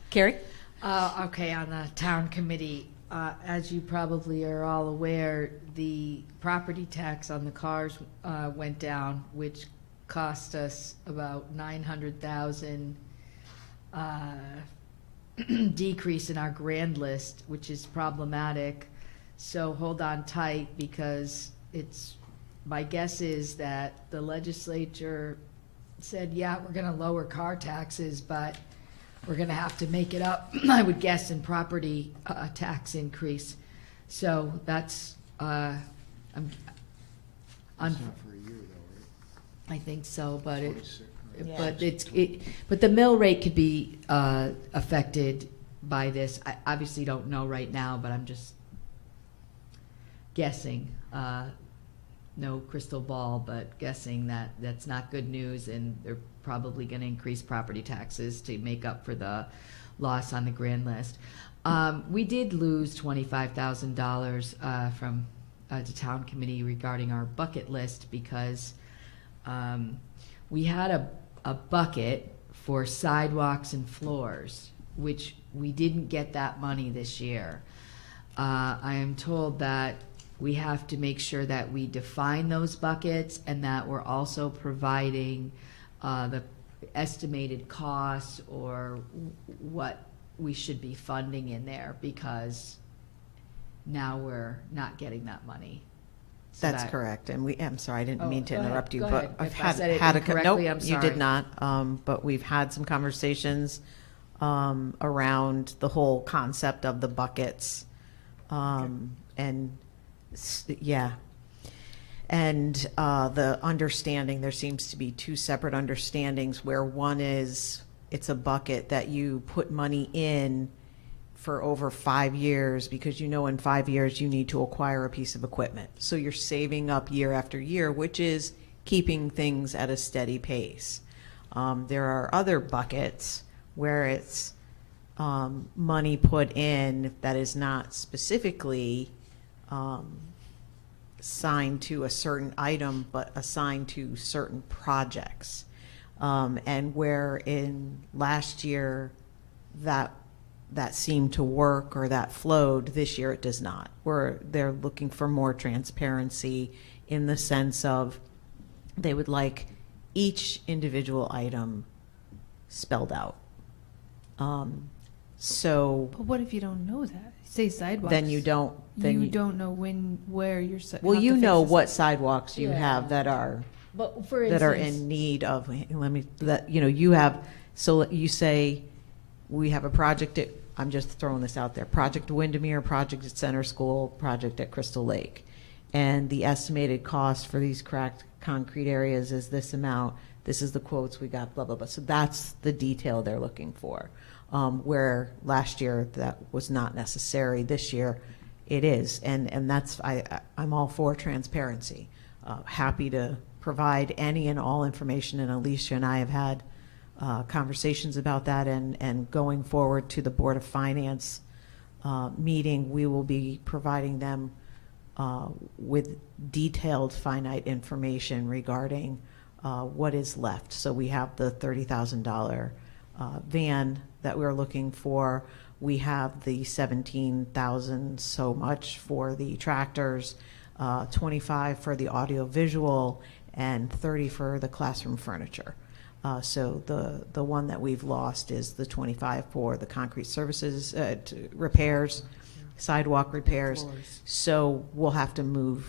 Carrie? Okay, on the town committee, as you probably are all aware, the property tax on the cars went down, which cost us about $900,000 decrease in our grand list, which is problematic. So hold on tight, because my guess is that the legislature said, yeah, we're going to lower car taxes, but we're going to have to make it up, I would guess, in property tax increase. So that's, That's not for a year though, right? I think so, but Yeah. but the mill rate could be affected by this. I obviously don't know right now, but I'm just guessing. No crystal ball, but guessing that that's not good news, and they're probably going to increase property taxes to make up for the loss on the grand list. We did lose $25,000 from the town committee regarding our bucket list, because we had a bucket for sidewalks and floors, which we didn't get that money this year. I am told that we have to make sure that we define those buckets, and that we're also providing the estimated costs or what we should be funding in there, because now we're not getting that money. So That's correct, and I'm sorry, I didn't mean to go ahead, interrupt you, go but ahead. I've If I said it had incorrectly, nope, I'm you sorry. did not. But we've had some conversations around the whole concept of the buckets, and yeah, and the understanding. There seems to be 2 separate understandings, where one is it's a bucket that you put money in for over 5 years, because in 5 years you need to acquire a piece of equipment. So you're saving up year after year, which is keeping things at a steady pace. There are other buckets where it's money put in that is not specifically assigned to a certain item, but assigned to certain projects. And where in last year that seemed to work or that flowed, this year it does not. They're looking for more transparency, in the sense of they would like each individual item spelled out. So But what if you don't know that? Say sidewalks. then you don't. You don't know where you're. Well, how you to fix know this. what sidewalks you Yeah. have that are But for that are instance, in need of. You have. So you say we have a project at. I'm just throwing this out there. Project Windermere, project at Center School, project at Crystal Lake, and the estimated cost for these cracked concrete areas is this amount. This is the quotes we got. Blah blah blah. So that's the detail they're looking for. where last year that was not necessary. This year it is, and that's, I'm all for transparency. Happy to provide any and all information, and Alicia and I have had conversations about that, and going forward to the Board of Finance meeting, we will be providing them with detailed finite information regarding what is left. So we have the $30,000 van that we're looking for. We have the 17,000 so much for the tractors, 25 for the audio visual, and 30 for the classroom furniture. So the one that we've lost is the 25 for the concrete services, repairs, sidewalk repairs. So we'll have to move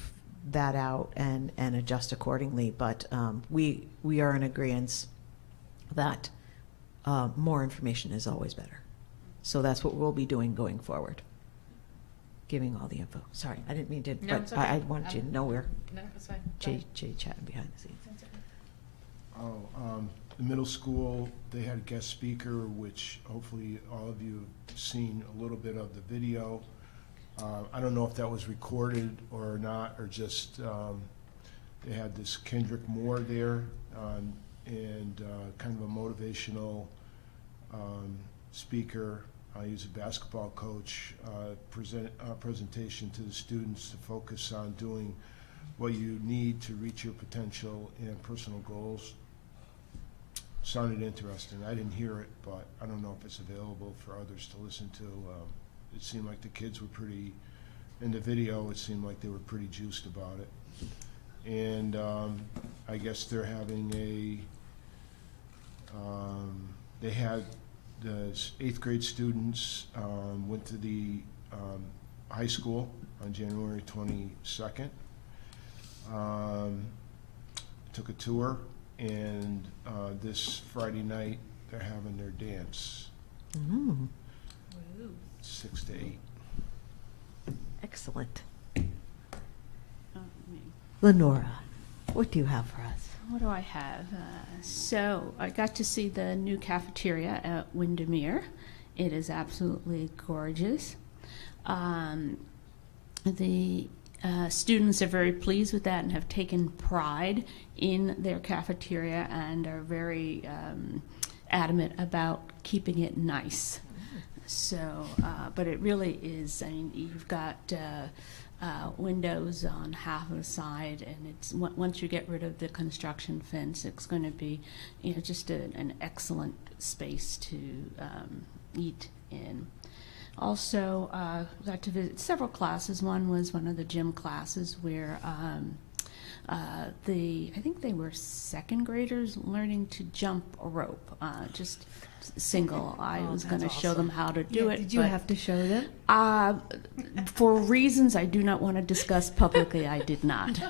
that out and adjust accordingly. But we are in agreement that more information is always better. So that's what we'll be doing going forward, giving all the info. Sorry, I didn't mean to, No, but it's okay. I wanted you to know we're No, it's fine. Go ahead. chatting behind the scenes. The middle school, they had a guest speaker, which hopefully all of you have seen a little bit of the video. I don't know if that was recorded or not, or just they had this Kendrick Moore there, and kind of a motivational speaker. He's a basketball coach. Presentation to the students to focus on doing what you need to reach your potential and personal goals. Sounded interesting. I didn't hear it, but I don't know if it's available for others to listen to. It seemed like the kids were pretty, in the video, it seemed like they were pretty juiced about it. And I guess they're having they had the 8th grade students went to the high school on January 22nd. Took a tour, and this Friday night they're having their dance. 6 to 8. Excellent. Lenora, what do you have for us? What do I have? So I got to see the new cafeteria at Windermere. It is absolutely gorgeous. The students are very pleased with that and have taken pride in their cafeteria and are very adamant about keeping it nice. So, but it really is, I mean, you've got windows on half of the side, and it's once you get rid of the construction fence, it's going to be, you know, just an excellent space to eat in. Also, got to visit several classes. One was one of the gym classes where I think they were 2nd graders learning to jump a rope, just single. I was going to show them how to do it. Did you have to show them? For reasons I do not want to discuss publicly, I did not.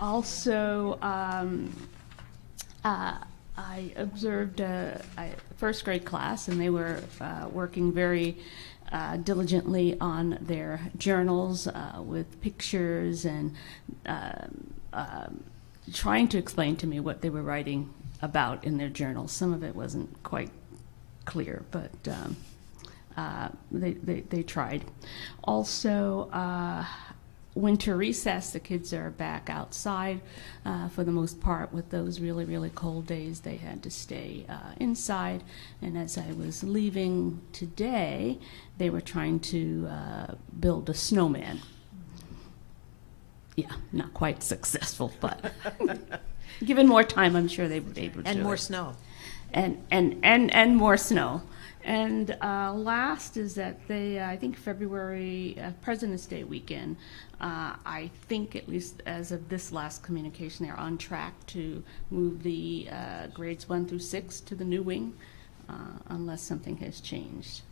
Also, I observed a 1st grade class, and they were working very diligently on their journals with pictures and trying to explain to me what they were writing about in their journals. Some of it wasn't quite clear, but they tried. Also, winter recess, the kids are back outside for the most part. With those really, really cold days, they had to stay inside. And as I was leaving today, they were trying to build a snowman. Yeah, not quite successful, but given more time, I'm sure they would be able to. And more snow. And more snow. And last is that they, I think February, President's Day weekend, I think at least as of this last communication, they're on track to move the grades 1 through 6 to the new wing, unless something has changed.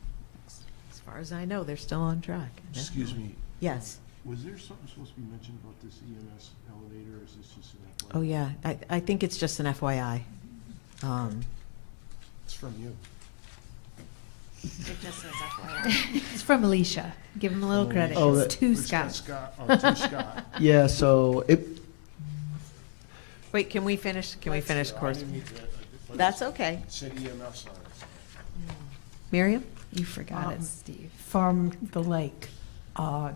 As far as I know, they're still on track. Excuse me. Yes. Was there something supposed to be mentioned about this EMS elevator, or is this just an FYI? Oh, yeah. I think it's just an FYI. It's from you. It just says FYI. It's from Alicia. Give him a little credit. Oh, It's to It's got Scott. Oh, to Scott. Yeah, so Wait, can we finish? Can we finish course? That's okay. Said EMS on it. Miriam? You forgot it, Um, Steve. From the lake.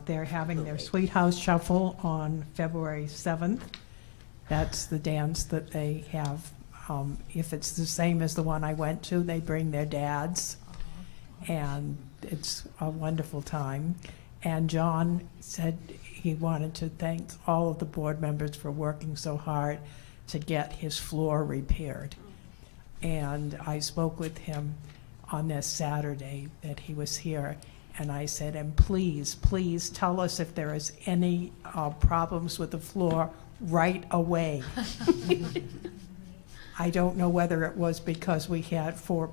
They're having their Sweet House Shuffle on February 7th. That's the dance that they have. If it's the same as the one I went to, they bring their dads. And it's a wonderful time. And John said he wanted to thank all of the board members for working so hard to get his floor repaired. And I spoke with him on this Saturday that he was here, and I said, and please, please tell us if there is any problems with the floor right away. I don't know whether it was because we had four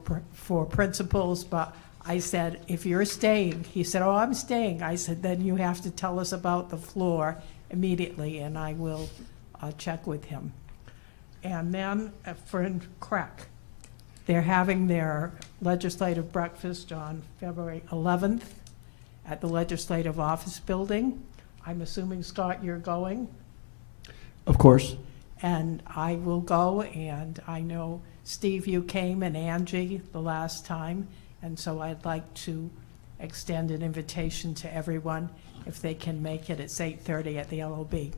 principals, but I said, if you're staying, he said, oh, I'm staying. I said, then you have to tell us about the floor immediately, and I will check with him. And then for crack, they're having their legislative breakfast on February 11th at the Legislative Office Building. I'm assuming, Scott, you're going? Of course. And I will go, and I know, Steve, you came, and Angie the last time, and so I'd like to extend an invitation to everyone if they can make it. It's 8:30 at the LOB.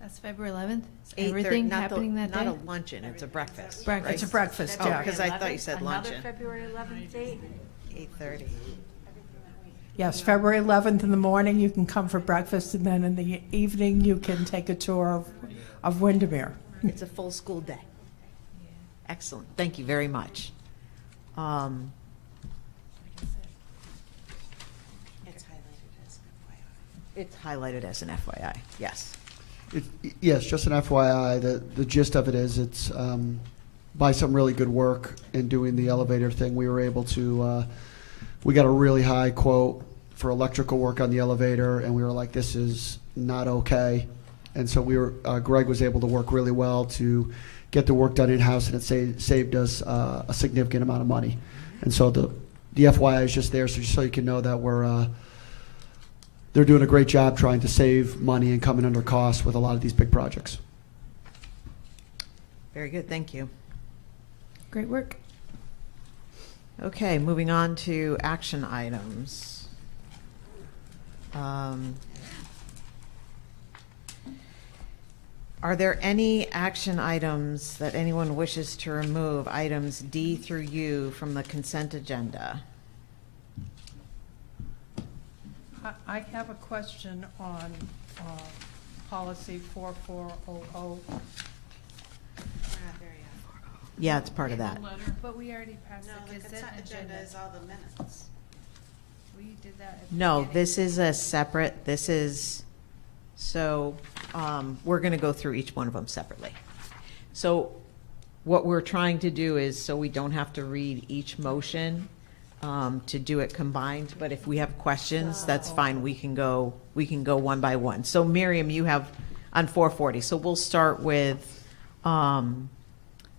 That's February 11th? Is 8:30, everything not happening that day? Not a luncheon, it's a breakfast. Breakfast. It's a breakfast, Oh, yeah. because I thought you said luncheon. Another February 11th date? 8:30. Yes, February 11th in the morning, you can come for breakfast, and then in the evening, you can take a tour of Windermere. It's a full school day. Excellent, thank you very much. It's highlighted as an FYI, yes. Yes, just an FYI, the gist of it is it's by some really good work in doing the elevator thing, we were able to, we got a really high quote for electrical work on the elevator, and we were like, this is not okay. And so Greg was able to work really well to get the work done in-house, and it saved us a significant amount of money. And so the FYI is just there, so just so you can know that they're doing a great job trying to save money and coming under cost with a lot of these big projects. Very good, thank you. Great work. Okay, moving on to action items. Are there any action items that anyone wishes to remove, items D through U from the consent agenda? I have a question on policy 4400. Yeah, it's part of that. But we already passed the consent agenda. Is all the minutes. We did that at the No, beginning. this is a separate, we're gonna go through each one of them separately. So what we're trying to do is, so we don't have to read each motion, to do it combined, but if we have questions, that's fine, we can go one by one. So Miriam, you have on 440, so we'll start with,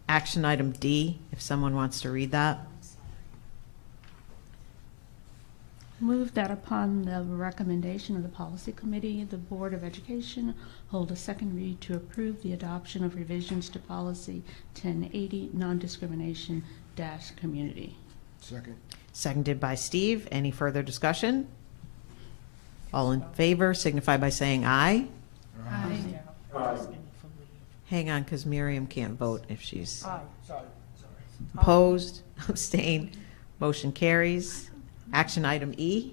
action item D, if someone wants to read that. Move that upon the recommendation of the Policy Committee, the Board of Education hold a second read to approve the adoption of revisions to Policy 1080, non-discrimination - community. Second. Seconded by Steve. Any further discussion? All in favor signify by saying aye. Hang on, because Miriam can't vote if she's opposed, abstained, motion carries. Action item E.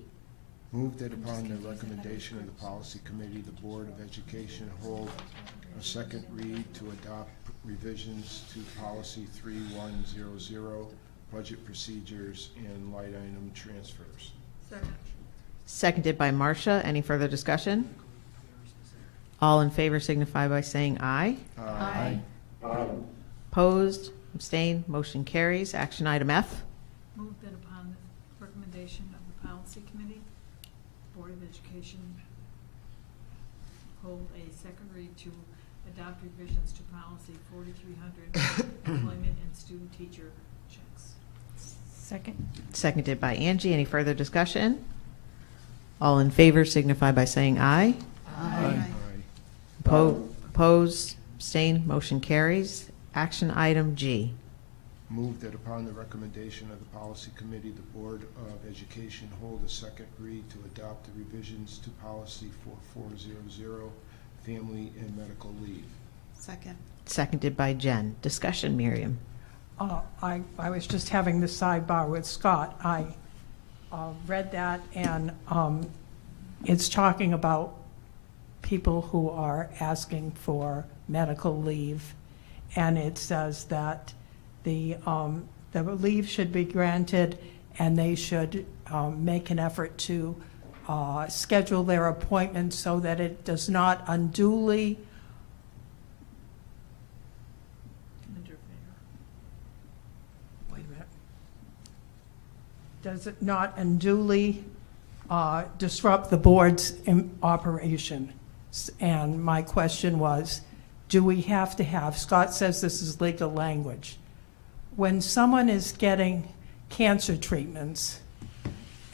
Move that upon the recommendation of the Policy Committee, the Board of Education hold a second read to adopt revisions to Policy 3100, budget procedures and light item transfers. Seconded by Marcia. Any further discussion? All in favor signify by saying aye. Aye. Opposed, abstained, motion carries. Action item F. Move that upon the recommendation of the Policy Committee, Board of Education hold a second read to adopt revisions to Policy 4300, employment and student teacher checks. Second. Seconded by Angie. Any further discussion? All in favor signify by saying aye. Aye. Opposed, Abstained? Motion carries. Action item G. Move that upon the recommendation of the Policy Committee, the Board of Education hold a second read to adopt the revisions to Policy 4400, Family and Medical Leave. Second. Seconded by Jen. Discussion, Miriam. I was just having the sidebar with Scott. I read that, and it's talking about people who are asking for medical leave, and it says that the leave should be granted, and they should make an effort to schedule their appointments so that it does not unduly does it not unduly disrupt the board's operation? And my question was, do we have to have, Scott says this is legal language. When someone is getting cancer treatments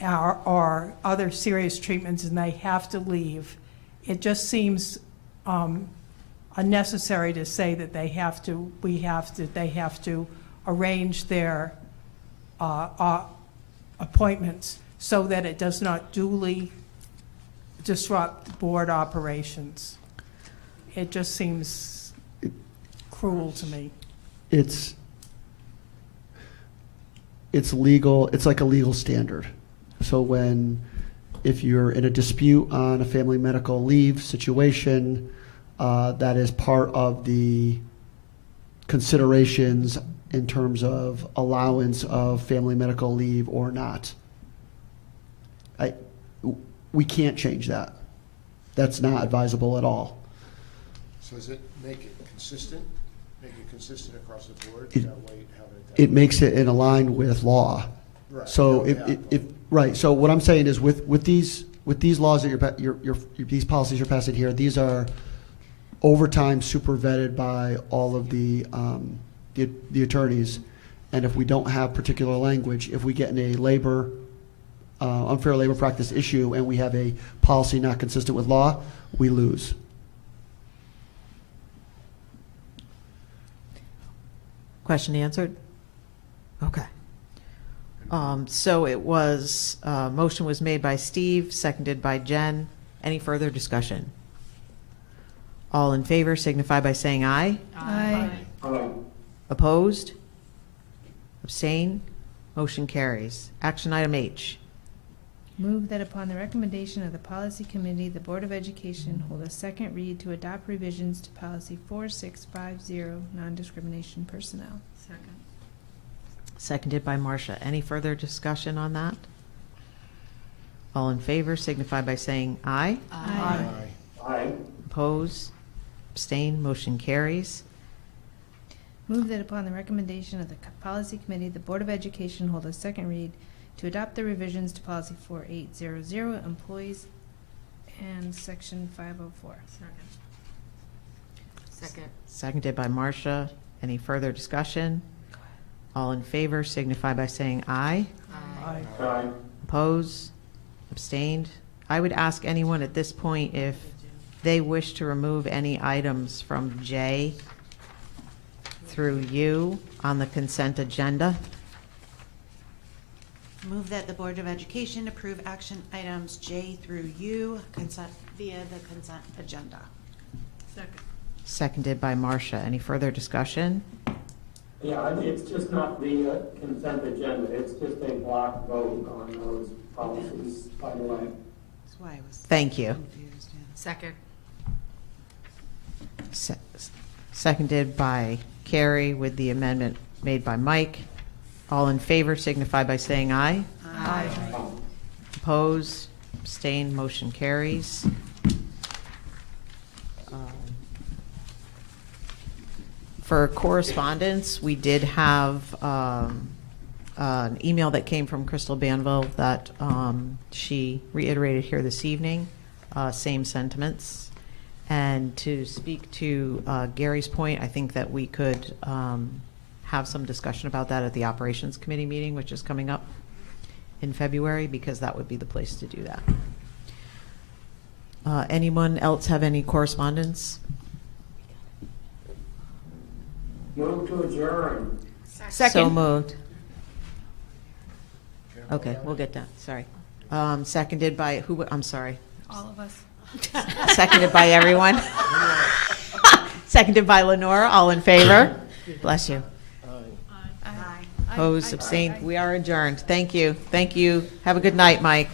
or other serious treatments and they have to leave, it just seems unnecessary to say that they have to arrange their appointments so that it does not duly disrupt board operations. It just seems cruel to me. It's legal, it's like a legal standard. So if you're in a dispute on a family medical leave situation, that is part of the considerations in terms of allowance of family medical leave or not. We can't change that. That's not advisable at all. So does it make it consistent? Make it consistent across the board? It- That way, have it that It makes it in aligned with law. Right. So Yeah. right, so what I'm saying is with these laws that these policies you're passing here, these are over time super vetted by all of the attorneys. And if we don't have particular language, if we get in a unfair labor practice issue and we have a policy not consistent with law, we lose. Question answered? Okay. So it was, motion was made by Steve, seconded by Jen. Any further discussion? All in favor signify by saying aye. Aye. Opposed? Abstain? Motion carries. Action item H. Move that upon the recommendation of the Policy Committee, the Board of Education hold a second read to adopt revisions to Policy 4650, non-discrimination personnel. Second. Seconded by Marcia. Any further discussion on that? All in favor signify by saying aye. Aye. Opposed? Abstain? Motion carries. Move that upon the recommendation of the Policy Committee, the Board of Education hold a second read to adopt the revisions to Policy 4800, employees, and Section 504. Second. Seconded by Marcia. Any further discussion? All in favor signify by saying aye. Aye. Opposed? Abstained? I would ask anyone at this point if they wish to remove any items from J through U on the consent agenda. Move that the Board of Education approve action items J through U via the consent agenda. Second. Seconded by Marcia. Any further discussion? Yeah, it's just not the consent agenda, it's just a block vote on those policies, by the way. That's why I was Thank you. confused, yeah. Second. Seconded by Carrie with the amendment made by Mike. All in favor signify by saying aye. Aye. Opposed? Abstained? Motion carries. For correspondence, we did have an email that came from Crystal Banville that she reiterated here this evening, same sentiments. And to speak to Gary's point, I think that we could have some discussion about that at the Operations Committee meeting, which is coming up in February, because that would be the place to do that. Anyone else have any correspondence? Move to adjourn. So moved. Okay, we'll get that, sorry. Seconded by, who, I'm sorry. All of us. Seconded by everyone. Seconded by Lenora, all in favor? Bless you. Opposed, abstained, we are adjourned. Thank you, thank you. Have a good night, Mike.